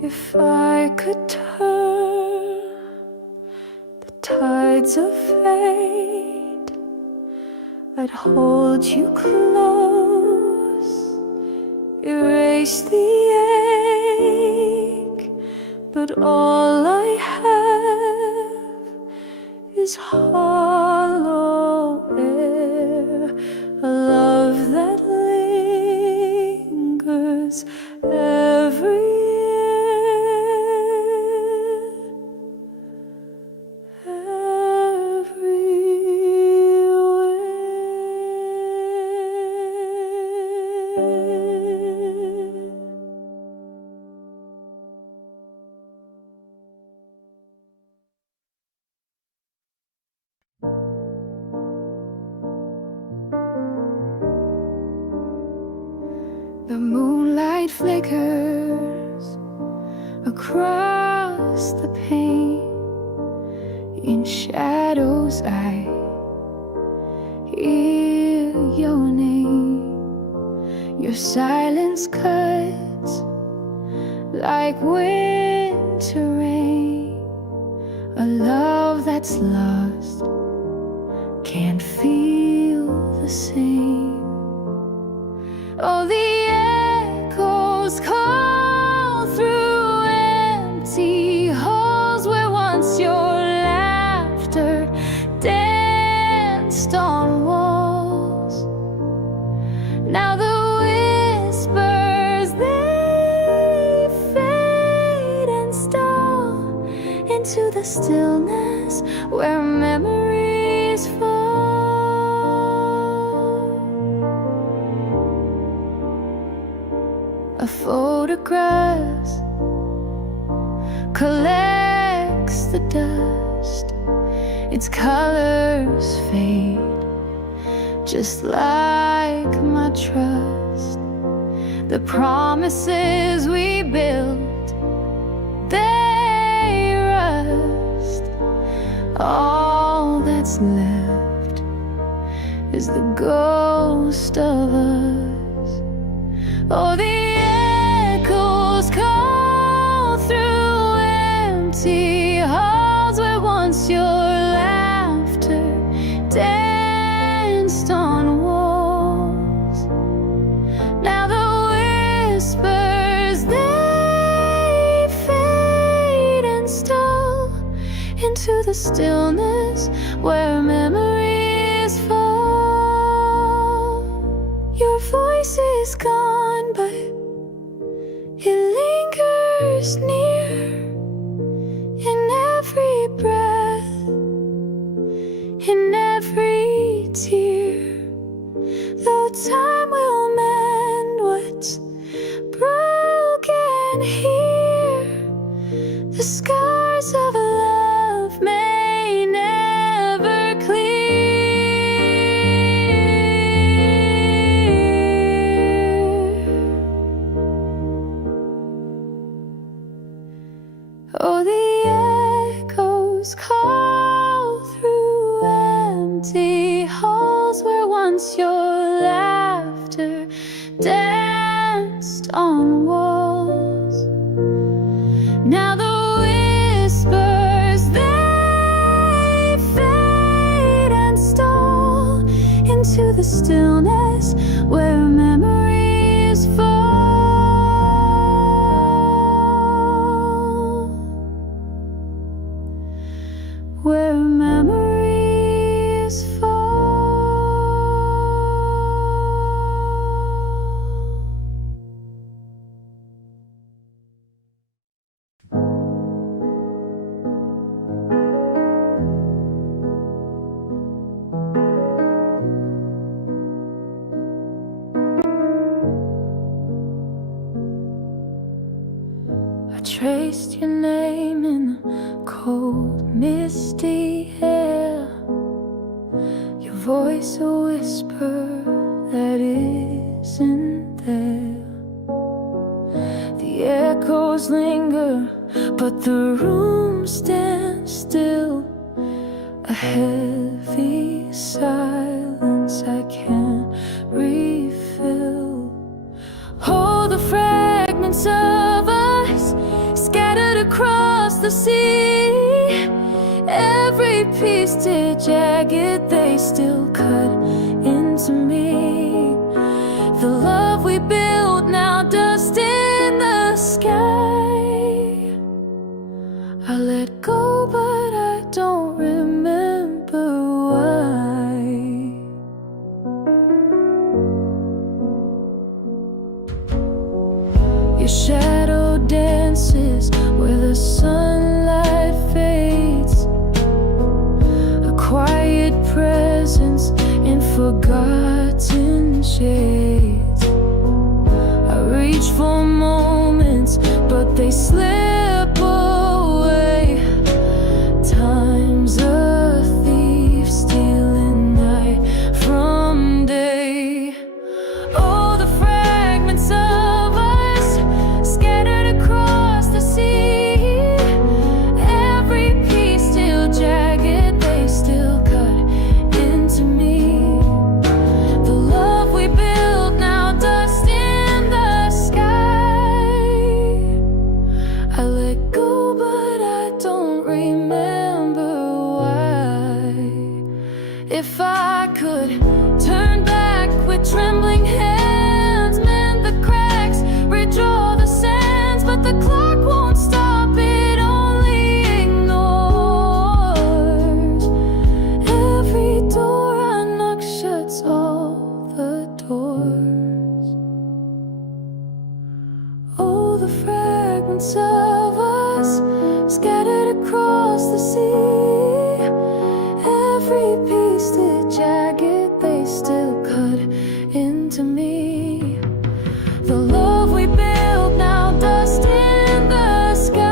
If I could turn the tides of fate, I'd hold you close, erase the ache, but all I have is hollow air, a love that lingers everywhere. The moonlight flickers across the pane. In shadows I hear your name. Your silence cuts like winter rain. A love that's lost can't feel the same. Oh, the echoes call through empty halls where once your laughter danced on walls. Now the whispers, they fade and stall into the stillness where memories fall. A photograph collects the dust. Its colors fade, just like my trust. The promises we built, they rust. All that's left is the ghost of us. Oh, the echoes call through empty halls where once your laughter danced on walls. Now the whispers, they fade and stall into the stillness where memories fall. Your voice is gone, but it lingers near in every breath, in every tear. Though time will mend what's broken here, the scars of love may never clear. Oh, the echoes call through empty halls where once your laughter danced on walls. Now the whispers, they fade and stall into the stillness where memories fall. Where memories fall. I traced your name in the cold, misty air. Your voice a whisper that isn't there. The echoes linger, but the room stands still. A heavy silence I can't refill. Oh, the fragments of us across the sea. Every piece did jagged, they still cut into me. The love we built, now dust in the sky. I let go, but I don't remember why. Your shadow dances where the sunlight fades. A quiet presence in forgotten shades. I reach for moments, but they slip away. Time's a thief, stealing night from day. Oh, the fragments of us scattered across the sea. Every piece still jagged, they still cut into me. The love we built, now dust in the sky. I let go, but I don't remember why. If I could turn back with trembling hands, mend the cracks, redraw the sands, but the clock won't stop, it only ignores. Every door I knock shuts all the doors. Oh, the fragments of us scattered across the sea. Every piece did jagged, they still cut into me. The love we built, now dust in the sky.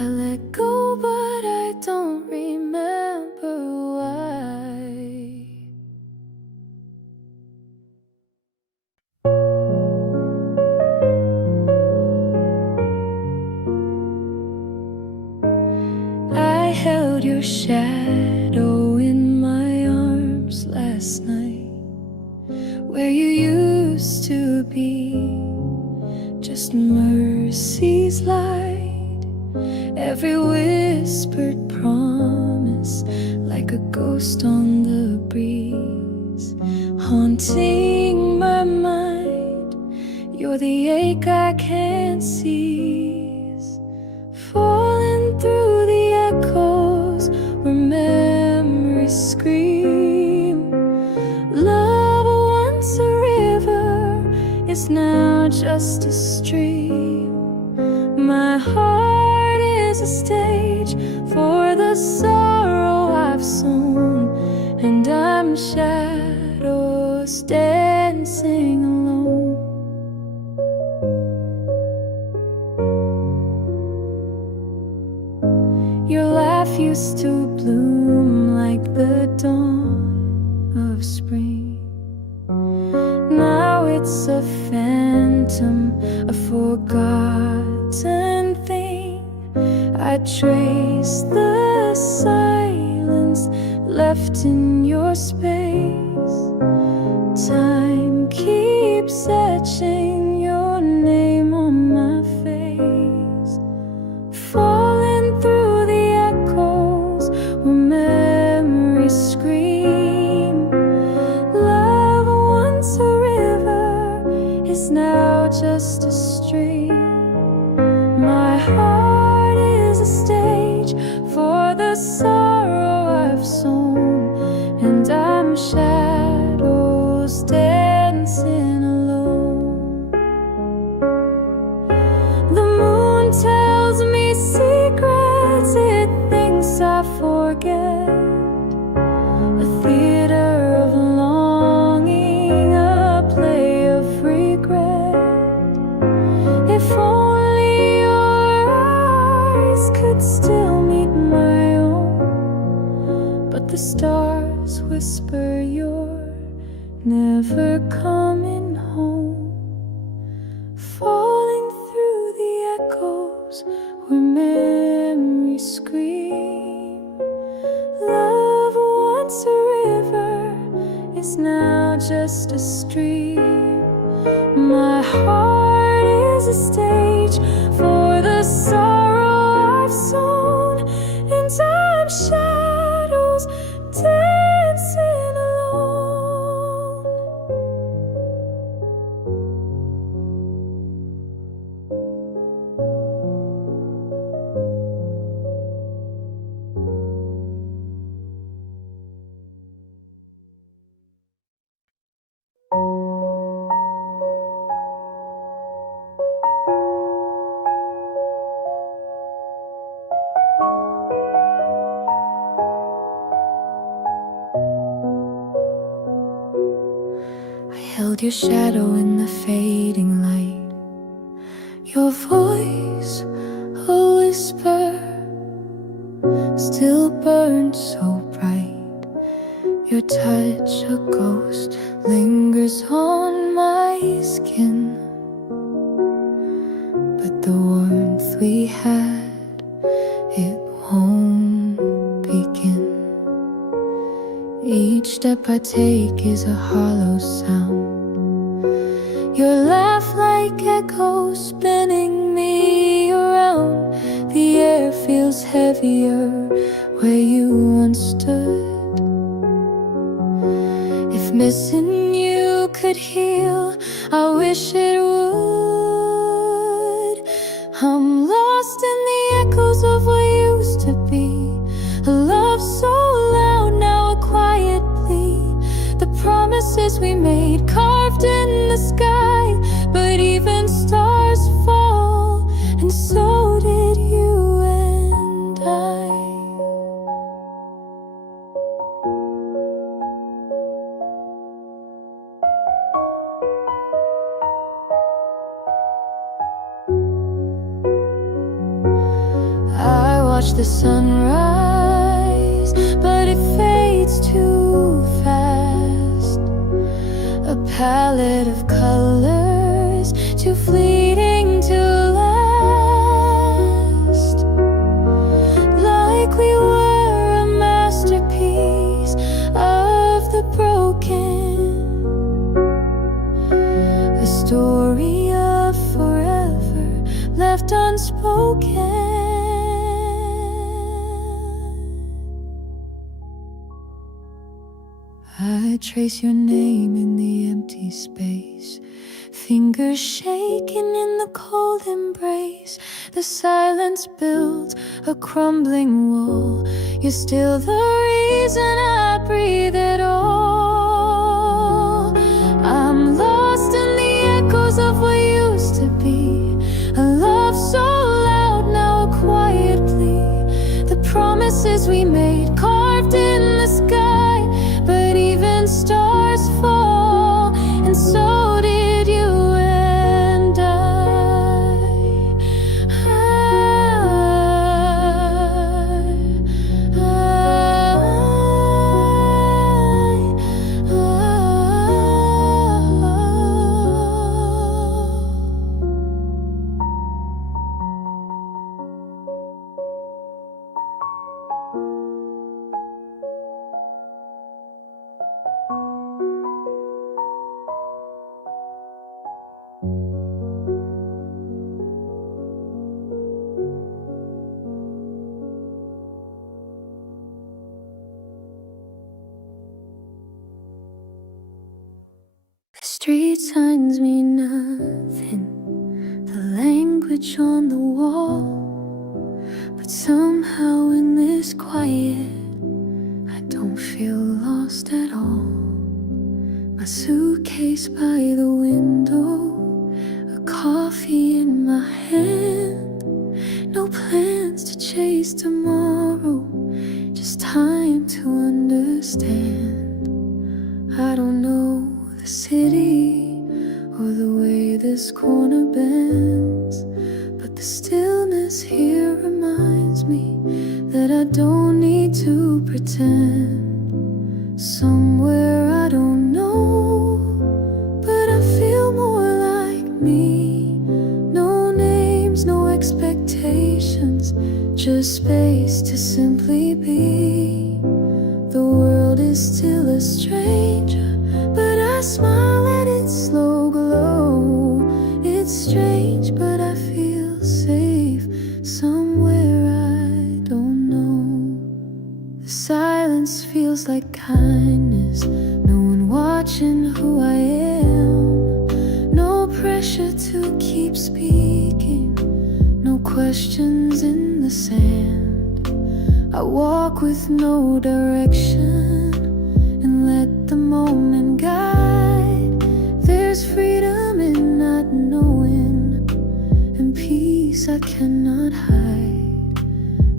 I let go, but I don't remember why. I held your shadow in my arms last night, where you used to be, just mercy's light. Every whispered promise, like a ghost on the breeze, haunting my mind. You're the ache I can't cease, falling through the echoes where memories scream. Love, once a river, is now just a stream. My heart is a stage for the sorrow I've sown, and I'm shadows dancing alone. Your laugh used to bloom like the dawn of spring. Now it's a phantom, a forgotten thing. I trace the silence left in your space. Time keeps etching your name on my face, falling through the echoes where memories scream. Love, once a river, is now just a stream. My heart is a stage for the sorrow I've sown, and I'm shadows dancing alone. The moon tells me secrets it thinks I forget. A theater of longing, a play of regret. If heart is a stage for the sorrow I've sown, and I'm shadows dancing alone. Held your shadow in the fading light, your voice a whisper still burns so bright, your touch a ghost lingers on my skin, but the warmth we had, it won't begin. Each step I take is a hollow sound, your laugh like echoes spinning me around. The air feels heavier where you once stood. If missing you could heal, I wish it would. I'm lost in the echoes of what used to be, a love so loud, now a quiet plea. The promises we made carved in the sky, but even stars fall, and so did you and I. I watch the sunrise, but it fades too fast. A palette of colors, too fleeting to last. Like we were a masterpiece of the broken, a story of forever left unspoken. I trace your name in the empty space, fingers shaking in the cold embrace. The silence builds a crumbling wall. You're still the reason I breathe at all. I'm lost in the echoes of what used to be, a love so loud, now a quiet plea. The promises we made carved in the sky, but even stars fall, and so did you and I. Street signs mean nothing, the language on the wall, but somehow in this quiet I don't feel lost at all. My suitcase by the window, a coffee in my hand, no plans to chase tomorrow, just time to understand. I don't know the city or the way this corner bends, but the stillness here reminds me that I don't need to pretend. Somewhere I don't know, but I feel more like me. No names, no expectations, just space to simply be. The world is still a stranger, but I smile at its slow glow. questions in the sand. I walk with no direction and let the moment guide. There's freedom in not knowing and peace I cannot hide.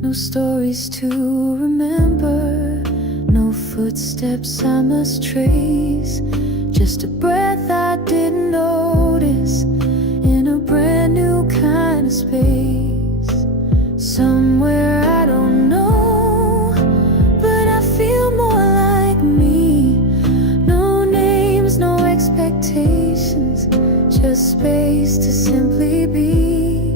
No stories to remember, no footsteps I must trace. Just a breath I didn't notice in a brand new kind of space. Somewhere I don't know, but I feel more like me. No names, no expectations, just space to simply be.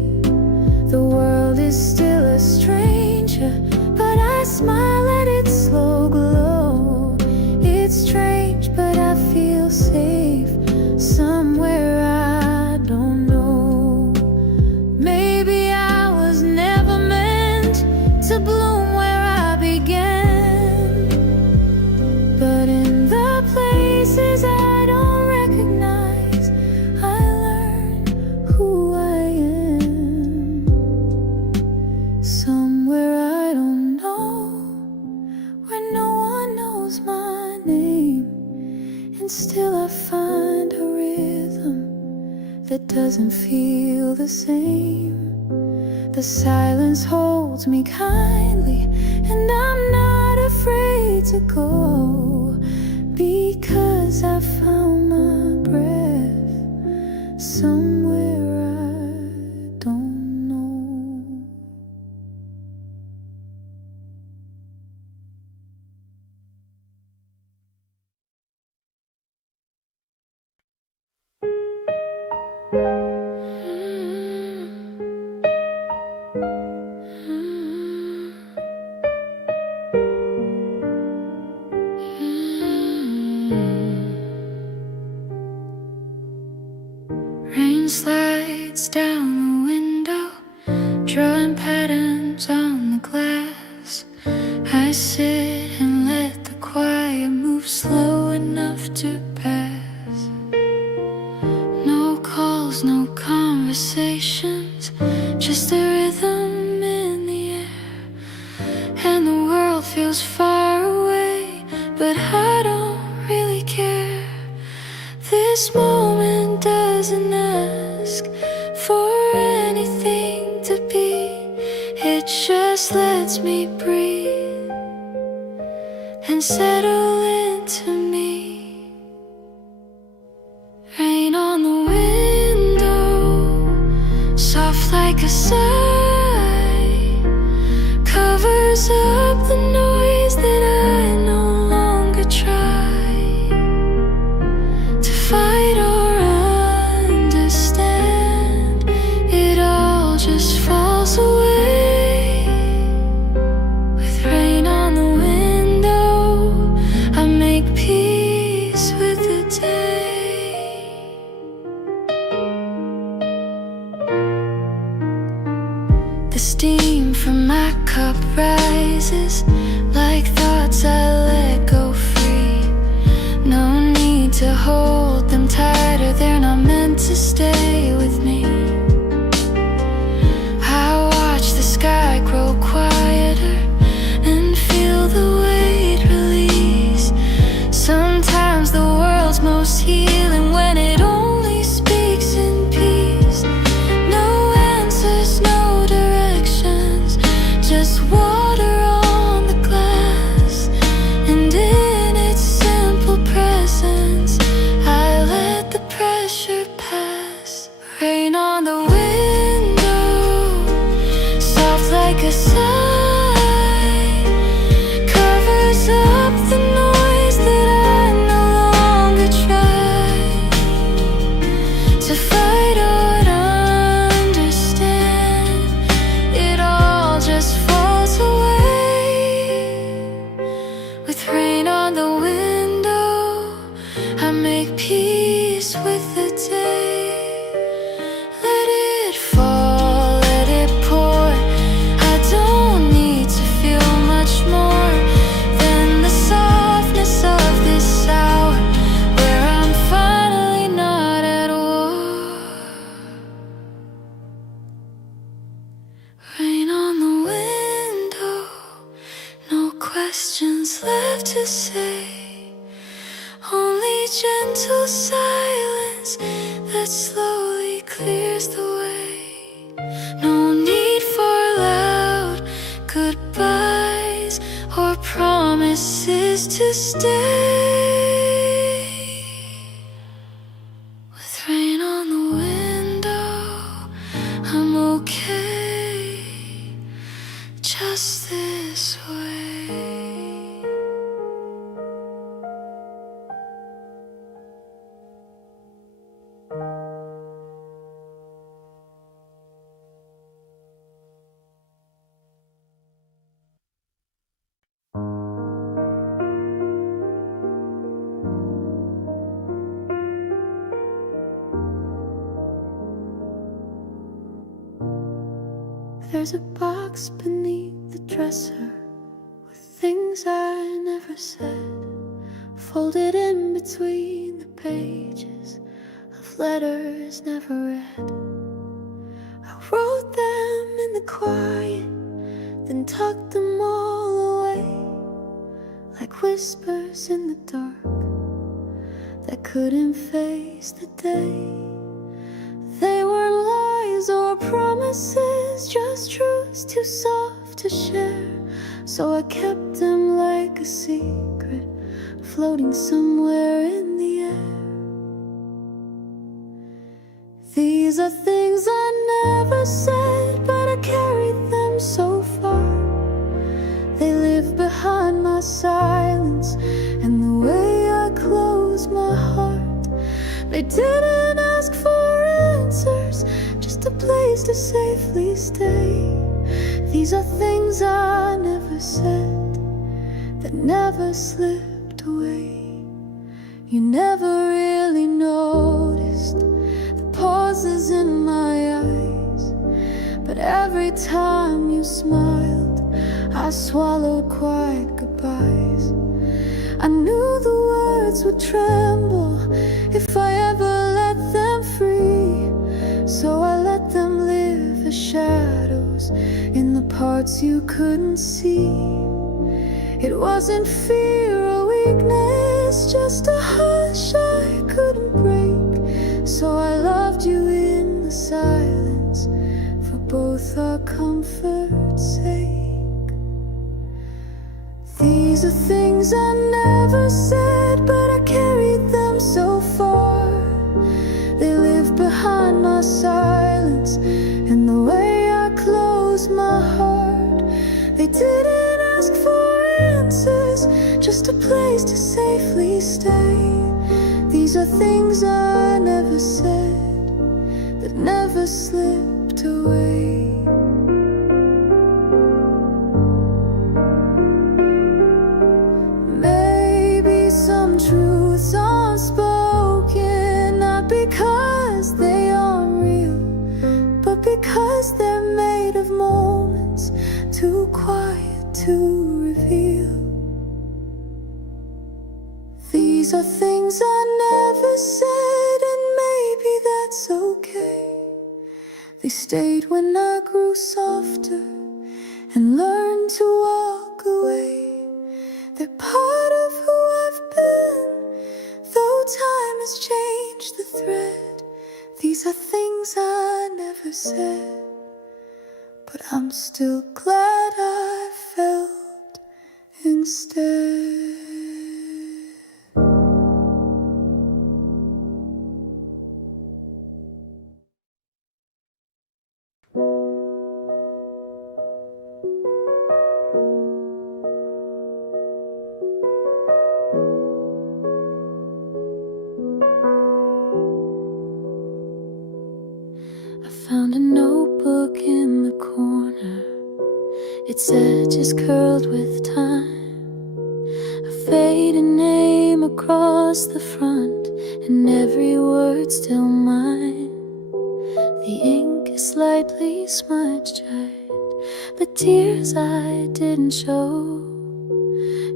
The world is still a stranger, but I smile at its slow glow. It's strange, but I feel safe somewhere I don't know. Maybe I was never meant to bloom where I began, but in the places I don't recognize, I learn who I am. Somewhere I don't know, where no one knows my name, and still I find a rhythm that doesn't feel the same. The silence holds me kindly, and I'm not afraid to go, because I found my breath somewhere I don't know. Rain slides down the window, drawing patterns on the glass. I sit and let the quiet move slow enough to pass. No calls, no conversations, just a rhythm in the air. And the world feels far away, but I don't really care. This moment doesn't ask for anything to be. It just lets me breathe and settle into me. Rain on the window, soft like a sigh, covers up the noise that I no longer try to fight or understand. It all just falls away. With rain on the window, I make peace with the day. The steam from my cup rises like thoughts I let go free. No need to hold them tighter, they're not meant to stay with me. I watch the sky grow quieter and feel the weight release. Sometimes the world's most healing when it only speaks in peace. No answers, no directions, just water on the glass. And in its simple presence, I let the pressure pass. Rain on the window, soft like a sigh, covers up the noise that I no longer try to fight or understand. It all just falls away. With rain on the window, I make peace with the day. Let it fall, let it pour. I don't need to feel much more than the softness of this hour, where I'm finally not at war. gentle silence that slowly clears the way. No need for loud goodbyes or promises to stay. With rain on the window, I'm okay just this way. There's a box beneath the dresser with things I never said, folded in between the pages of letters never read. I wrote them in the quiet, then tucked them all away, like whispers in the dark that couldn't face the day. They weren't lies or promises, just truths too soft to share. So I kept them like a secret, floating somewhere in the air. These are things I never said, but I carried them so far. They live behind my silence and the way I close my heart. They didn't ask for answers, just a place to safely stay. These are things I never said, that never slipped away. You never really noticed the pauses in my eyes, but every time you smiled, I swallowed quiet goodbyes. I knew the words would tremble if I ever let them free, so I let them live as shadows in the parts you couldn't see. It wasn't fear or weakness, just a hush I couldn't break, so I loved you in the silence for both our comfort's sake. These are things I never said, but I carried them so far. They live behind my silence and the way I close my heart. They didn't ask for answers, just a place to safely stay. These are things I never said, that never slipped away. Some truths unspoken, not because they aren't real, but because they're made of moments too quiet to reveal. These are things I never said, and maybe that's okay. They stayed when I grew softer and learned to walk away. They're part of who I've been, though time has changed the thread. These are things I never said, but I'm still glad I felt instead. Found a notebook in the corner, its edges curled with time, a faded name across the front, and every word still mine. The ink is slightly smudged-eyed, but tears I didn't show,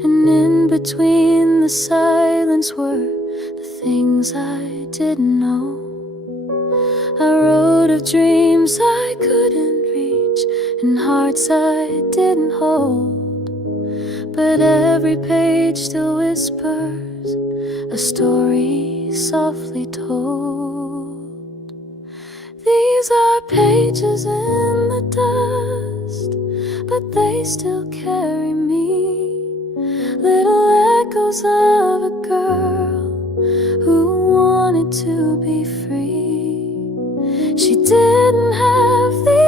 and in between the silence were the things I didn't know. I wrote of dreams I couldn't reach and hearts I didn't hold, but every page still whispers a story softly told. These are pages in the dust, but they still carry me, little echoes of a girl who wanted to be free. She didn't have the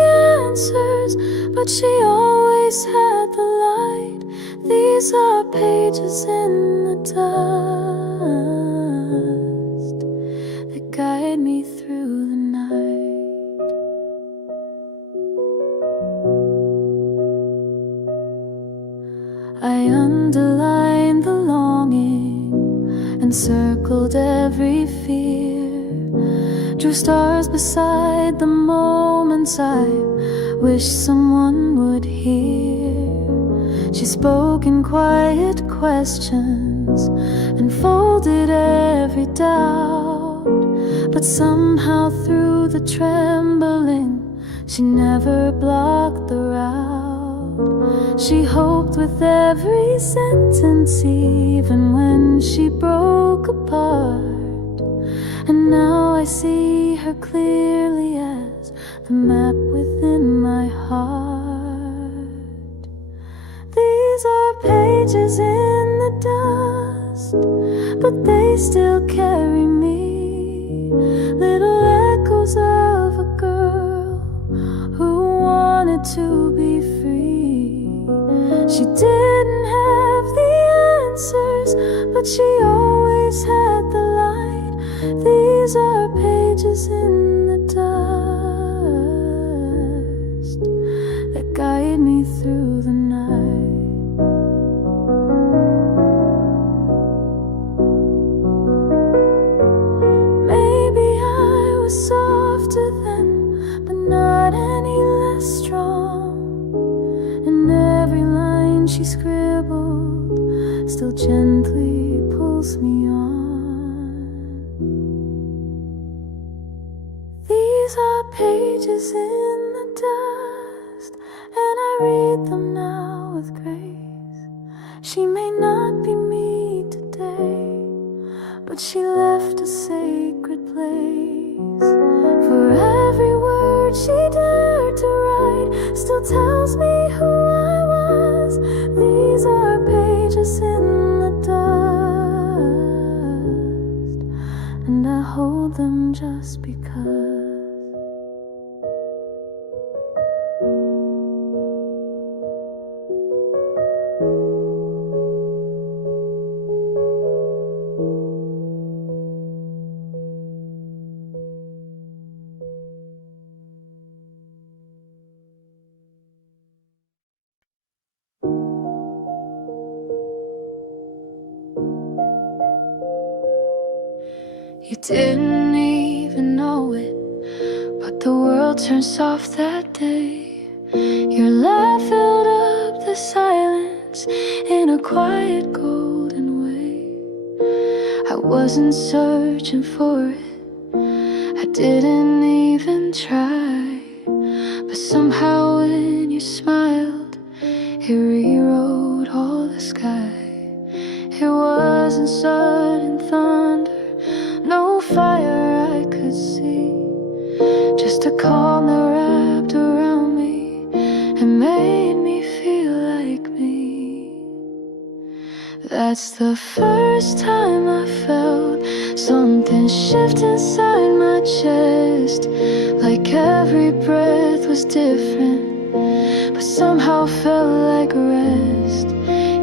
answers, but she always had the light. These are pages in the dust that guide me through the night. I underlined the longing and circled every fear, drew stars beside the moments I wish someone would hear. She spoke in quiet questions and folded every doubt, but somehow through the trembling she never blocked the route. She hoped with every sentence, even when she broke apart. And now I see her clearly as the map within my heart. These are pages in the dust, but they still carry me, little echoes of a girl who wanted to be free. She didn't have the answers, but she always had the light. These are pages in the dust that guide me through the night. Maybe I was softer then, but not any less strong. And every line she scribbled still gently pulls me on. These are pages in the dust, and I read them now with grace. She may not be me today, but she left a sacred place. For every word she dared to write still tells me who I was. These are pages in the dust, and I hold them just because. You didn't even know it, but the world turned soft that day. Your laugh filled up the silence in a quiet golden way. I wasn't searching for it, I didn't even try, but somehow when you smiled, it rewrote all the sky. It wasn't sudden thunder, no fire I could see, just a calm that wrapped around me and made me feel like me. That's the first time I felt something shift inside my chest, like every breath was different, but somehow felt like rest.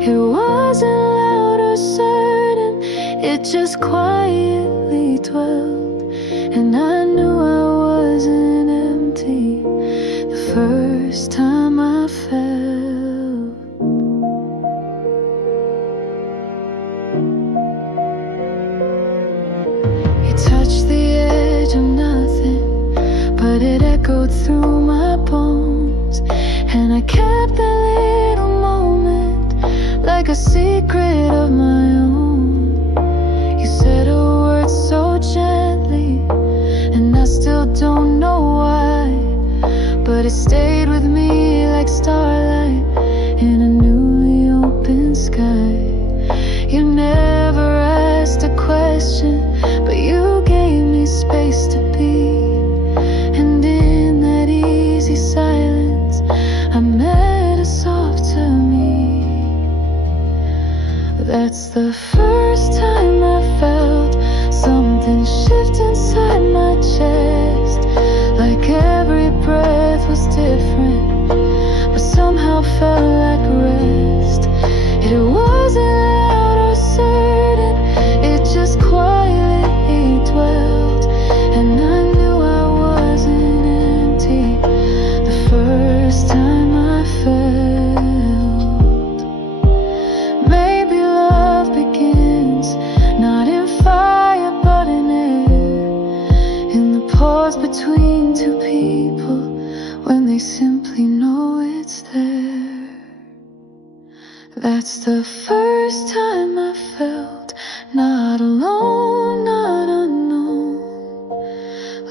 It wasn't loud or certain, it just quietly dwelled, and I knew I wasn't empty the first time I felt. You touched the edge of nothing, but it echoed through my bones, and I kept that little moment like a secret of my own. You said a word so gently, and I still don't know why, but it stayed with me like starlight in a newly open sky. You never asked a question, but space to be. And in that easy silence, I met a softer me. That's the first time I felt something shift inside my chest. Like every breath was different, but somehow felt like rest. It wasn't loud or certain, it just quietly dwelled. And I knew I wasn't empty the first time I felt. Maybe love begins not in fire but in air, in the pause between two people when they simply know it's there. That's the first time I felt not alone, not unknown.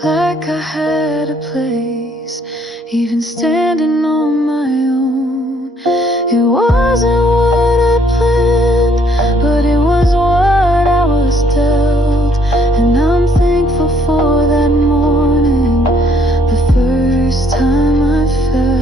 Like I had a place, even standing on my own. It wasn't what I planned, but it was what I was dealt. And I'm thankful for that morning, the first time I felt.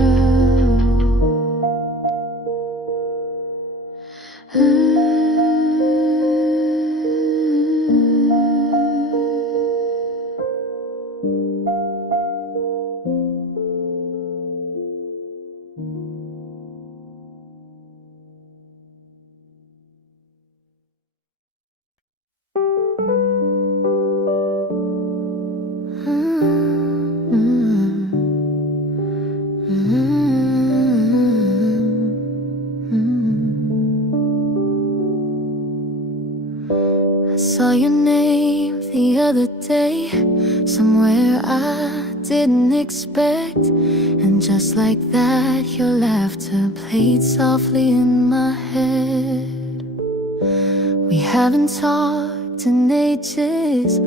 Saw your name the other day, somewhere I didn't expect. And just like that, your laughter played softly in my head. We haven't talked in ages,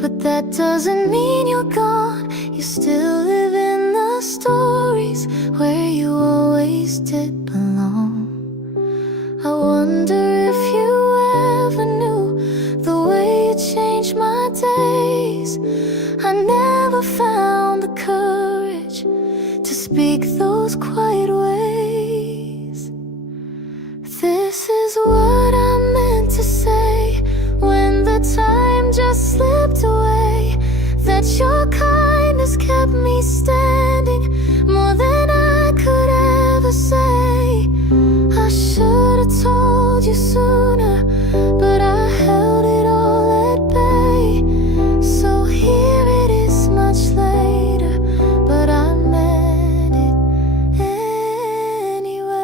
but that doesn't mean you're gone. You still live in the stories where you always did belong. I wonder if you ever knew the way you changed my days. I never found the courage to speak those quiet ways. This is what I meant to say when the time just slipped away. That your kindness kept me standing more than I could ever say. I should have told you sooner, but I held it all at bay. So here it is much later, but I meant it anyway.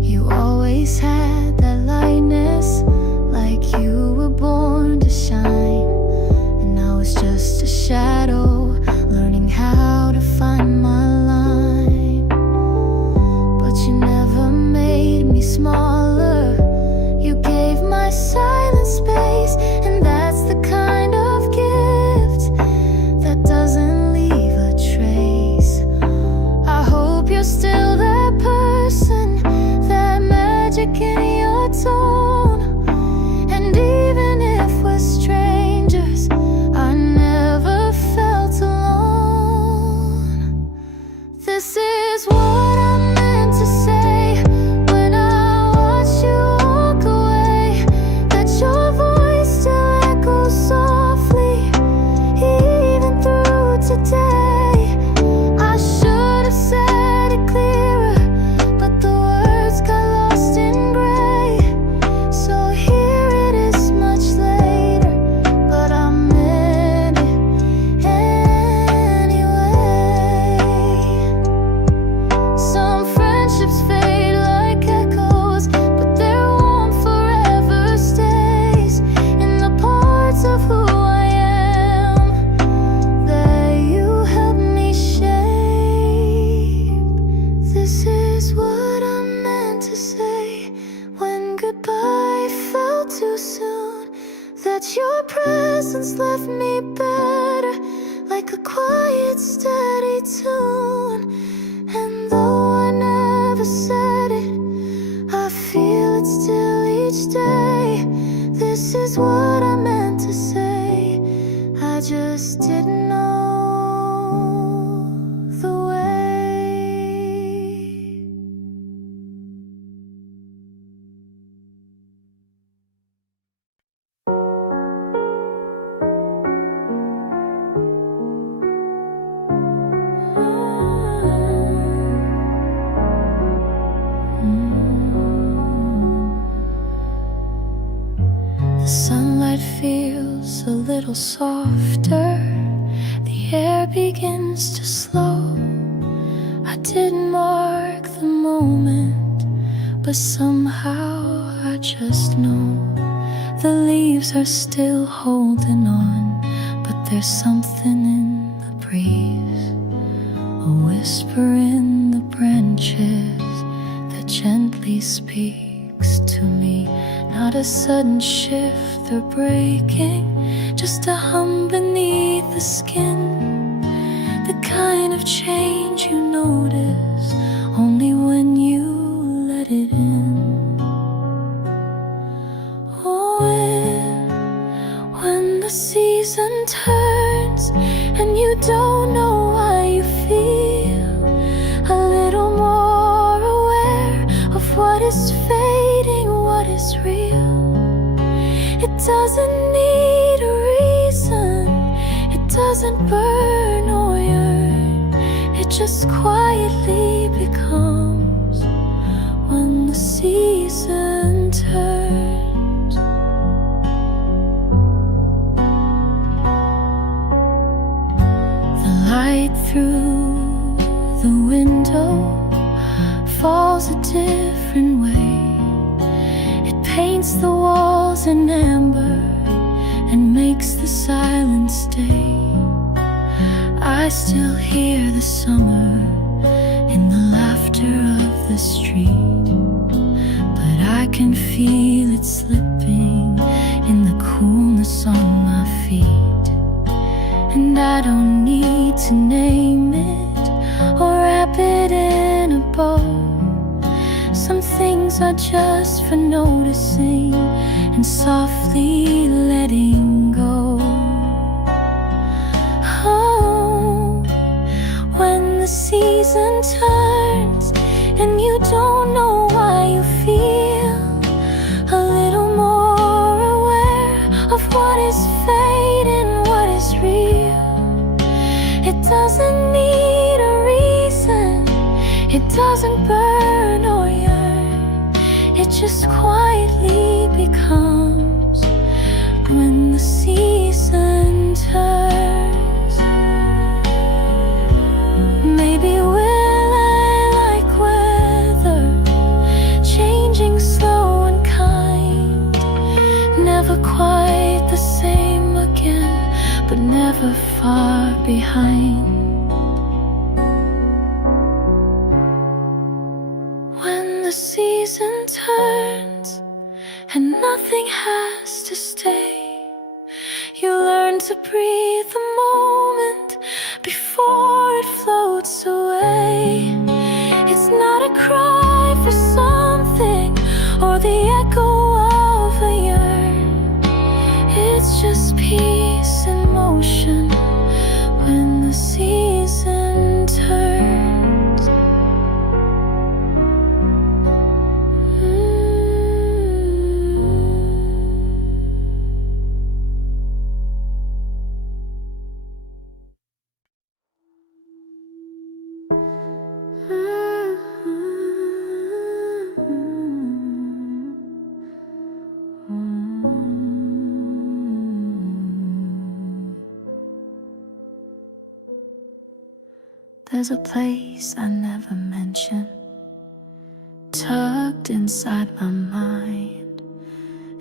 You always had that lightness, like you were born to shine. And I was just a shadow, learning how to find my line. But you never made me smaller. You gave my silence space, and that's the kind of gift that doesn't leave a trace. I hope you're still that person, that magic in your tone. And even if we're strangers, I never felt alone. This is what I meant to say when I watched you walk away. That your voice still echoes softly, even through today. I should have said it clearer, but the words got lost in gray. So here it is much later, but I meant it anyway. Some friendships fade like echoes, but their warmth forever stays in the parts of who I am that you helped me shape. This is what I meant to say when goodbye felt too soon. That your presence left me better, like a quiet, steady tune. And though I never said it, I feel it still each day. This is what I meant to say, I just didn't know the way. The sunlight feels a little softer, the air begins to slow. I didn't mark the moment, but somehow I just know the leaves are still holding on, but there's something in the breeze, a whisper in the branches that gently speaks to me. Not a sudden shift or breaking, just a hum beneath the skin. The kind of change you notice only when you let it in. Oh, when the season turns and you don't know why you feel a little more aware of what is fading, what is real. It doesn't need a reason, it doesn't burn or yearn, it just quietly becomes when the season turns. The light through the window falls a different way. Paints the walls in amber and makes the silence stay. I still hear the summer in the laughter of the street, but I can feel it slipping in the coolness on my feet. And I don't need to name it or wrap it in a bow. Some things are just for noticing and softly letting go. Oh, when the season turns and you don't know why you feel a little more aware of what is fading, what is real. It doesn't need a reason, it doesn't burn or yearn, it just quietly becomes when the season turns. Maybe will I like weather, changing slow and kind, never quite the same again, but never far behind. The season turns and nothing has to stay. You learn to breathe the moment before it floats away. It's not a cry for something or the echo of a yearn. It's just peace in motion when the season turns. There's a place I never mentioned, tucked inside my mind.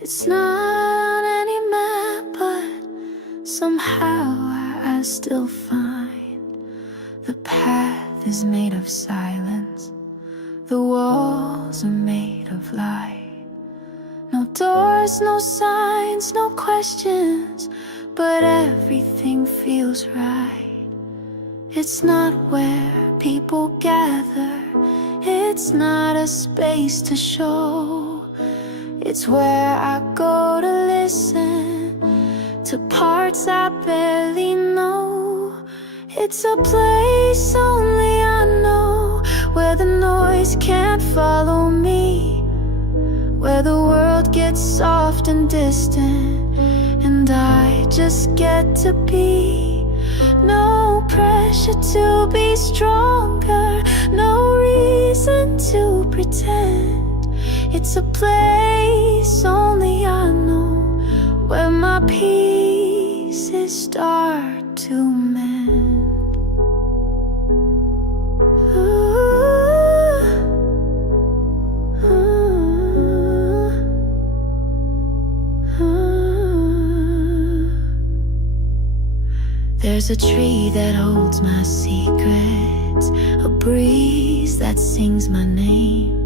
It's not on any map, but somehow I still find the path is made of silence, the walls are made of light. No doors, no signs, no questions, but everything feels right. It's not where people gather, it's not a space to show It's where I go to listen to parts I barely know. It's a place only I know, where the noise can't follow me, where the world gets soft and distant, and I just get to be. No pressure to be stronger, no reason to pretend. It's a place only I know, where my pieces start to mend. There's a tree that holds my secrets, a breeze that sings my name.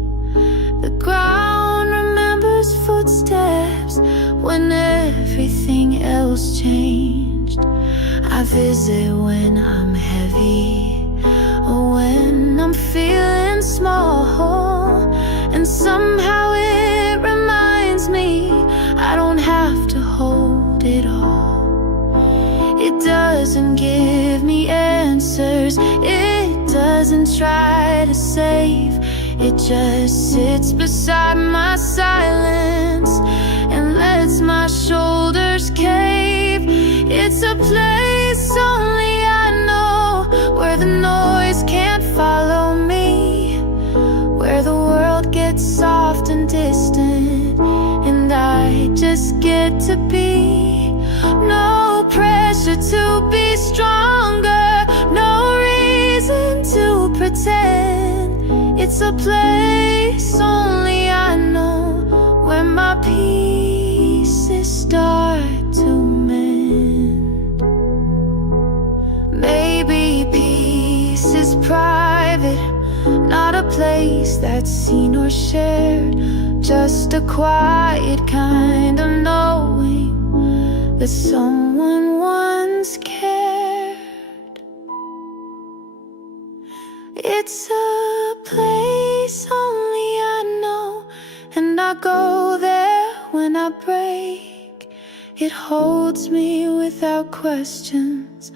The ground remembers footsteps when everything else changed. I visit when I'm heavy, or when I'm feeling small, and somehow it reminds me I don't have to hold it all. It doesn't give me answers, it doesn't try to save. It just sits beside my silence and lets my shoulders cave. It's a place only I know, where the noise can't follow me, where the world gets soft and distant, and I just get to be. No pressure to be stronger, no reason to pretend. It's a place only I know, where my pieces start to mend. Maybe peace is private, not a place that's seen or shared, just a quiet kind of knowing that someone once cared. It's a place only I know, and I go there when I break. It holds me without questions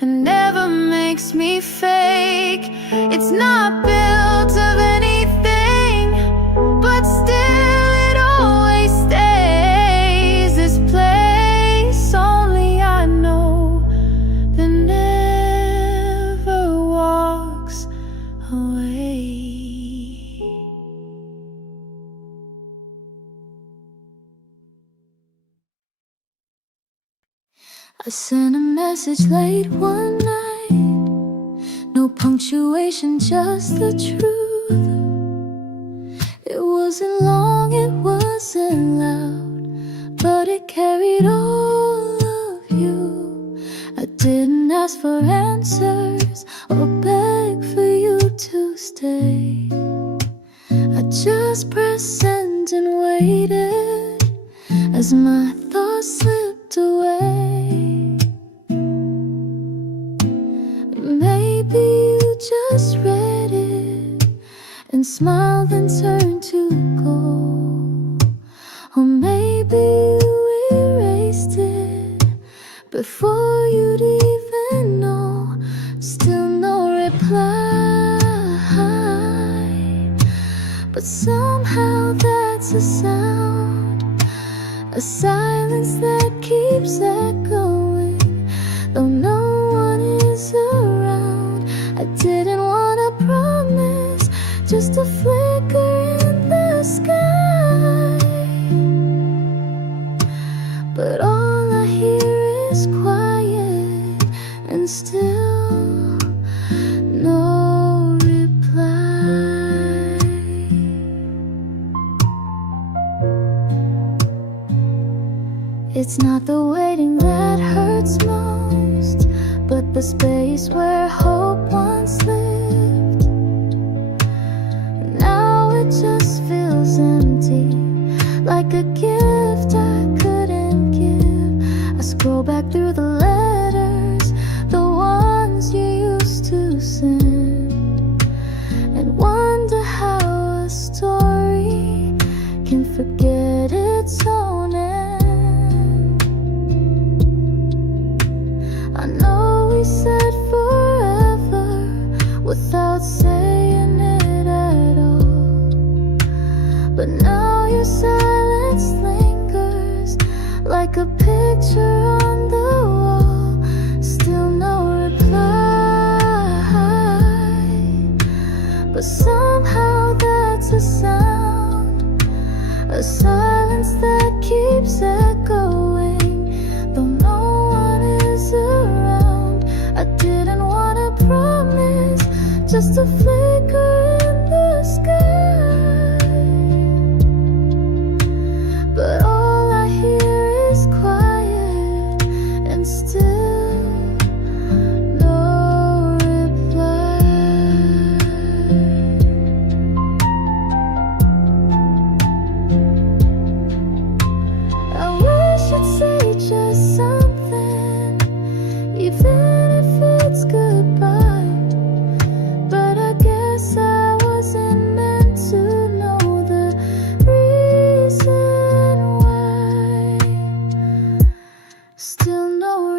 and never makes me fake. It's not built of anything, but still it always stays. This place only I know, that never walks away. I sent a message late one night, no punctuation, just the truth. It wasn't long, it wasn't loud, but it carried all of you. I didn't ask for answers or beg for you to stay. I just pressed send and waited as my thoughts slipped away. Maybe you just read it and smiled and turned to go. Or maybe you erased it before you'd even know. Still no reply, but somehow that's a sound, a silence that keeps echoing, though no one is around. I didn't want to promise, just a flicker in the sky, but all I hear is quiet and still no reply. It's not the waiting that hurts most, but the space where hope once lived. Now it just feels empty, like a gift I couldn't give. I scroll back through the letters, the ones you used to send, and wonder how a story can forget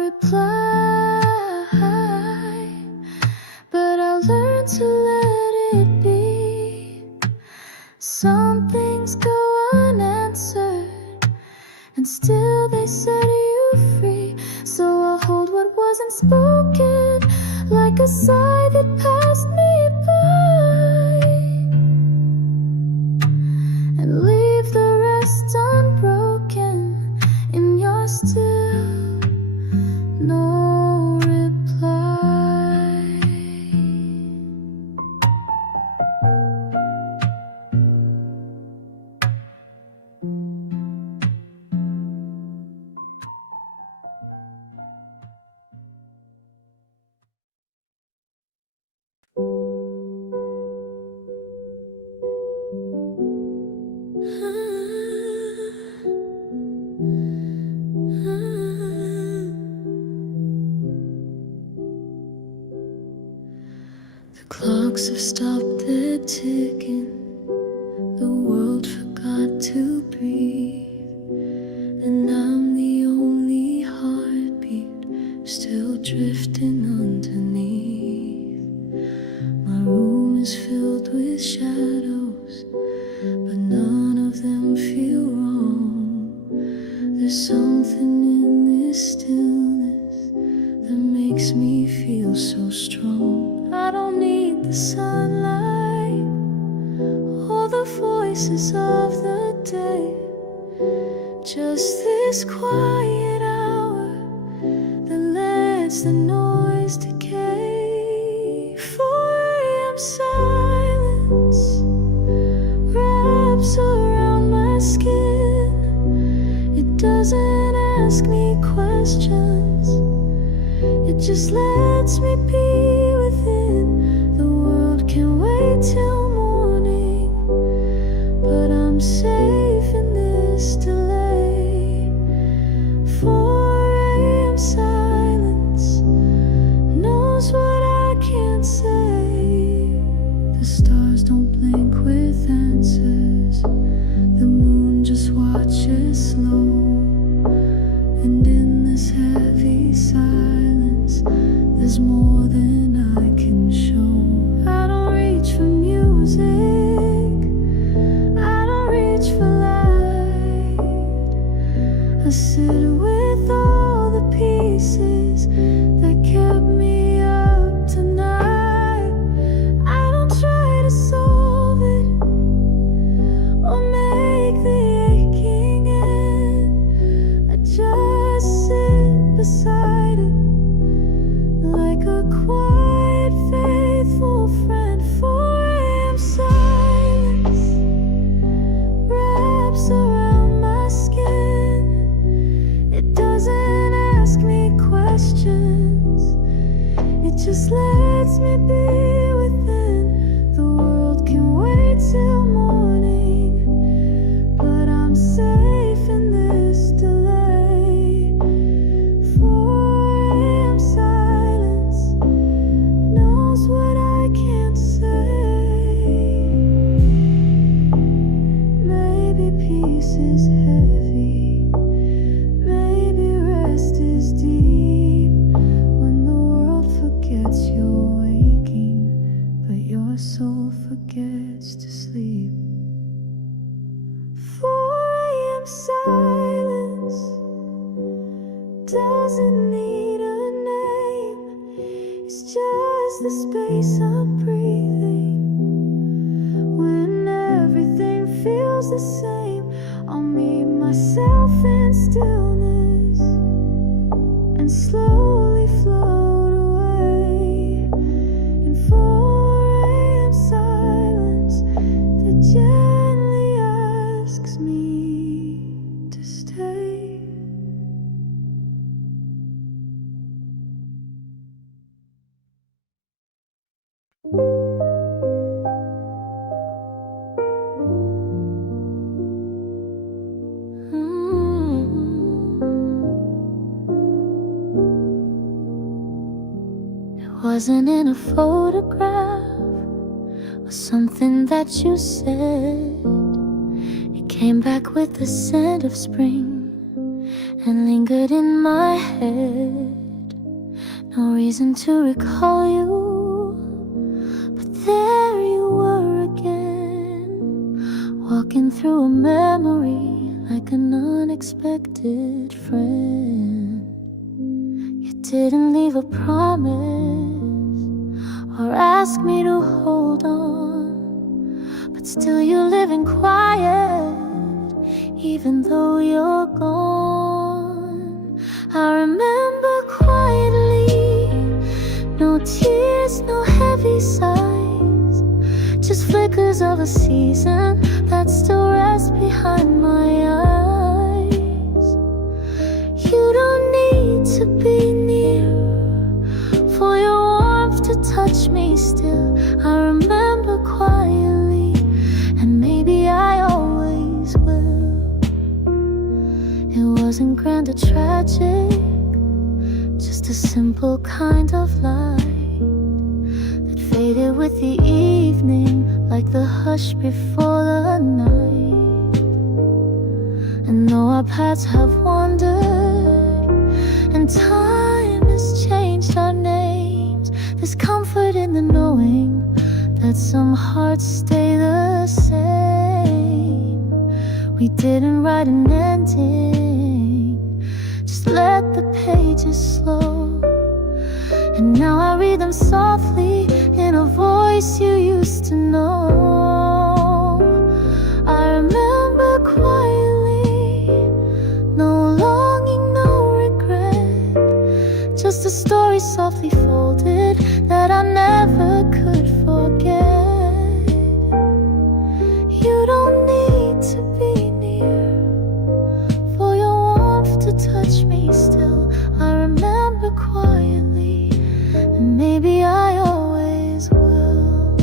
reply, but I learned to let it be. Some things go unanswered, and still they set you free. So I'll hold what wasn't spoken, like a sigh that passed me by, and leave the rest unbroken in your still no reply. The clocks have stopped their ticking. The world forgot to breathe, and I'm the only heartbeat still drifting underneath. My room is filled with shadows, but none of them feel wrong. There's something in this stillness that makes me feel so strong. I don't need the sunlight or the voices of the day, just this quiet hour that lets the noise decay. 4 a.m. silence wraps around my skin. It doesn't ask me questions, it just lets me be within. The world can wait till morning, but I'm safe in this delay. 4 a.m. silence knows what I can't say. The stars don't blink with answers, the moon just watches slow. And in this heavy silence, there's more than I can show. I don't reach for music, I don't reach for light. I sit with all the pieces that kept me up tonight. I don't try to solve it or make the aching end. I just sit beside it like a quiet, faithful friend. 4 a.m. silence wraps around my skin. It doesn't ask me questions, it just lets me be within. The world can wait till morning, but I'm safe in this delay. 4 a.m. silence knows what I can't say. Maybe peace is heavy, maybe rest is deep. When the world forgets you're waking, but your soul forgets to sleep. 4 a.m. silence doesn't need a name, it's just the space I'm breathing. When everything feels the same, I'll meet myself in stillness and slowly float away. In 4 a.m. silence that gently asks me to stay. It wasn't in a photograph or something that you said. It came back with the scent of spring and lingered in my head. reason to recall you, but there you were again, walking through a memory like an unexpected friend. You didn't leave a promise or ask me to hold on, but still you live in quiet, even though you're gone. I remember quietly, no tears, no heavy sighs, just flickers of a season that still rests behind my eyes. You don't need to be near for your warmth to touch me still. I remember quietly, and maybe I always will. It wasn't grand or tragic, just a simple kind of light that faded with the evening, like the hush before the night. And though our paths have wandered and time has changed our names, there's comfort in the knowing that some hearts stay the same. We didn't write an ending, just let the pages slow. And now I read them softly in a voice you used to know. I remember quietly, no longing, no regret, just a story softly folded that I never could forget. You don't need to be near for your warmth to touch me still. I remember quietly, and maybe I always will.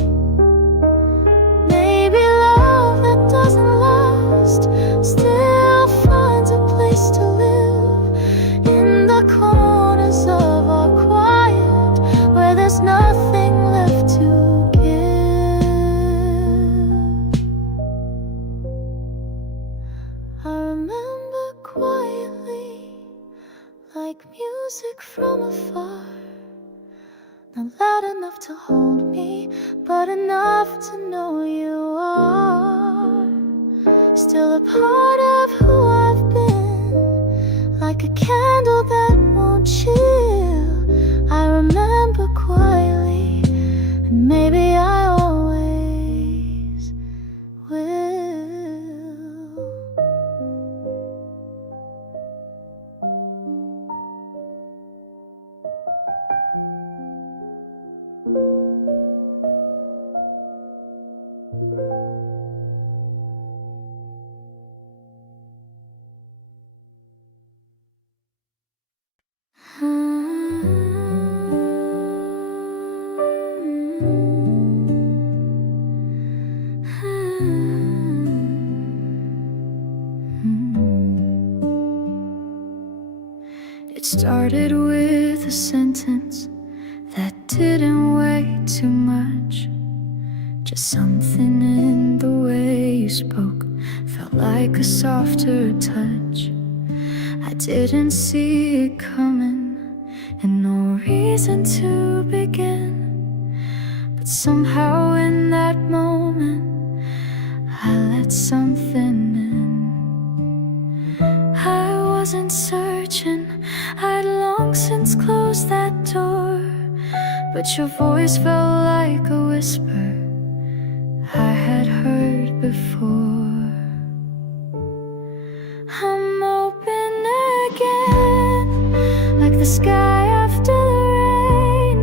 Maybe love that doesn't last still finds a place to live in the corners of our quiet, where there's nothing left to give. I remember quietly, like music from afar, not loud enough to hold me, but enough to know you are still a part of who I've been, like a candle that won't chill. I remember quietly, and maybe I always will. It started with a sentence that didn't weigh too much. Just something in the way you spoke felt like a softer touch. I didn't see it coming, and no reason to begin. But somehow in that moment, I let something in. I wasn't searching, I'd long since closed that door, but your voice felt like a whisper I had heard before. I'm open again, like the sky after the rain,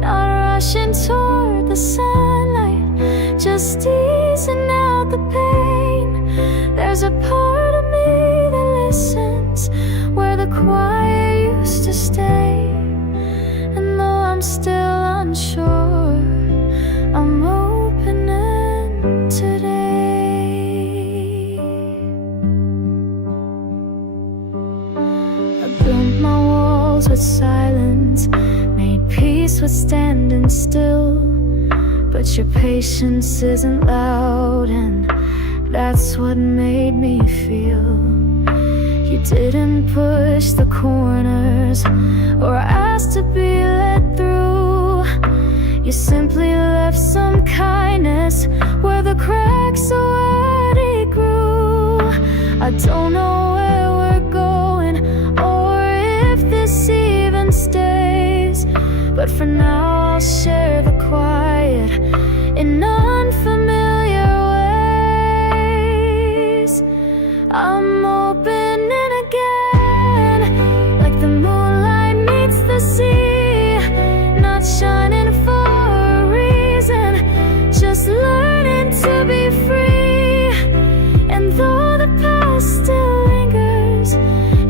not rushing toward the sunlight, just easing out the pain. There's a part of me that listens where the quiet used to stay, and though I'm still unsure, I'm opening today. I built my walls with silence, made peace with standing still, but your patience isn't loud, and that's what made me feel. You didn't push the corners or ask to be let through. You simply left some kindness where the cracks already grew. I don't know where we're going or if this even stays, but for now I'll share the quiet in unfamiliar ways. I'm opening again, like the moonlight meets the sea, not shining for a reason, just learning to be free. And though the past still lingers,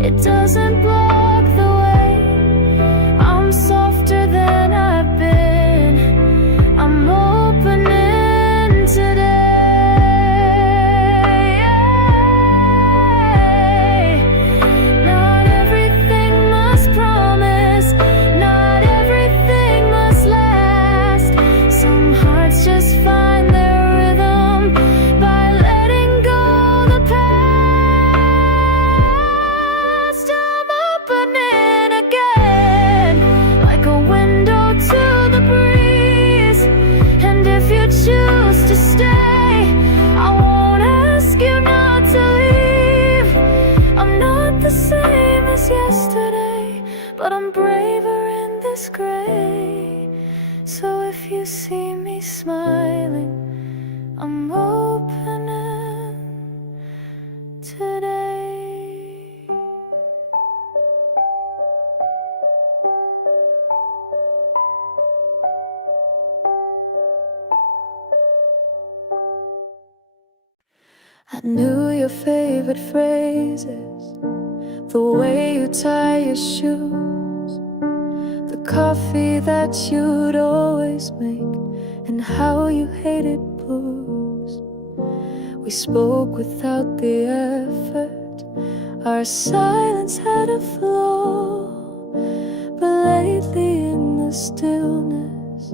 it doesn't block the way. I'm softer than I've been, I'm opening today. Not everything must promise, not everything must last. Some hearts just find their rhythm by letting go the past. I'm opening again, like a window to the breeze. And if you choose to stay, I won't ask you not to leave. I'm not the same as yesterday, but I'm braver in this gray. So if you see me smiling, I'm opening today. I knew your favorite phrases, the way you tie your shoes, the coffee that you'd always make, and how you hated blues. We spoke without the effort, our silence had a flow. But lately in the stillness,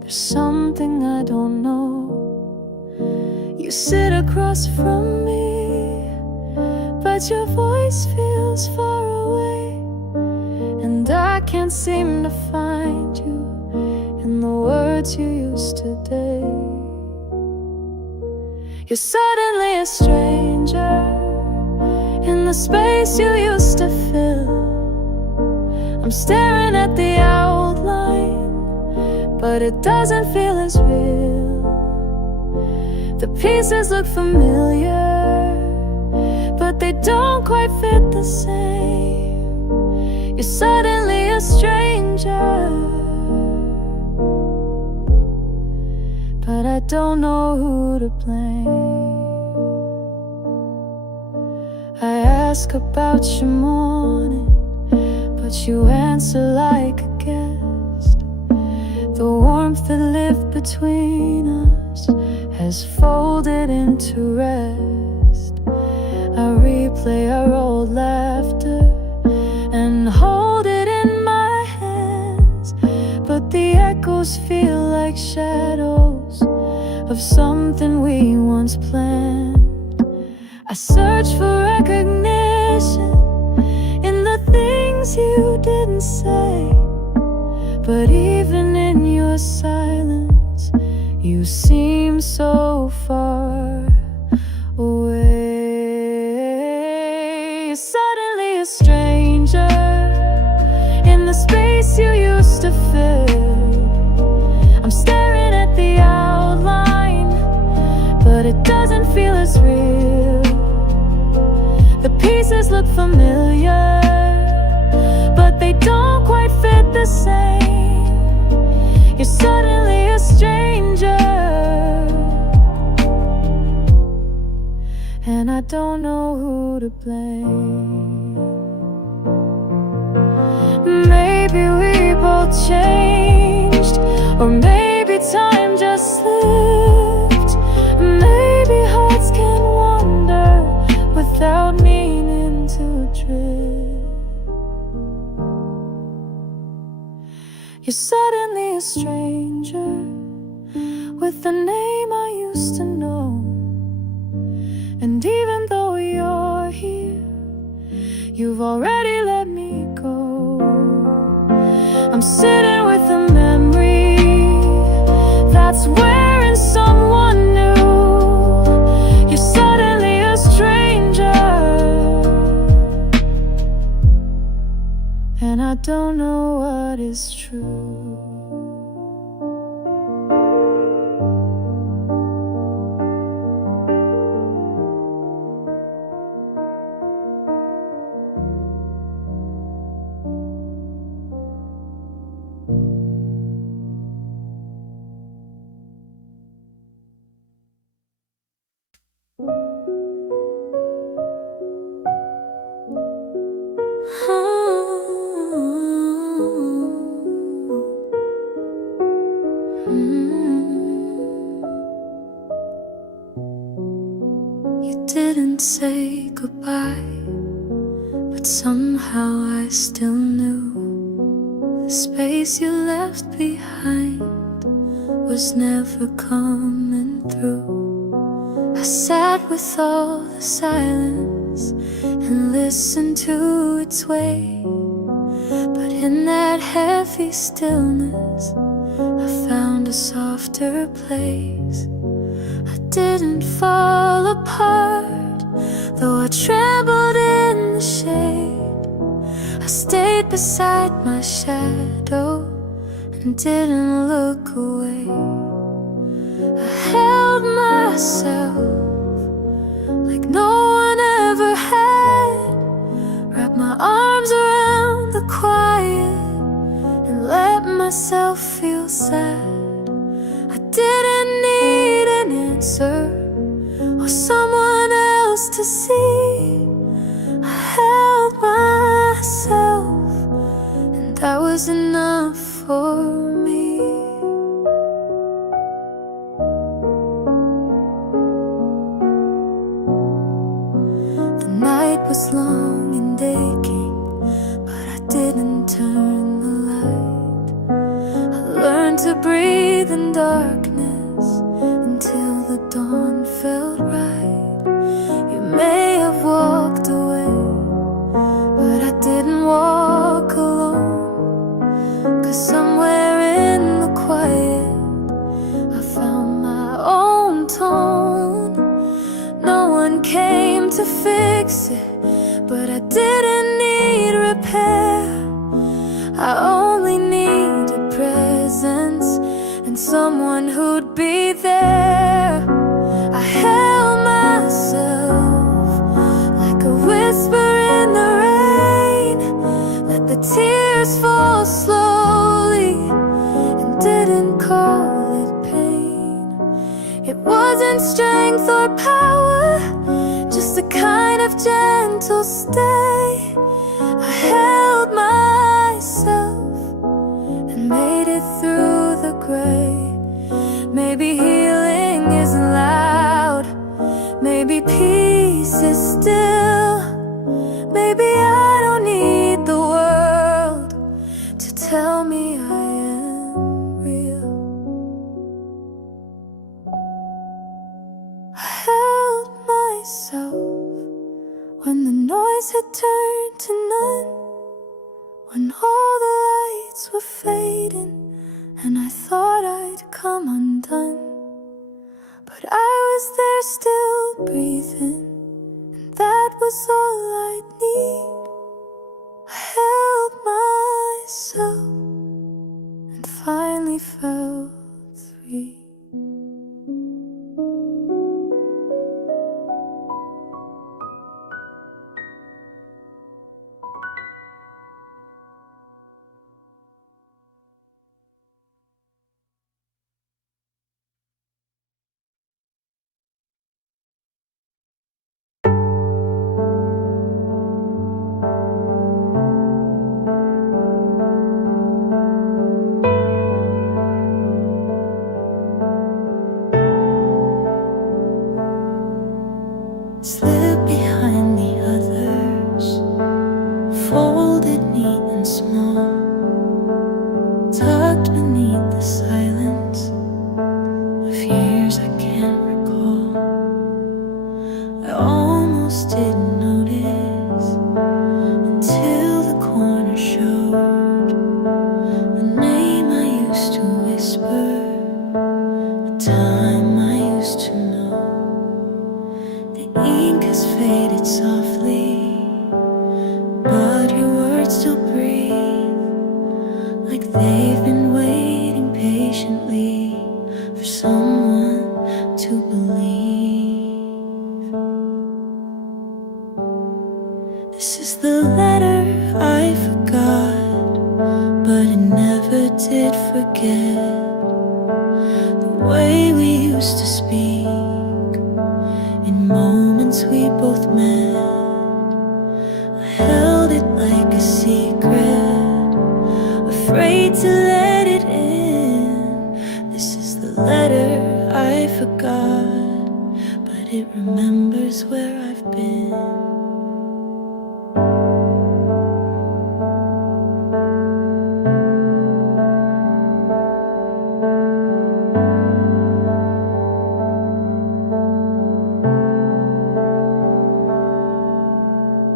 there's something I don't know. You sit across from me, but your voice feels far away, and I can't seem to find you in the words you used today. You're suddenly a stranger in the space you used to fill. I'm staring at the outline, but it doesn't feel as real. The pieces look familiar, but they don't quite fit the same. You're suddenly a stranger, but I don't know who to blame. I ask about your morning, but you answer like a guest. The warmth that lived between us has folded into rest. I replay our old laughter and hold it in my hands, but the echoes feel like shadows of something we once planned. I search for recognition in the things you didn't say, but even in your silence you seem so far away. You're suddenly a stranger in the space you used to fill. I'm staring at the outline, but it doesn't feel as real. The pieces look familiar, but they don't quite fit the same. You're suddenly a stranger, and I don't know who to blame. Maybe we both changed, or maybe time just slipped. Maybe hearts can wander without meaning to drift. You're suddenly a stranger with a name I used to know. And even though you're here, you've already let me go. I'm sitting with a memory that's wearing someone new. You're suddenly a stranger, and I don't know what is true. You didn't say goodbye, but somehow I still knew the space you left behind was never coming through. I sat with all the silence and listened to its weight, but in that heavy stillness I found a softer place. I didn't fall apart, though I trembled in the shade. I stayed beside my shadow and didn't look away. I held myself like no one ever had, wrapped my arms around the quiet and let myself feel sad. I didn't need an answer or someone else to see. I held myself, and that was enough for me. The night was long and aching, but I didn't turn the light. I learned to breathe in darkness until the dawn felt right. You may have walked away, but I didn't walk alone. 'Cause somewhere in the quiet I found my own tone. No one came to fix it, but I didn't need repair. I only needed presence and someone who'd be there. I held myself like a whisper in the rain, let the tears fall slowly and didn't call it pain. It wasn't strength or power, just a kind of gentle stay. I held myself and made it through the gray. Maybe healing isn't loud, maybe peace is still. Maybe I don't need the world to tell me I am real. I held myself when the noise had turned to none, when all the lights were fading and I thought I'd come undone. But I was there still breathing, and that was all I'd need. I held myself and finally felt free. they've been waiting patiently for someone to believe. This is the letter I forgot, but it never did forget the way we used to speak in moments we both met. I held it like a secret, afraid to let it in. This is the letter I forgot, but it remembers where I've been.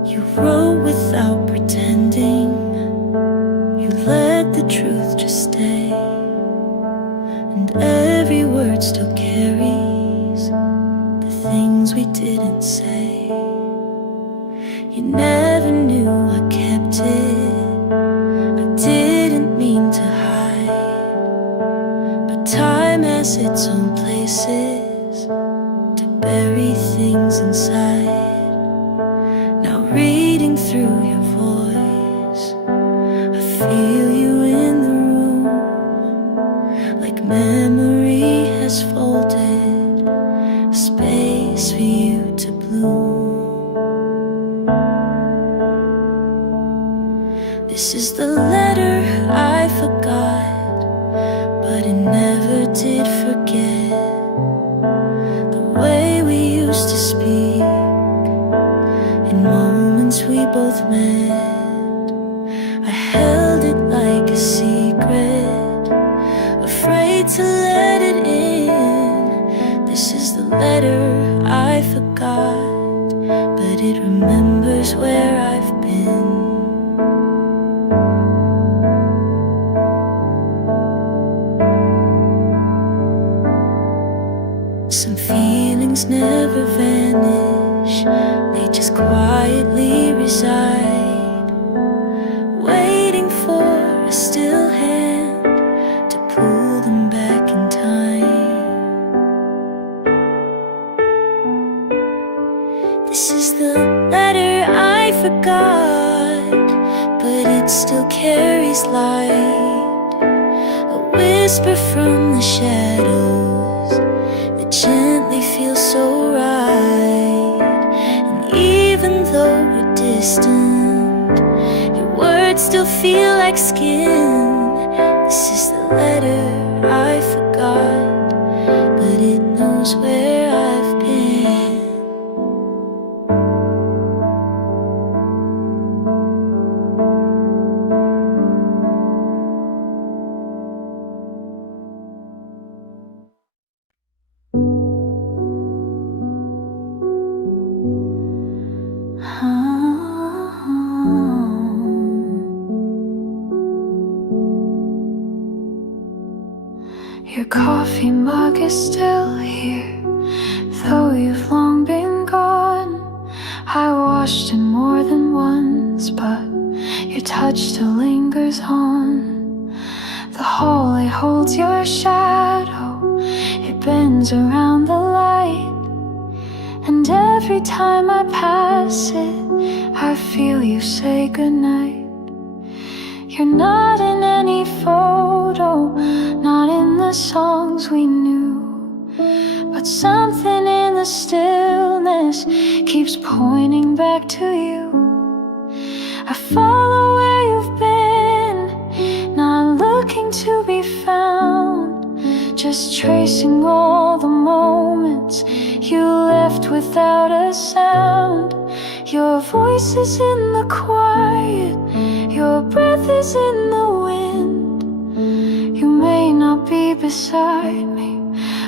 You wrote without pretending, you let the truth just stay, and every word still carries the things we didn't say. You never knew I kept it, I didn't mean to hide, but time has its own places to bury things inside. Now reading through your voice, I feel you in the room, like memory has folded a space for you to bloom. This is the letter I forgot, but it never did forget the way we used to speak in moments we both met. I held it like a secret, afraid to let it in. This is the letter I forgot, but it remembers where I've been. Some feelings never vanish, they just quietly reside, waiting for a still hand to pull them back in time. This is the letter I forgot, but it still carries light, a whisper from the shadows that gently feels so right. And even though we're distant, your words still feel like skin. This is the letter I forgot, but it knows where I've been. Your coffee mug is still here, though you've long been gone. I washed it more than once, but your touch still lingers on. The hallway holds your shadow, it bends around the light, and every time I pass it, I feel you say goodnight. You're not in any photo, not in the songs we knew, but something in the stillness keeps pointing back to you. I follow where you've been, not looking to be found, just tracing all the moments you left without a sound. Your voice is in the quiet, your breath is in the wind. You may not be beside me,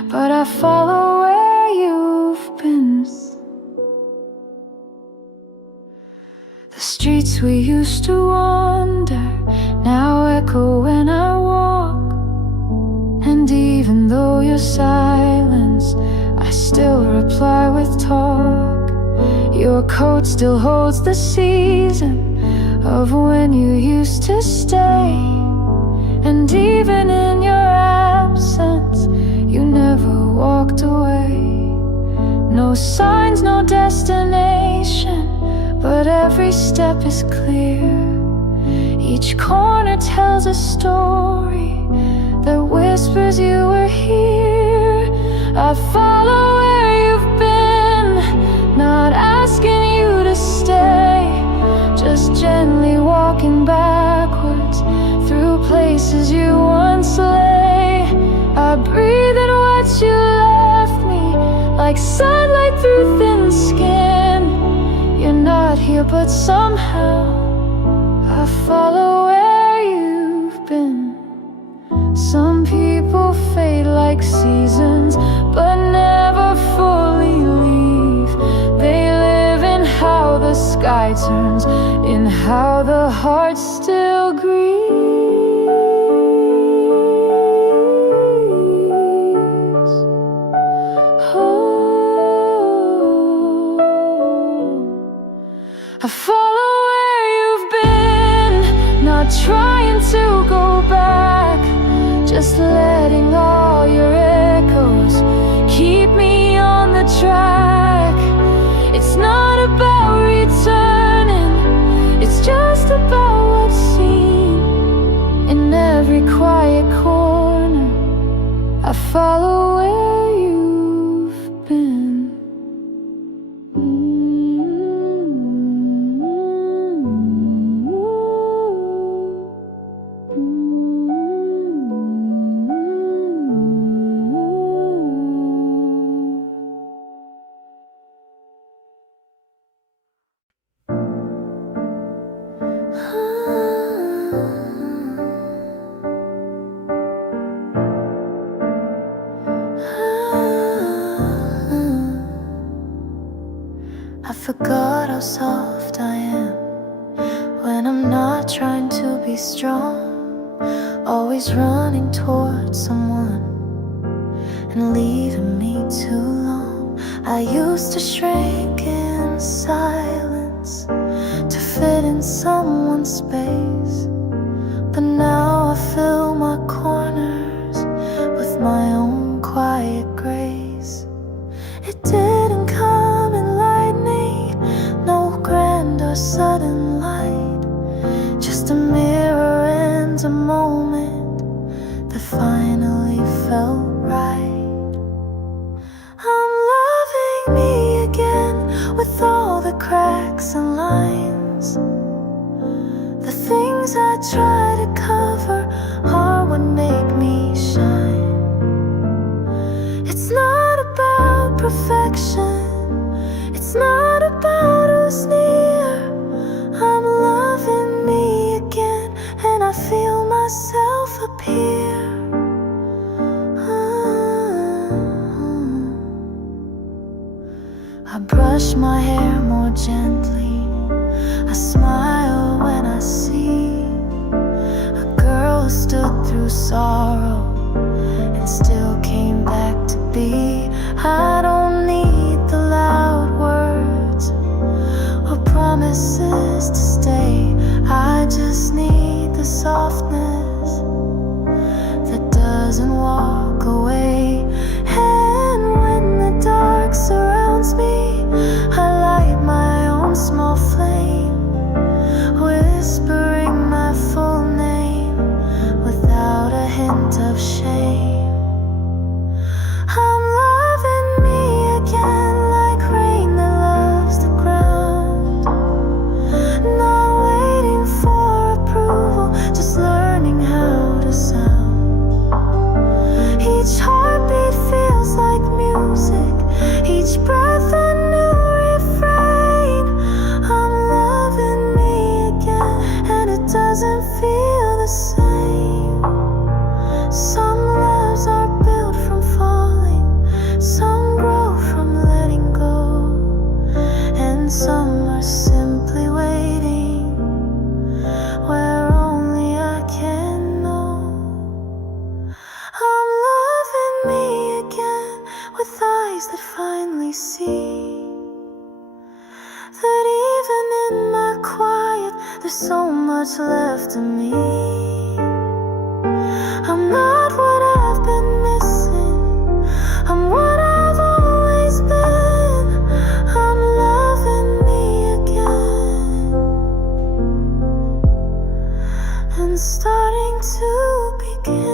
but I follow where you've been. The streets we used to wander now echo when I walk, and even though you're silence, I still reply with talk. Your coat still holds the season of when you used to stay, And even in your absence, you never walked away. No signs, no destination, but every step is clear. Each corner tells a story that whispers you were here. I follow where you've been, not asking you to stay, just gently walking backwards through places you once lay. I breathe in what you left me, like sunlight through thin skin. You're not here, but somehow I follow where you've been. Some people fade like seasons, but never fully leave. They live in how the sky turns, in how the heart still grieves. Oh, I follow where you've been, not trying to go back, just letting all your echoes keep me on the track. It's not about returning, it's just about what's seen. In every quiet corner, I follow where you've been. I forgot how soft I am when I'm not trying to be strong, always running towards someone and leaving me too long. I used to shrink in silence to fit in someone's space, but now I fill my corners with my own quiet grace. It didn't come in lightning, no grand or sudden light, just a mirror and a moment that finally felt right. I'm loving me again with all the cracks and lines. The things I try to cover are what make me shine. It's not about perfection, it's not about who's near. I'm loving me again and I feel myself appear. I brush my hair more gently, I smile when I see a girl who stood through sorrow and still came back to be. I don't need the loud words or promises to stay, I just need the softness that doesn't walk away. And when the dark surrounds me, I light my own small flame, whispering my full name without a hint of shame. I'm loving me again like rain that loves the ground, not waiting for approval, just learning how to sound. Each heartbeat feels like music, each breath an starting to begin.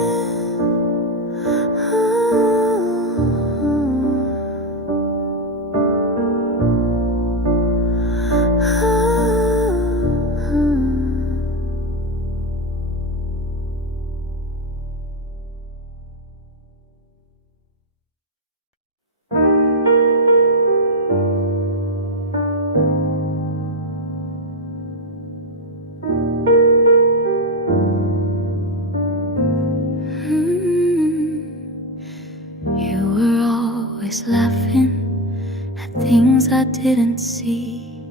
Laughing at things I didn't see,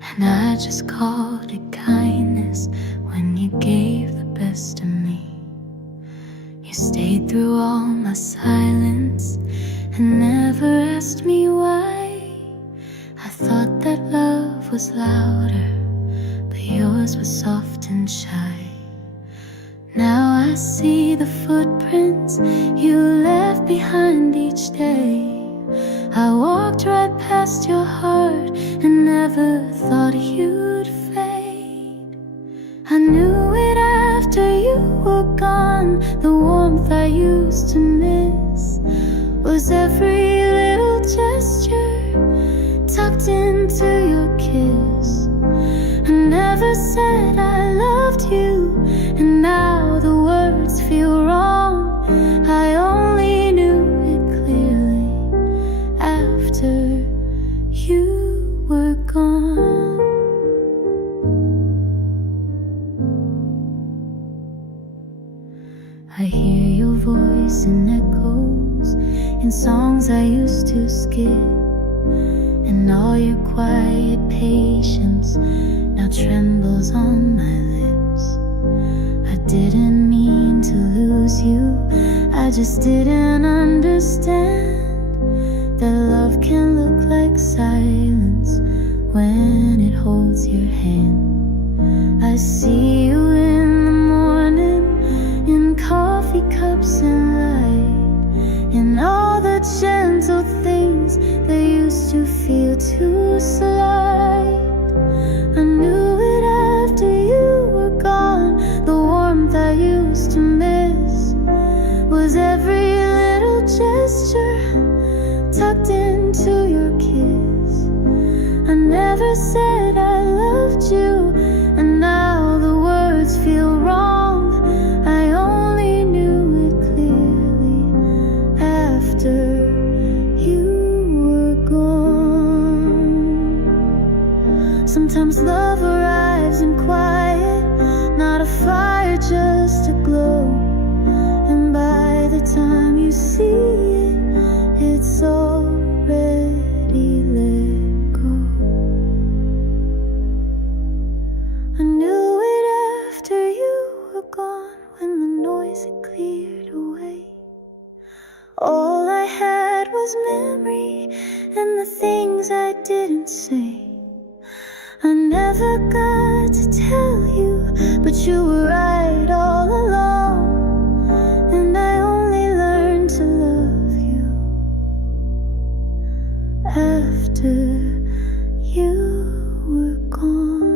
and I just called it kindness when you gave the best of me. You stayed through all my silence and never asked me why. I thought that love was louder, but yours was soft and shy. Now I see the footprints you left behind each day. I walked right past your heart and never thought you'd fade. I knew it after you were gone. The warmth I used to miss was every little gesture tucked into your kiss. I never said I loved you, and now the words feel wrong. I only knew it clearly after you were gone. I hear your voice in echoes in songs I used to skip, and all your quiet patience now trembles on my lips. I didn't mean to lose you, I just didn't understand that love can look like silence when it holds your hand. I see you in the morning in coffee cups and light, in all the gentle things that used to feel too slight. I knew it after you were gone. The warmth I used to miss was every little gesture tucked into your kiss. I never said I loved you, and now the words feel wrong. I only knew it clearly after you were gone. Sometimes love arrives in quiet, not a fire, just a glow. And by the time you see it, it's already let go. I knew it after you were gone, when the noise had cleared away. All I had was memory and the things I didn't say. I never got to tell you, but you were right all along. And I only learned to love you after you were gone.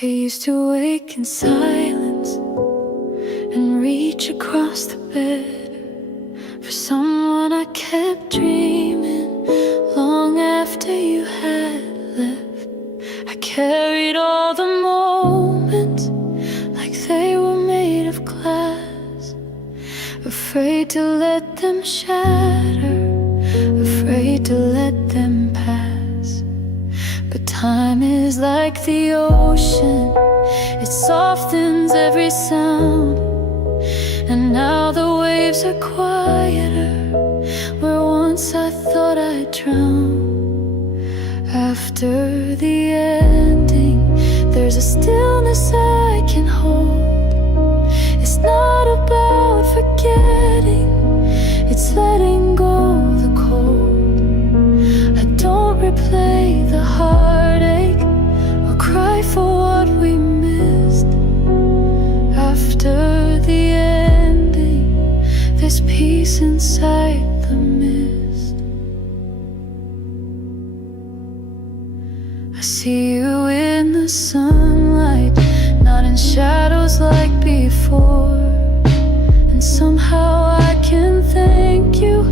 I used to wake in silence and reach across the bed for someone I kept dreaming long after you had left. I carried all the moments like they were made of glass, afraid to let them shatter, afraid to let them pass. But time is like the ocean, it softens every sound. And now the waves are quieter, where once I thought I'd drown. After the ending, there's a stillness I can hold. It's not about forgetting, it's letting go the cold. I don't replay the heartache or cry for what we missed. After the ending, there's peace inside the mist. I see you in the sunlight, not in shadows like before. And somehow I can thank you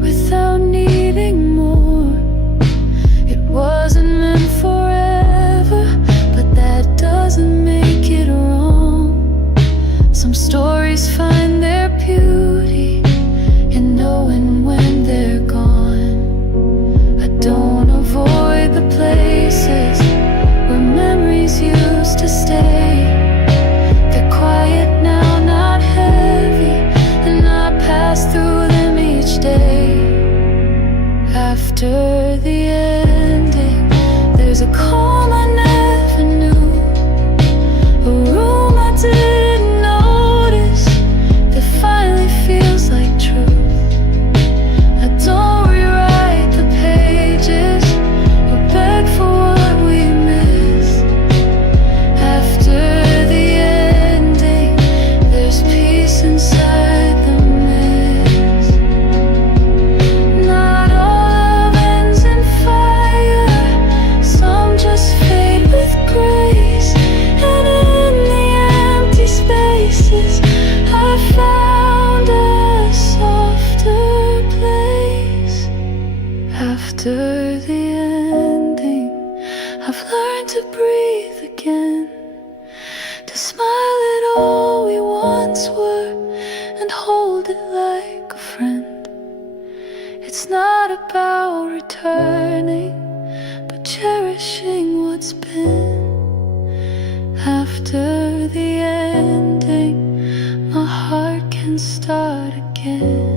without needing more. It wasn't meant forever, but that doesn't make it wrong. Some stories find their beauty in knowing when they're gone. I don't avoid the places where memories used to stay. They're quiet now, not heavy, and I pass through them each day. After the ending, there's a calm I never knew, a room I didn't notice that finally feels like truth. I don't rewrite the pages or beg for what we missed. After the ending, there's peace inside the mist. Not all love ends in fire, some just fade with grace. And in the empty spaces, I found a softer place. After the ending, I've learned to breathe again, to smile at all we once were and hold it like a friend. It's not about returning, but cherishing what's been. After the ending, my heart can start again.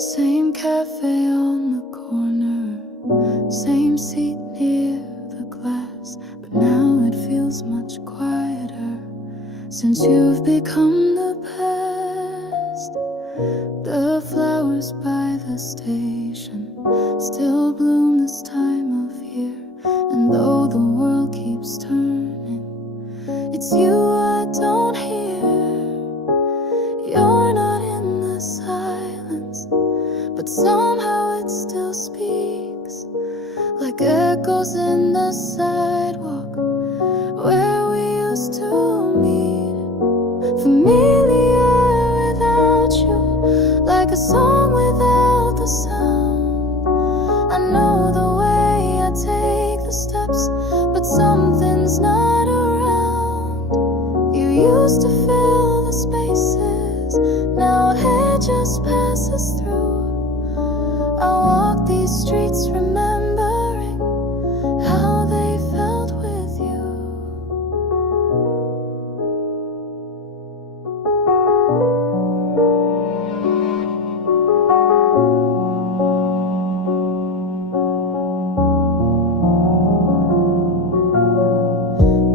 Same cafe on the corner, same seat near the glass, but now it feels much quieter since you've become the past. The flowers by the station still bloom this time of year, and though the world keeps turning, it's you I don't hear. You're not in the silence, but somehow it still speaks like echoes in the sidewalk where we used to meet. Familiar without you, like a song without the sound. I know the way I take the steps, but something's not around. You used to fill the spaces, now it just passes through. I walk these streets remembering how they felt with you.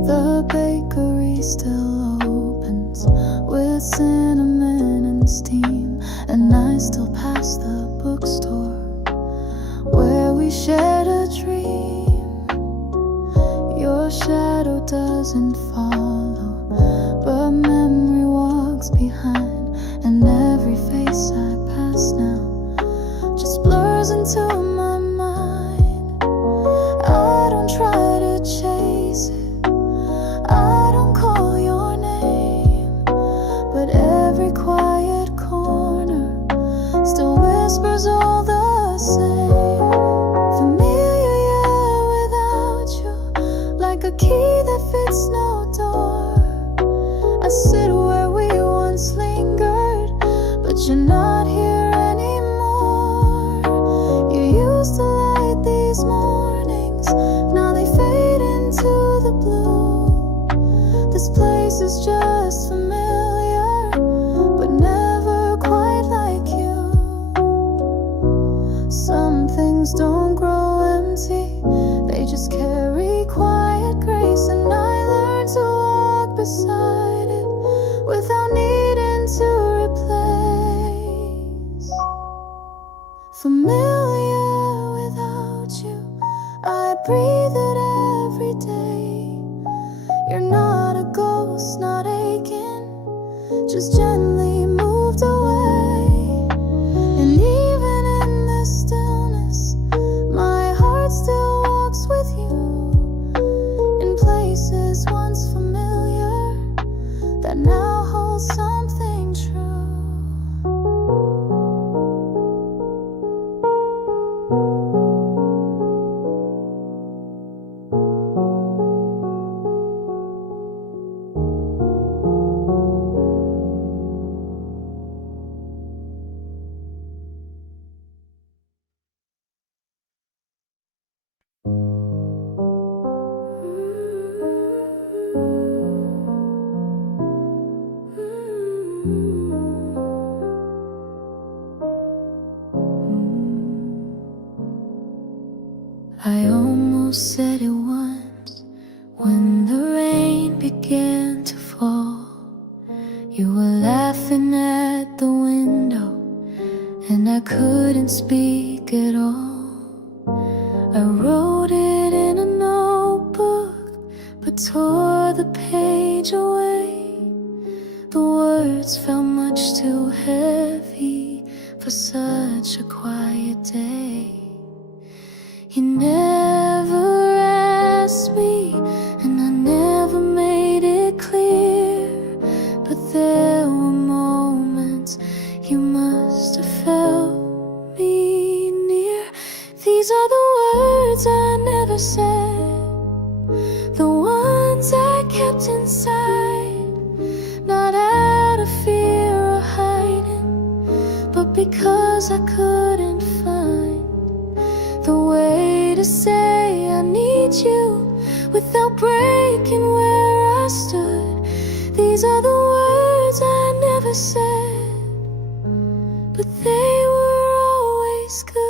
The bakery still opens with cinnamon and steam, and I still pass the bookstore where we shared a dream. Your shadow doesn't follow, but memory walks behind, and every face I pass now just blurs into my mind. I don't try to chase it, I don't call your name, but every quiet corner still whispers all the same. Familiar, yeah, without you, like a key that fits no door. I sit where we once lingered, but you're not here anymore. You used to light these mornings, now they fade into the blue. This place is just familiar, but never familiar without you. I breathe it every day. You're not a ghost, not aching, just gently moved away. And even in this stillness, my heart still walks with you in places once familiar that now hold something true. I almost said it once when the rain began to fall. You were laughing at the window and I couldn't speak at all. I wrote it in a notebook but tore the page away. The words felt much too heavy for such a quiet day. You never asked me, and I never made it clear. But there were moments you must have felt me near. These are the words I never said, the ones I kept inside. Not out of fear or hiding, but because I couldn't find the way to say I need you without breaking where I stood. These are the words I never said, but they were always good.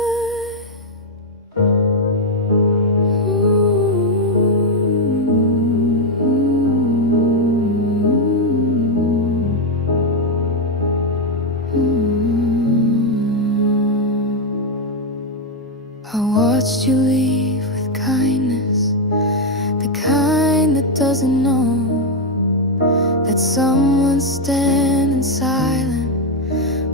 I watched you leave with kindness, the kind that doesn't know that someone standing silent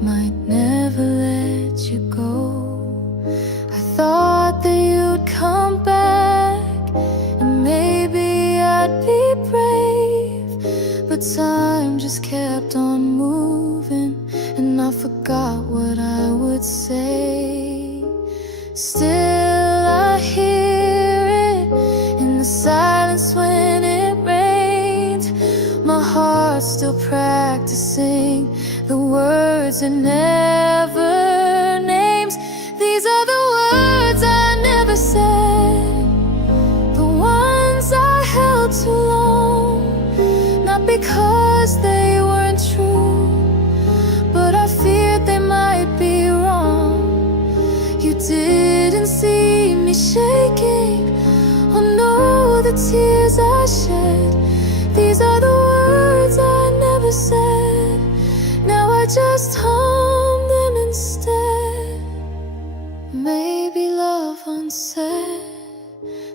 might never let you go. I thought that you'd come back and maybe I'd be brave, but time just kept on moving and I forgot what I would say. Still I hear it in the silence when it rains. My heart's still practicing the words it never names. These are the words I never said, the ones I held too long. Not because they weren't true, but I feared they might be wrong. You didn't see me shaking, oh no, the tears I shed. These are the words I never said, now I just hum them instead. Maybe love unsaid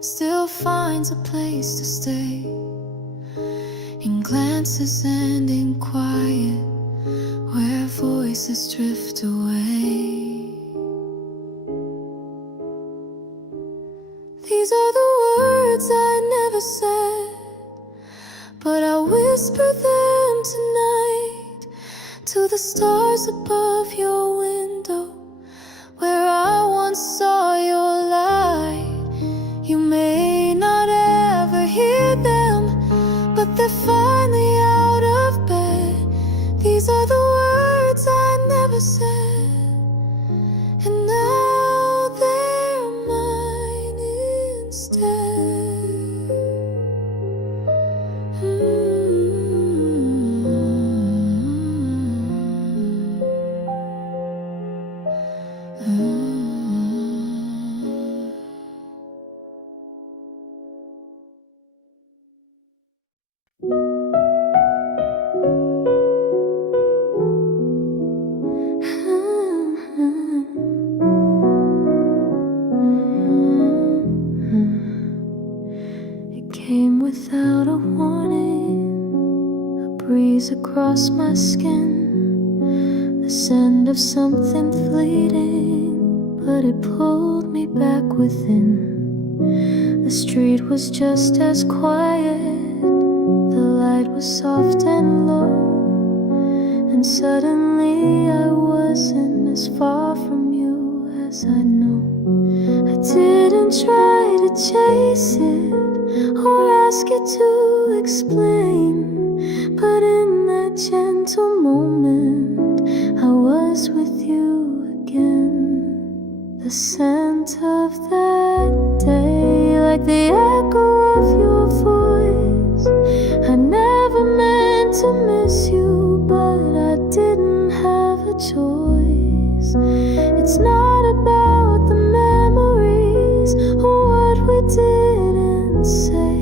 still finds a place to stay, in glances and in quiet where voices drift away. These are the words I never said, but I whisper them tonight to the stars above your window, where I once saw your light. You may not ever hear them, but they're finally out of bed. These are the words I never said, and now they're mine instead. across my skin, the scent of something fleeting, but it pulled me back within. The street was just as quiet, the light was soft and low, and suddenly I wasn't as far from you as I know. I didn't try to chase it or ask you to explain, but in that gentle moment I was with you again. The scent of that day, like the echo of your voice. I never meant to miss you, but I didn't have a choice. It's not about the memories or what we didn't say,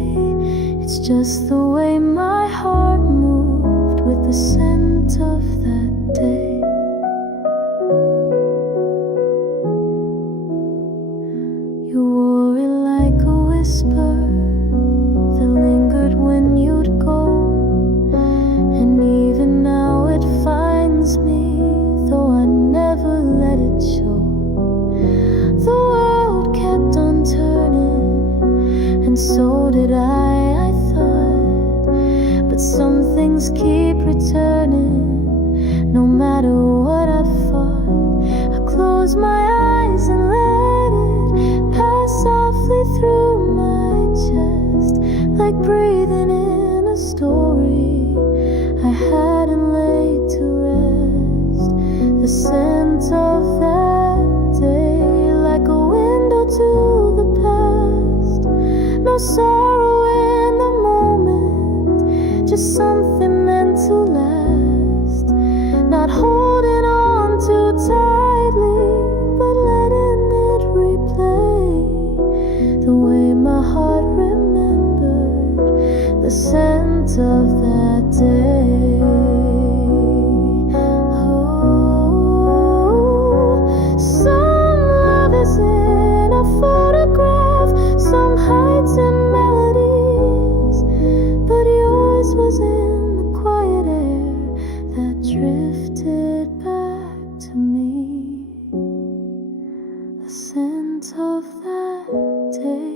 it's just the way my heart moved with the scent of that day. You wore it like a whisper that lingered when you'd go, and even now it finds me, though I never let it show. The world kept on turning, and so did I thought. But some things keep returning, no matter what I fought. I close my eyes and let it pass softly through my chest, like breathing in a story I hadn't laid to rest. The scent of that day, like a window to the past. No sorrow in the moment, just something meant to last. Not holding on too tightly, but letting it replay the way my heart remembered the scent of that day. Oh, some love is in a photograph, some heights and melodies, but yours was in the quiet air that drifted back to me. The scent of that day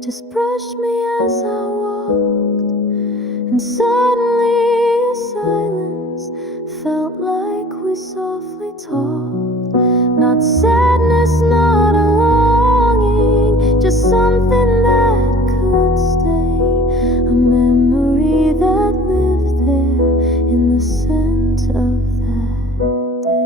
just brushed me as I walked, and suddenly a silence felt like we softly talked. Not sadness, not a longing, just something that could stay, a memory that lived there in the scent of that day.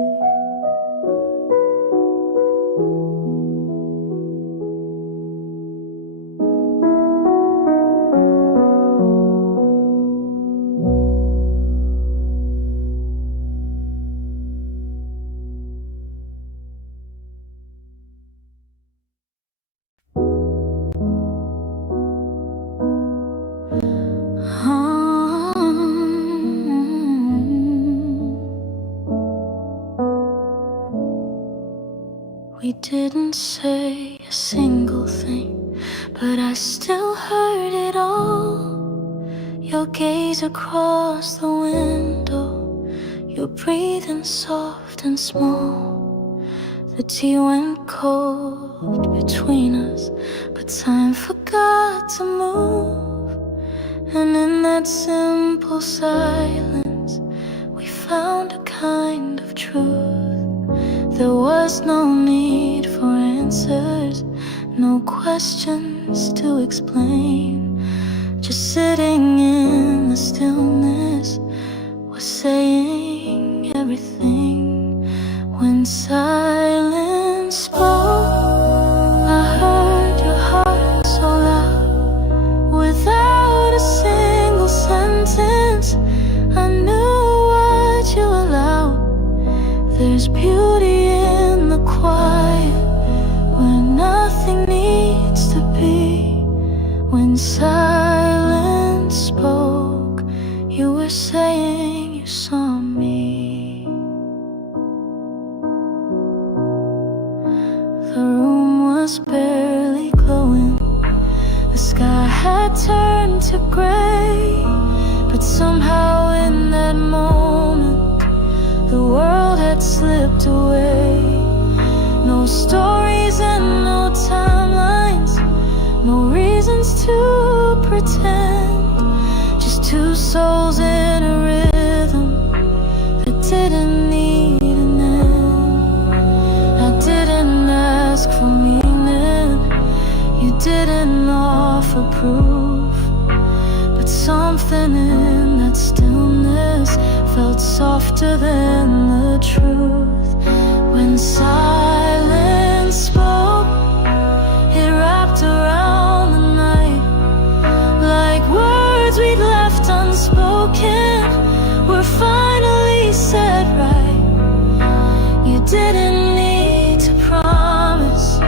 We didn't say a single thing, but I still heard it all. Your gaze across the window, your breathing soft and small. The tea went cold between us, but time forgot to move. And in that simple silence, we found a kind of truth. There was no need for answers, no questions to explain. Just sitting in the stillness was saying everything. When silence spoke, I heard your heart so loud. Without a single sentence, I knew what you allowed. There's beauty in the quiet, where nothing needs to be. When silence spoke, you were saying you saw me. The room was barely glowing, the sky had turned to gray, but But somehow in that moment the world had slipped away. No stories and no timelines, no reasons to pretend. Just two souls in a rhythm that didn't need an end. I didn't ask for meaning, you didn't offer proof, but something in that stillness felt softer than the truth. When silence spoke, it wrapped around the night, like words we'd left unspoken were finally said right. You didn't need to promise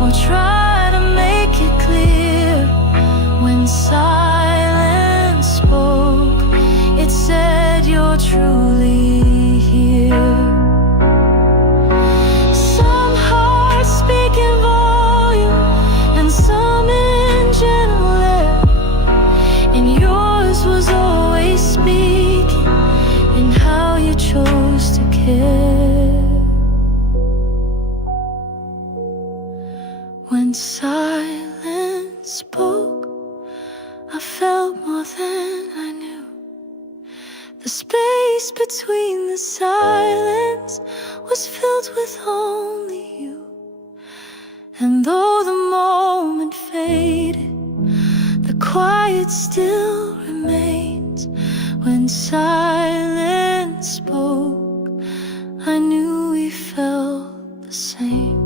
or try to make it clear. When silence spoke, it said you're truly here. Some hearts speak in volume and some in gentle air, and yours was always speaking in how you chose to care. When silence spoke, I felt more than I knew. The space between the silence was filled with only you. And though the moment faded, the quiet still remains. When silence spoke, I knew we felt the same.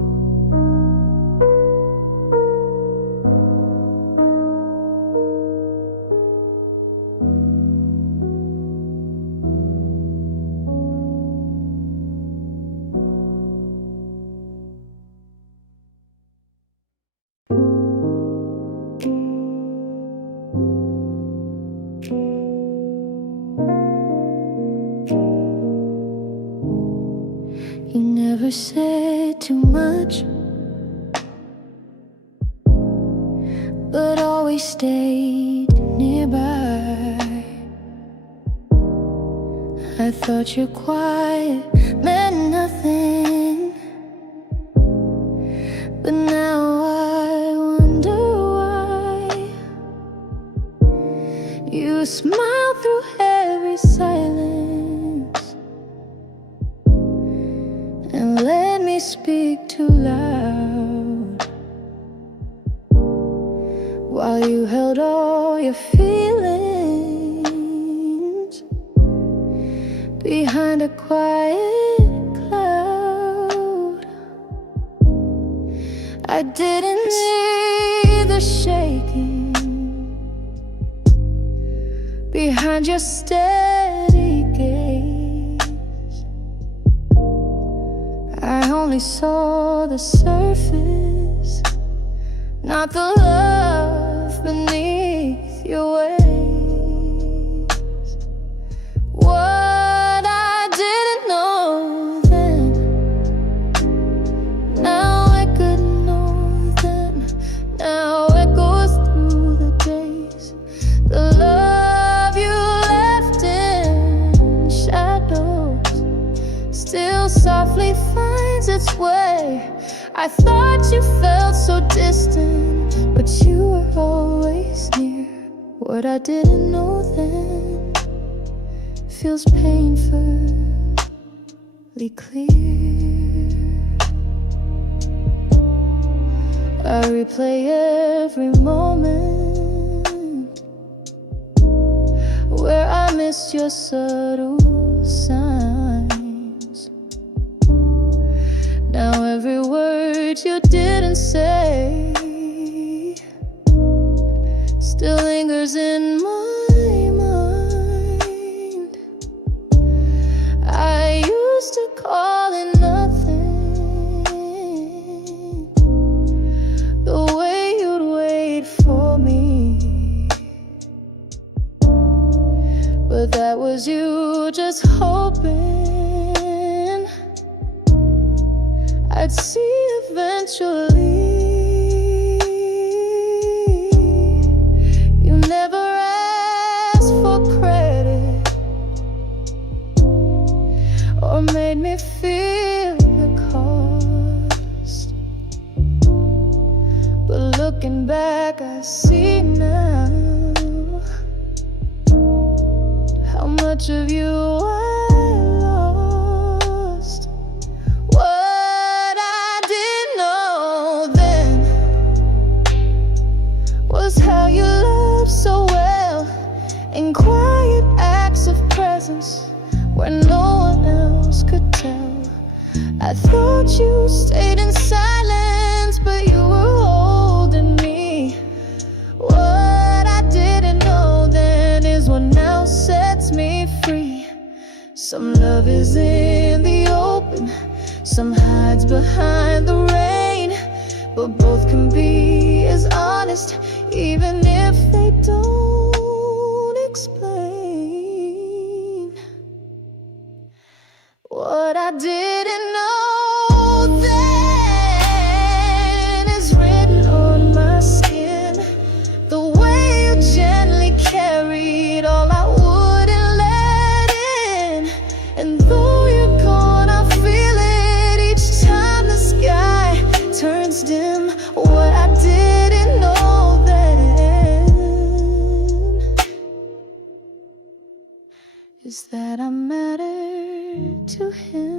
You never said too much, but always stayed nearby. I thought your quiet meant nothing, but now I wonder why. You smile through every silence and let me speak too loud, while you held all your feelings behind a quiet cloud. I didn't see the shaking behind your steady gaze. I only saw the surface, not the love beneath your ways. What I didn't know then, now I could know then. Now it goes through the days. The love you left in shadows still softly finds its way. I thought you felt so distant, but you were always near. What I didn't know then feels painfully clear. I replay every moment where I missed your subtle signs. Now every word you didn't say still lingers in my mind. I used to call it nothing, the way you'd wait for me, but that was you just hoping I'd see eventually. You never asked for praise, I thought you stayed in silence, but you were holding me. What I didn't know then is what now sets me free. Some love is in the open, some hides behind the rain, but both can be as honest, even if they don't explain. What I didn't know then is written on my skin. The way you gently carried all I wouldn't let in. And though you're gone, I feel it each time the sky turns dim. What I didn't know then is that I mattered to him.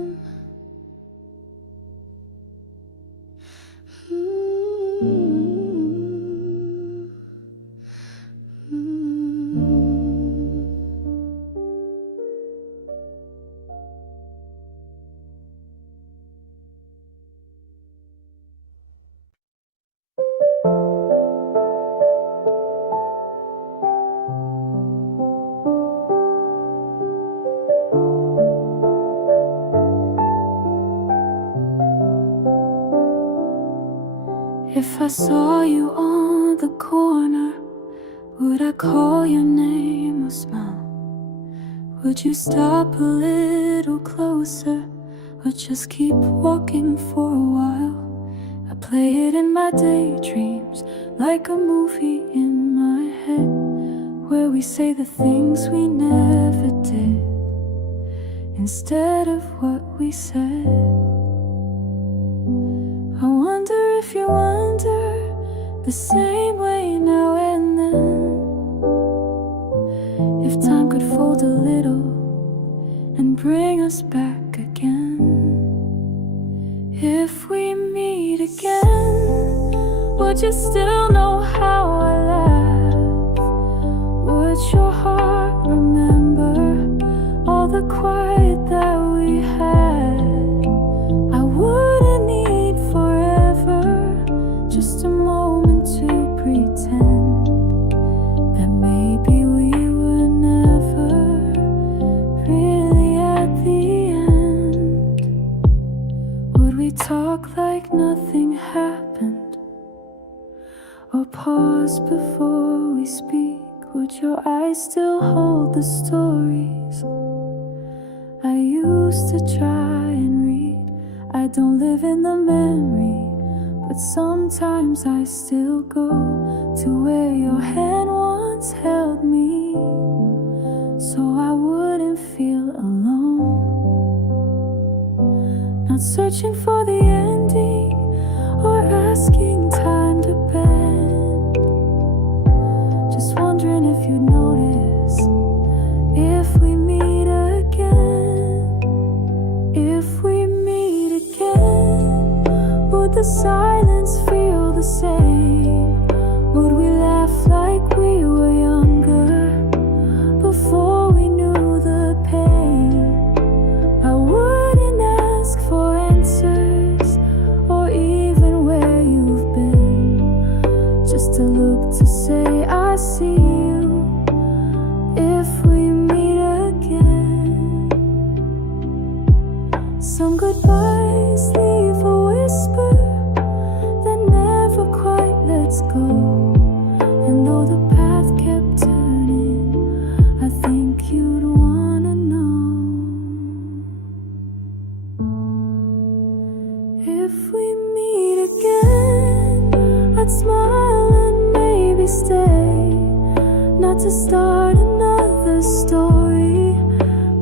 If I saw you on the corner, would I call your name or smile? Would you stop a little closer, or just keep walking for a while? I play it in my daydreams, like a movie in my head, where we say the things we never did, instead of what we said. I wonder if you wonder the same way now and then. If time could fold a little and bring us back again. If we meet again, would you still know how I laugh? Would your heart remember all the quiet that we had? I wouldn't need forever, just a moment to pretend that maybe we were never really at the end. Would we talk like nothing happened, or pause before we speak? Would your eyes still hold the stories I used to try and read? I don't live in the memory, but sometimes I still go to where your hand once held me, so I wouldn't feel alone. Not searching for the ending or asking time to bend, just wondering if you'd notice if we meet again. If we meet again, would the silence feel the same? Would we laugh like we were younger before we knew the pain? I wouldn't ask for answers or even where you've been, just to look to say I see you. If we meet again, some goodbyes leave a whisper that never quite lets go. And though the path kept turning, I think you'd wanna know. If we meet again, I'd smile and maybe stay, not to start another story,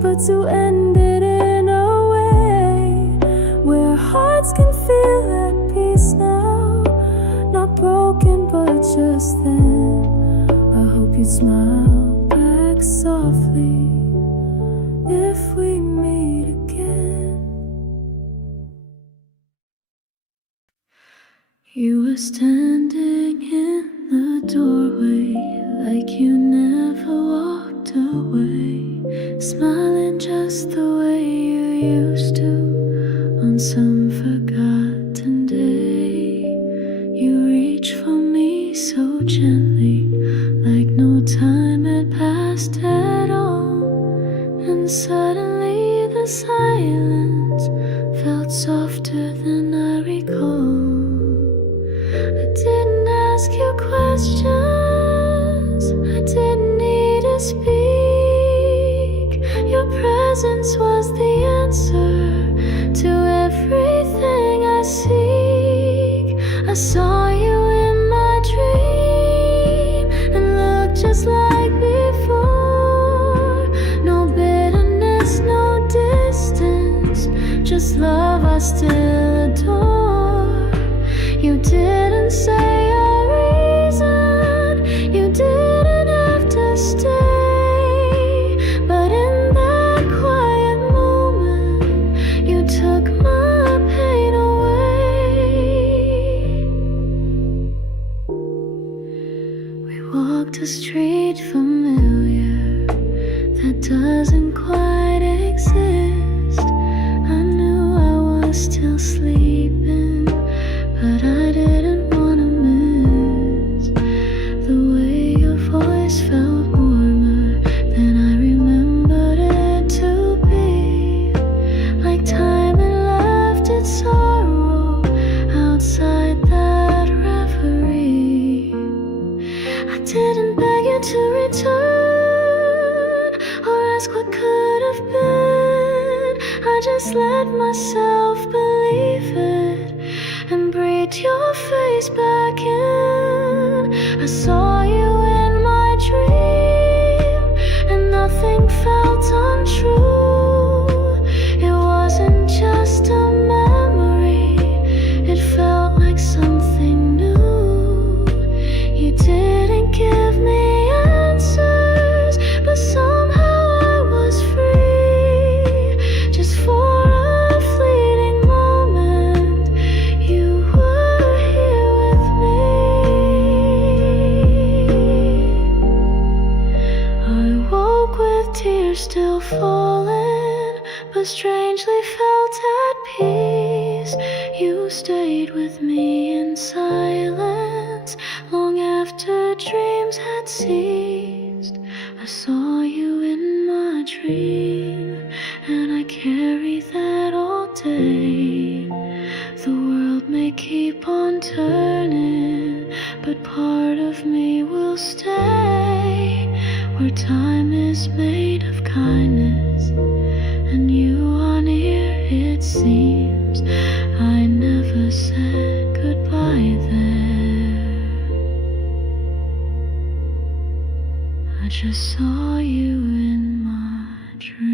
but to end it in a way where hearts can feel at peace now, not broken but just then. I hope you'd smile back softly if we meet again. You were standing in the doorway like you never walked away, smiling just the way you used to on on some forgotten day. You reach for me so gently, like no time had passed at all. And suddenly the silence felt softer than I recall. I didn't ask you questions, I didn't need to speak. Your presence was the answer to everything I seek. I saw you in my dream and looked just like before. No bitterness, no distance, just love I still adore. You didn't say a reason, you didn't have to stay, but in that quiet moment, you took my pain away. We walked a street familiar that doesn't quite exist. I knew I was still sleeping, but I didn't wanna miss the way your voice felt warmer than I remembered it to be. Like time had left its sorrow outside that reverie. I didn't beg you to return or ask what could have been. I just let myself believe it and breathe your face back in. I saw you in my dream and nothing felt untrue. It wasn't just a memory, it felt like something new. You didn't give me answers, but somehow I was free. Just for a fleeting moment, you were here with me. I woke with tears still falling, but strangely felt at peace. You stayed with me in silence long after dreams had ceased. I saw you in my dream, and I carry that all day. The world may keep on turning, but part of me will stay where time is made of kindness, and you are near, it seems. I never said goodbye there. I just saw you in my dream.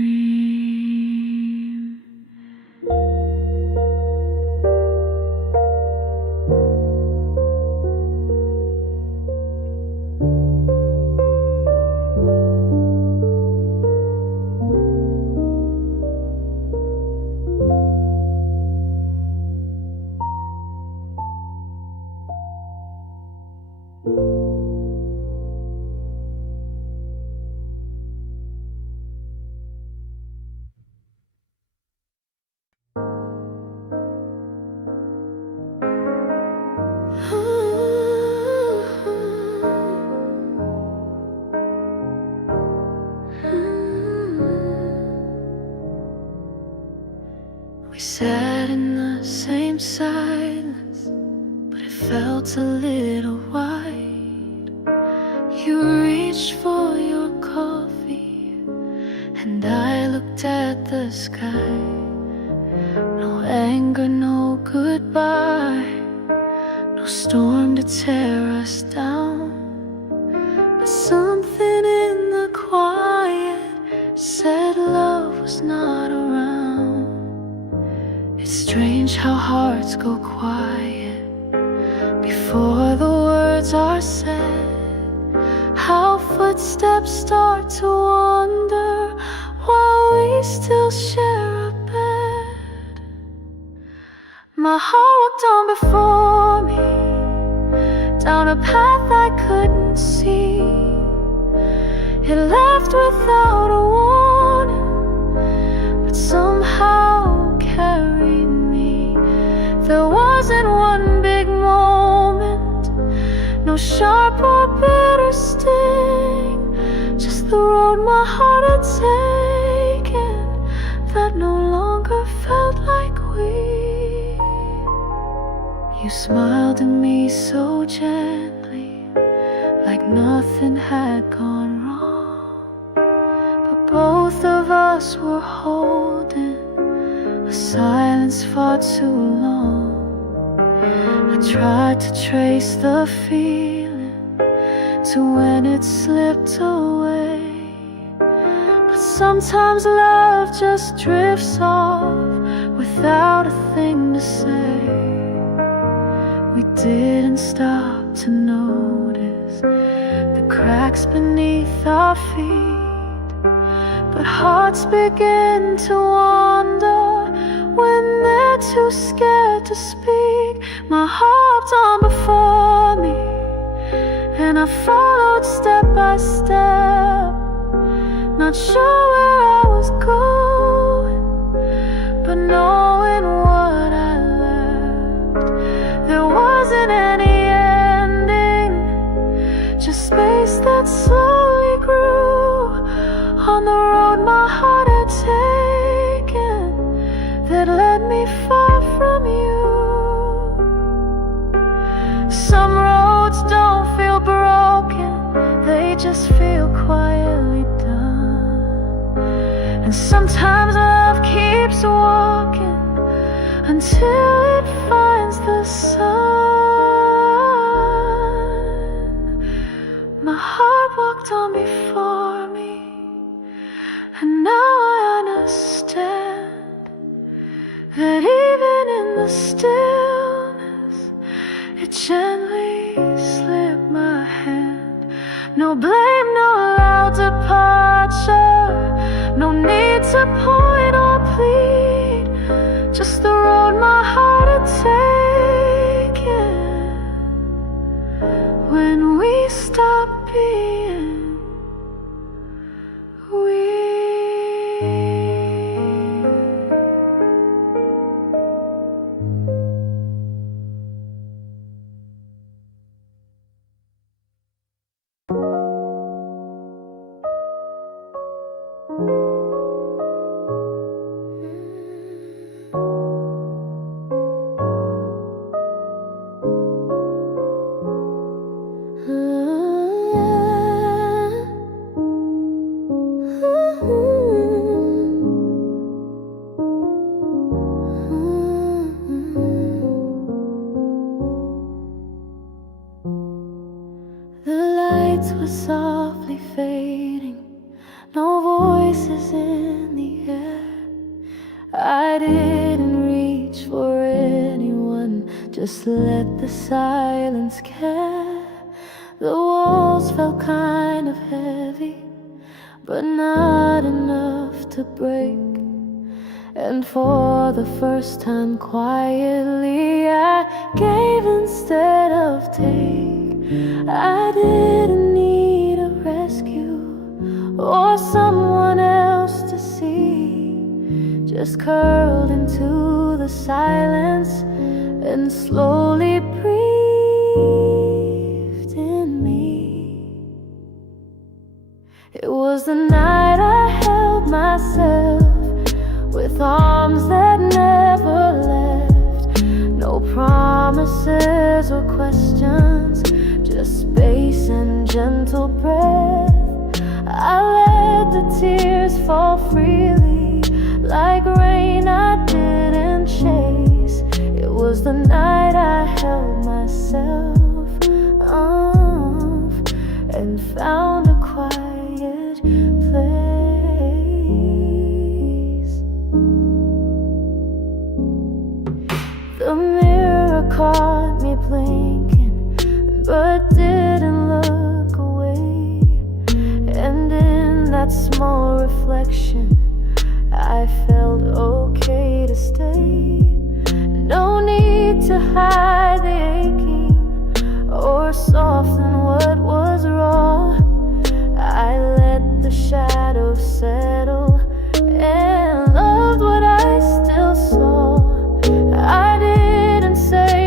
We sat in the same silence, but it felt a little wide. You reached for your coffee, and I looked at the sky. No anger, no goodbye, no storm to tear us down. But something in the quiet said love was not around. It's strange how hearts go quiet before the words are said, how footsteps start to wander while we still share a bed. My heart walked on before me, down a path I couldn't see. It left without a warning, but somehow carried me. wasn't one big moment, no sharp or bitter sting, just the road my heart had taken that no longer felt like we. You smiled at me so gently, like nothing had gone wrong, but both of us were holding a silence far too long. I tried to trace the feeling to when it slipped away, but sometimes love just drifts off without a thing to say. We didn't stop to notice the cracks beneath our feet, but hearts begin to wander when they're too scared to speak. My heart on before me, and I followed step by step, not sure where I was going, but knowing what I left, there wasn't any ending, just space that slowly grew on the road my heart had taken that led me far from you. Some roads don't feel broken, they just feel quietly done. And sometimes love keeps walking until it finds the sun. My heart walked on before me, and now I understand that even in the stillness, it gently slipped my hand. No blame, no loud departure, no need to point or plead, just the road my heart had taken when we stopped being we. The lights were softly fading, no voices in the air. I didn't reach for anyone, just let the silence care. The walls felt kind of heavy, but not enough to break. And for the first time quietly I gave instead of take. I didn't need a rescue or someone else to see, just curled into the silence and slowly breathed in me. It was the night I held myself with arms that never left, no promises or questions, just space and gentle breath. I let the tears fall freely, like rain I didn't chase. It was the night I held myself and found a quiet place. The mirror caught me blinking, but didn't look away. And in that small reflection, I felt okay to stay. No need to hide the aching or soften what was raw. I let the shadows settle and loved what I still saw. I didn't say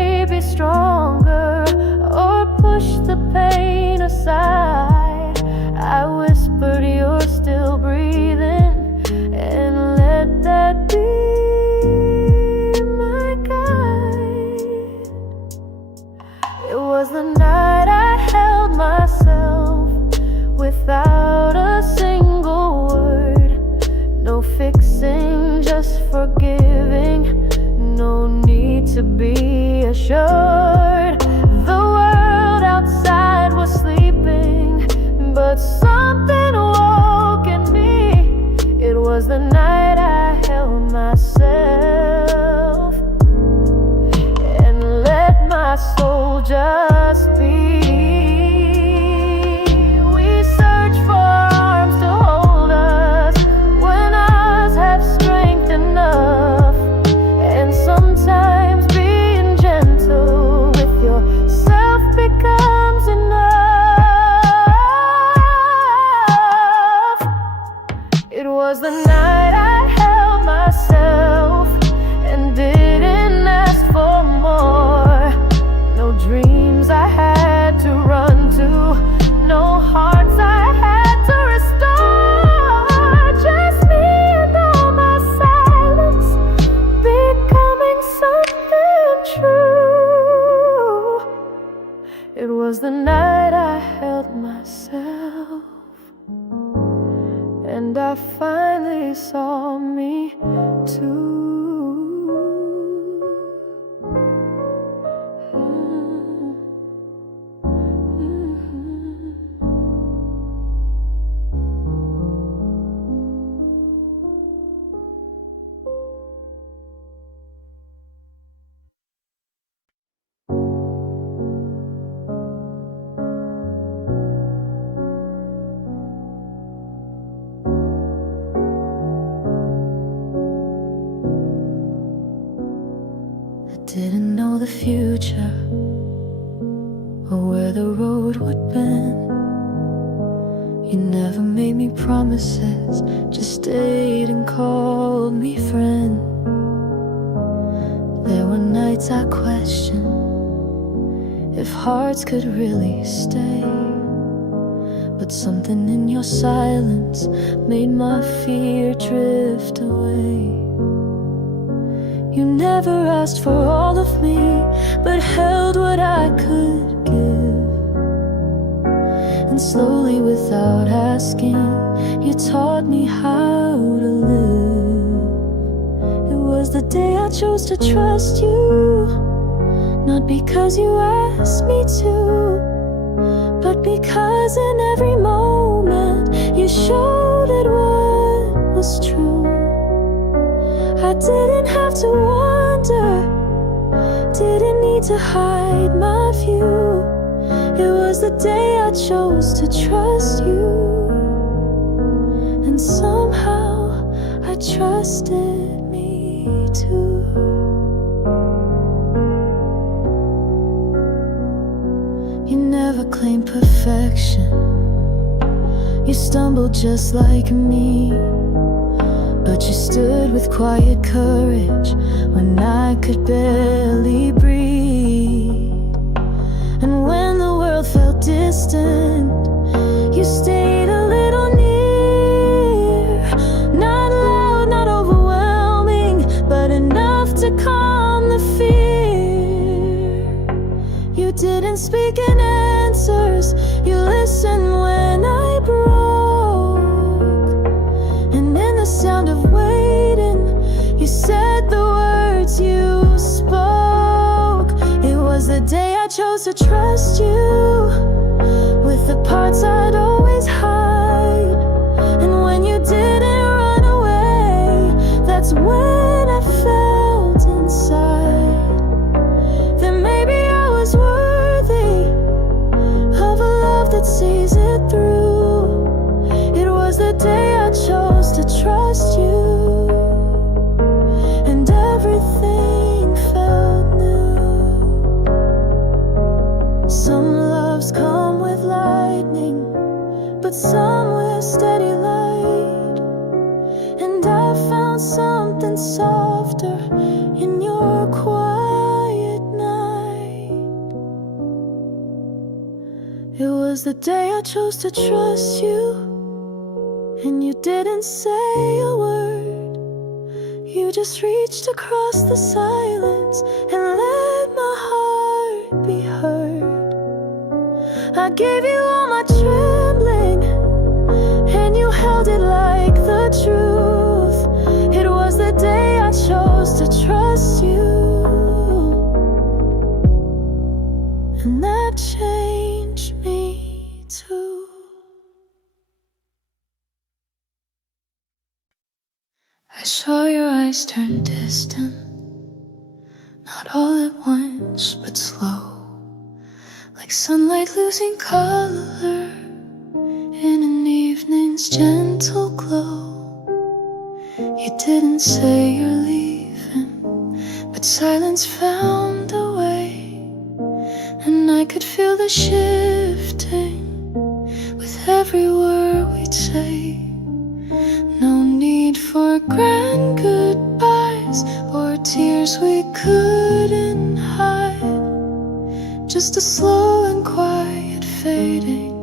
be assured. The world outside was sleeping, but something woke in me. It was the night I held myself and let my soul just be. We search for arms to hold us when ours have strength enough. And sometimes being gentle with yourself becomes enough. It was the night I held myself and didn't ask for more. No dreams I had to run to, no hearts I had to restore. Just me and all my silence becoming something true. It was the night I held myself and I finally saw me too. Didn't know the future or where the road would bend. You never made me promises, just stayed and called me friend. There were nights I questioned if hearts could really stay, but something in your silence made my fear drift away. You never asked for all of me, but held what I could give. And slowly, without asking, you taught me how to live. It was the day I chose to trust you, not because you asked me to, but because in every moment you showed it what was true. I didn't have to wonder, didn't need to hide my view. It was the day I chose to trust you, and somehow I trusted me too. You never claimed perfection, you stumbled just like me, but you stood with quiet courage when I could barely breathe. And when the world felt distant, you stayed a little near. Not loud, not overwhelming, but enough to calm the fear. You didn't speak in answers, you listened when I broke. And in the sound of waiting, you said the words you spoke. It was the day I chose to trust you with the parts I'd always hide. And when you didn't run away, that's when I felt inside that maybe I was worthy of a love that sees it through. It was the day I chose to trust you, and everything felt new. Some loves come with lightning, but some with steady light. And I found something softer in your quiet night. It was the day I chose to trust you, and you didn't say a word. You just reached across the silence and let my heart be heard. I gave you all my trembling, and you held it like the truth. It was the day I chose to trust you, saw your eyes turn distant, not all at once but slow, like sunlight losing color in an evening's gentle glow. You didn't say you're leaving, but silence found a way, and I could feel the shifting with every word we'd say. No need for grand goodbyes or tears we couldn't hide, just a slow and quiet fading,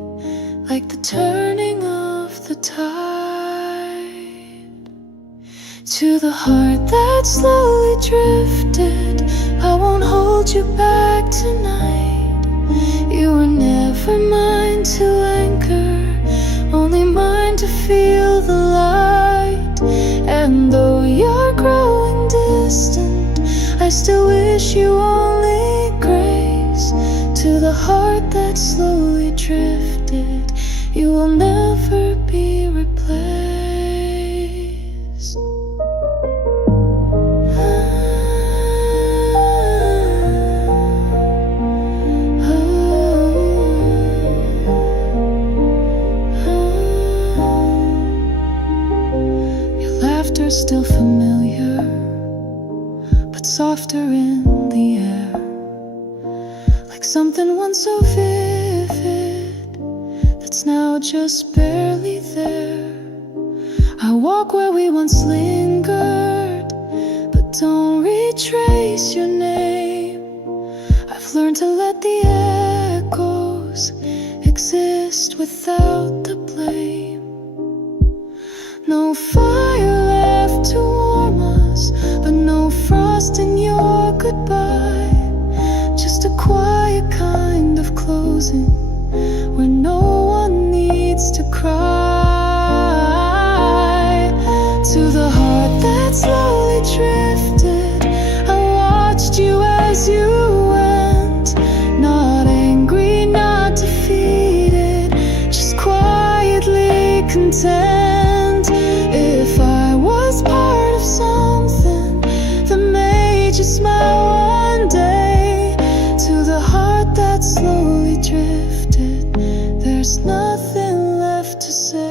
like the turning of the tide. To the heart that slowly drifted, I won't hold you back tonight. You were never mine to anchor, only mine to feel the light. And though you're growing distant, I still wish you only grace. To the heart that slowly drifted, you will never be replaced. Still familiar, but softer in the air, like something once so vivid that's now just barely there. I walk where we once lingered, but don't retrace your name. I've learned to let the echoes exist without the blame. No fire left to warm us, but no frost in your goodbye. Just a quiet kind of closing, where no one needs to cry. To the heart that slowly drifted, I watched you as you went, not angry, not defeated, just quietly content. If I was part of something that made you smile one day, to the heart that slowly drifted, there's nothing left to say.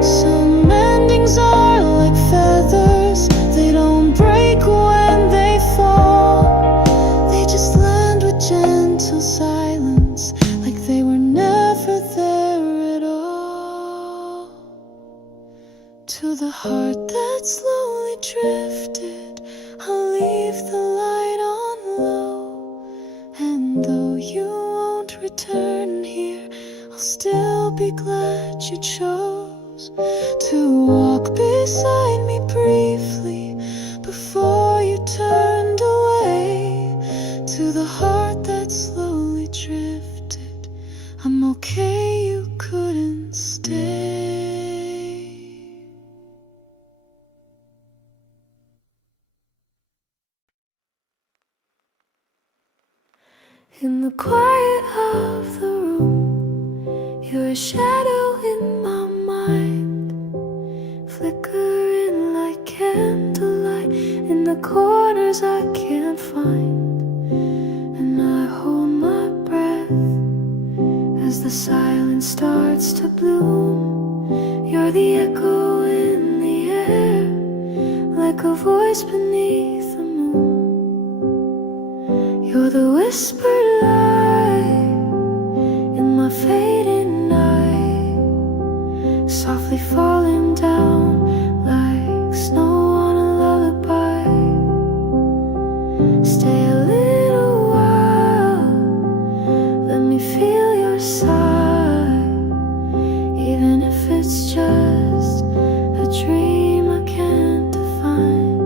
Some endings are like feathers, they don't break when they fall. They just land with gentle silence, like they were never there at all. To the heart that slowly drifted, I'll leave the light on low. And though you won't return here, I'll still be glad you chose to walk beside me briefly before you turned away. To the heart that slowly drifted, I'm okay, you couldn't stay. In the quiet of the room, you're a shadow in my mind, flickering like candlelight in the corners I can't find. And I hold my breath as the silence starts to bloom. You're the echo in the air, like a voice beneath the moon. You're the whispered light in my fading night, softly falling down like snow on a lullaby. Stay a little while, let me feel your side, even if it's just a dream I can't define.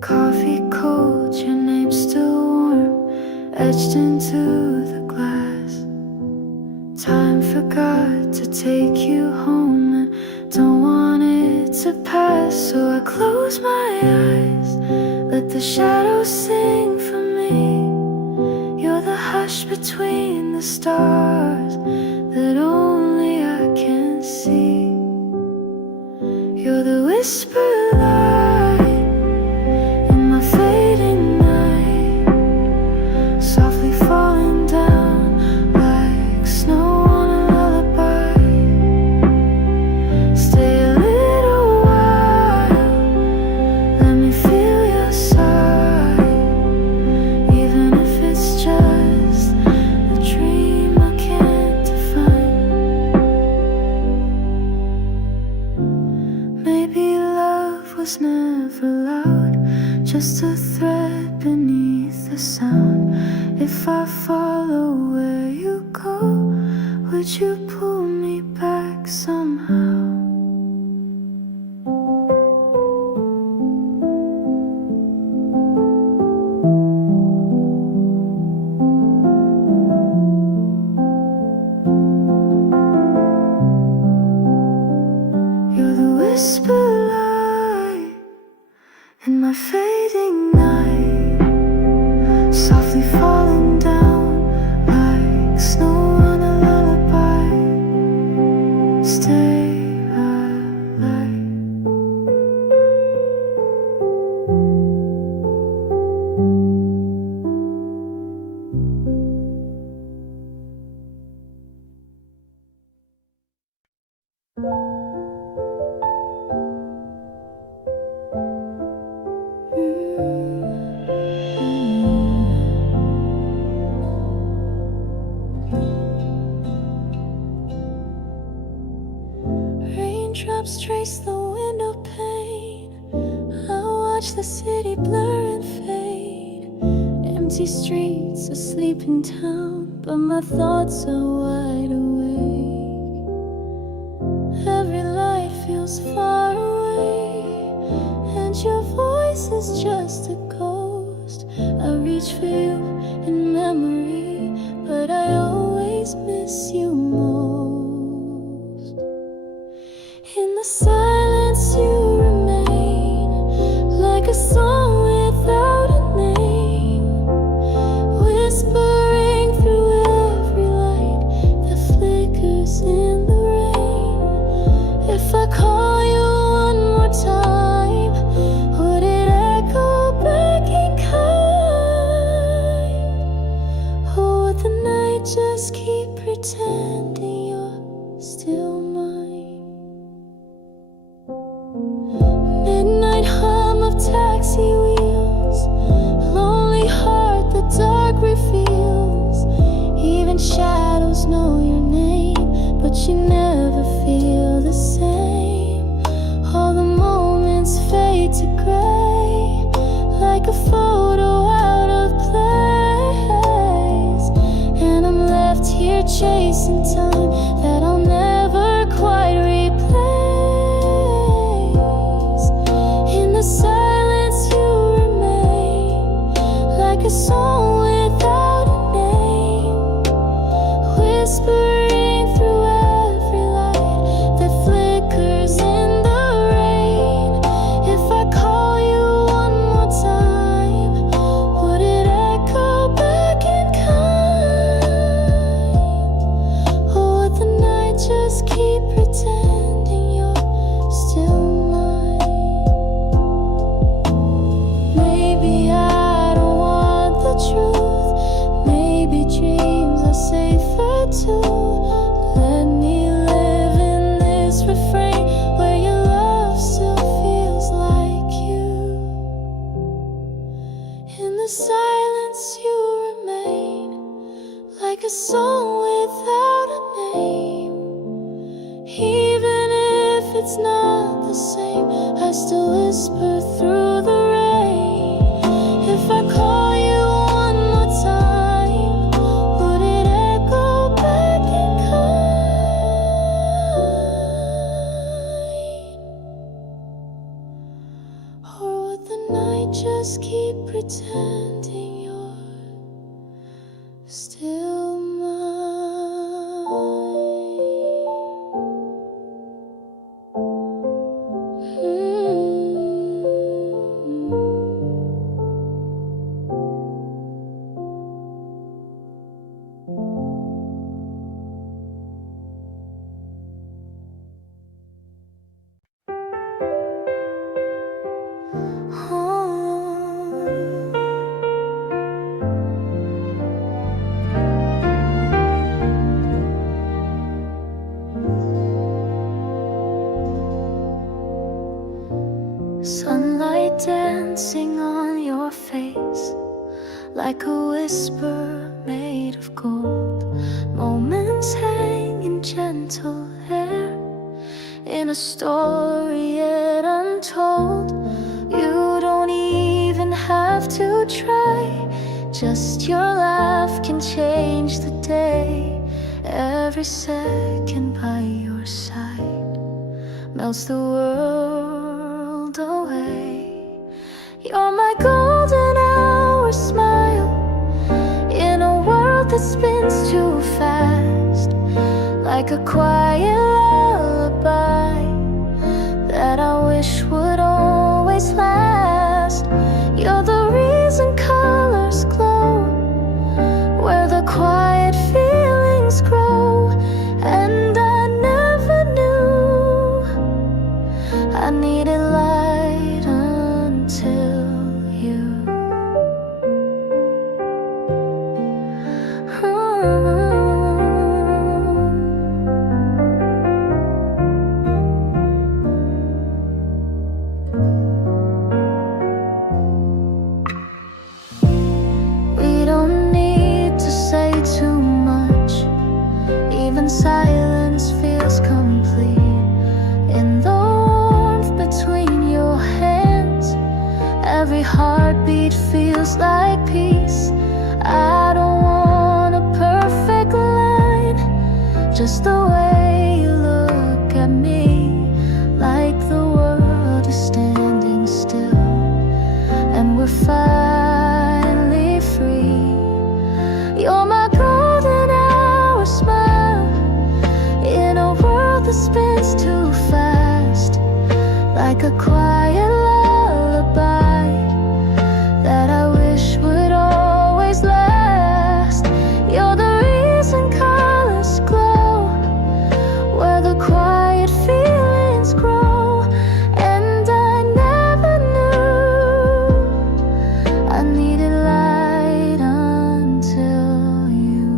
Coffee cold, your name still warm, etched into the glass. Time forgot to take you home, and close my eyes, let the shadows sing for me. You're the hush between the stars that only I can see. You're the whisper light in my fading night, softly falling down like snow on a lullaby. Stay a little while, let me feel your side, even if it's just a dream I can't define. Maybe love was never loud, just a thread beneath the sound. If I follow where you go, would you pull me back somehow? You're the whisper light in my fading night, softly falling down like snow on a lullaby. Stay alive. Raindrops trace the window pane. I watch the city blur and fade. Empty streets, a sleeping town, but my thoughts are wide awake. Every light feels far away, and your voice is just a ghost. I reach for you in memory, but I always miss you most. In the silence you remain, like a song without a name, whispering through every light that flickers in the rain. If I call you one more time, would it echo back in kind? Or would the night just keep pretending you're still mine? Midnight hum of taxi wheels, lonely heart the dark reveals. Even shadows know your name, but you never feel the same. All the moments fade to gray, like a photo out of place. And I'm left here chasing time that I'll never quite replace. In the silence you remain, like a song without a name, whispering through every light that flickers in the rain. If I call you one more time, would it echo back in kind? Or would the night just keep pretending you're still mine? Maybe I don't want the truth. Maybe dreams are safer too. Let me live in this refrain where your love still feels like you. In the silence you remain, like a song without a name. Even if it's not the same, I still whisper through the rain. If I call you one more time, would it echo back in kind? Or would the night just keep pretending you're still mine? light dancing on your face, like a whisper made of gold. Moments hang in gentle air, in a story yet untold. You don't even have to try, just your laugh can change the day. Every second by your side melts the world away. You're my golden hour smile, in a world that spins too fast, like a quiet lullaby that I wish would always last. You're the reason colors glow, where the quiet feelings grow. And I never knew I needed light until you. We don't need to say too much, even silence feels complete. In the warmth between your hands, every heartbeat feels like peace. I don't want a perfect line, just the way you look at me, like the world is standing still, and we're finally free. You're my golden hour smile, in a world that spins too fast, like a quiet lullaby that I wish would always last. You're the reason colors glow, where the quiet feelings grow. And I never knew I needed light until you.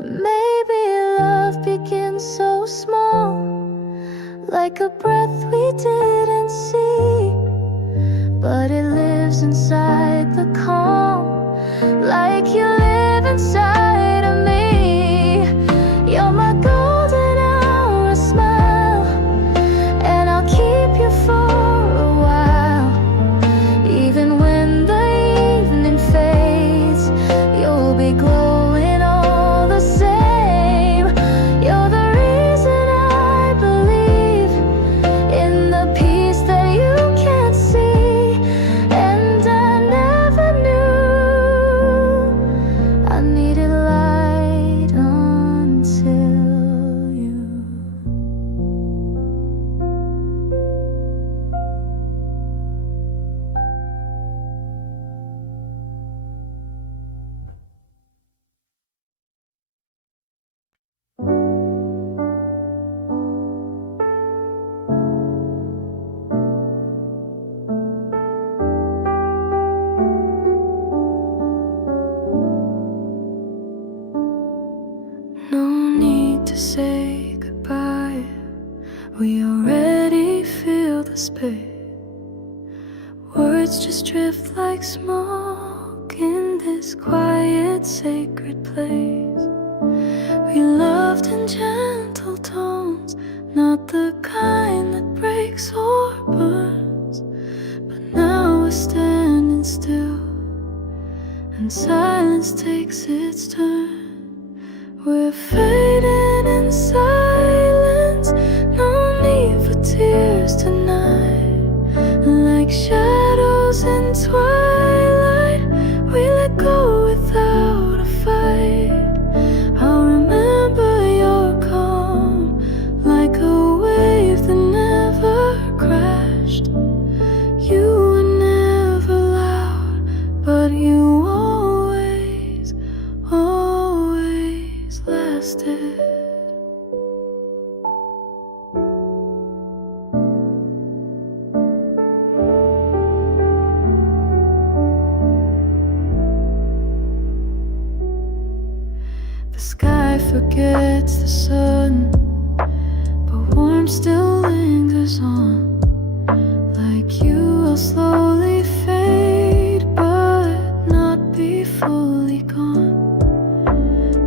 Maybe love begins so small, like a breath we didn't see, but it lives inside the calm, like you live inside of me. You're my golden hour smile, and I'll keep you for a while. Even when the evening fades, you'll be glowing all the same. You're the reason I believe in the peace that you can't see. And I never knew I needed light until you. No need to say goodbye, we already feel the space. Words just drift like smoke in this quiet, sacred place. We loved in gentle tones, not the kind that breaks or burns. But now we're standing still, and silence takes its turn. We're fading in silence, no need for tears tonight. Like shadows in twilight, we let go without a fight. I'll remember your calm, like a wave that never crashed. You were never loud, but you always, always lasted. The sky forgets the sun, but warmth still lingers. marches on. Like you, I'll slowly fade, but not be fully gone.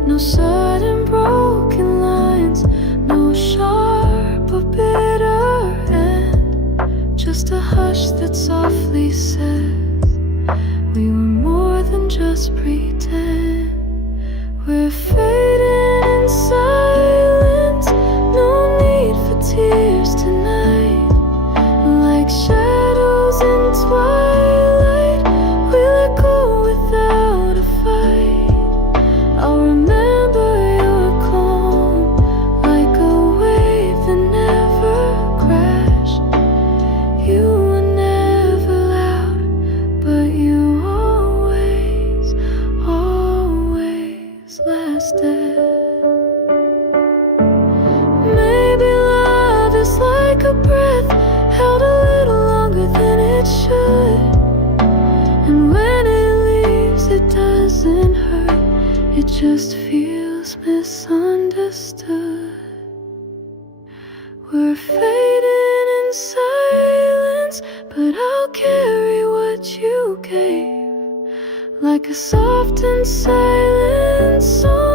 No sudden broken lines, no sharp or bitter end. Just a hush that softly says we were more than just pretend. We're fading in silence, no need for tears tonight. Like shadows in twilight, we let go without a fight. I'll remember your calm, like a wave that never crashed. You were never loud, but you always, always lasted. Maybe love is like a breath, held a little longer than it should. And when it leaves, it doesn't hurt, it just feels misunderstood. We're fading in silence, but I'll carry what you gave, like a soft and silent song.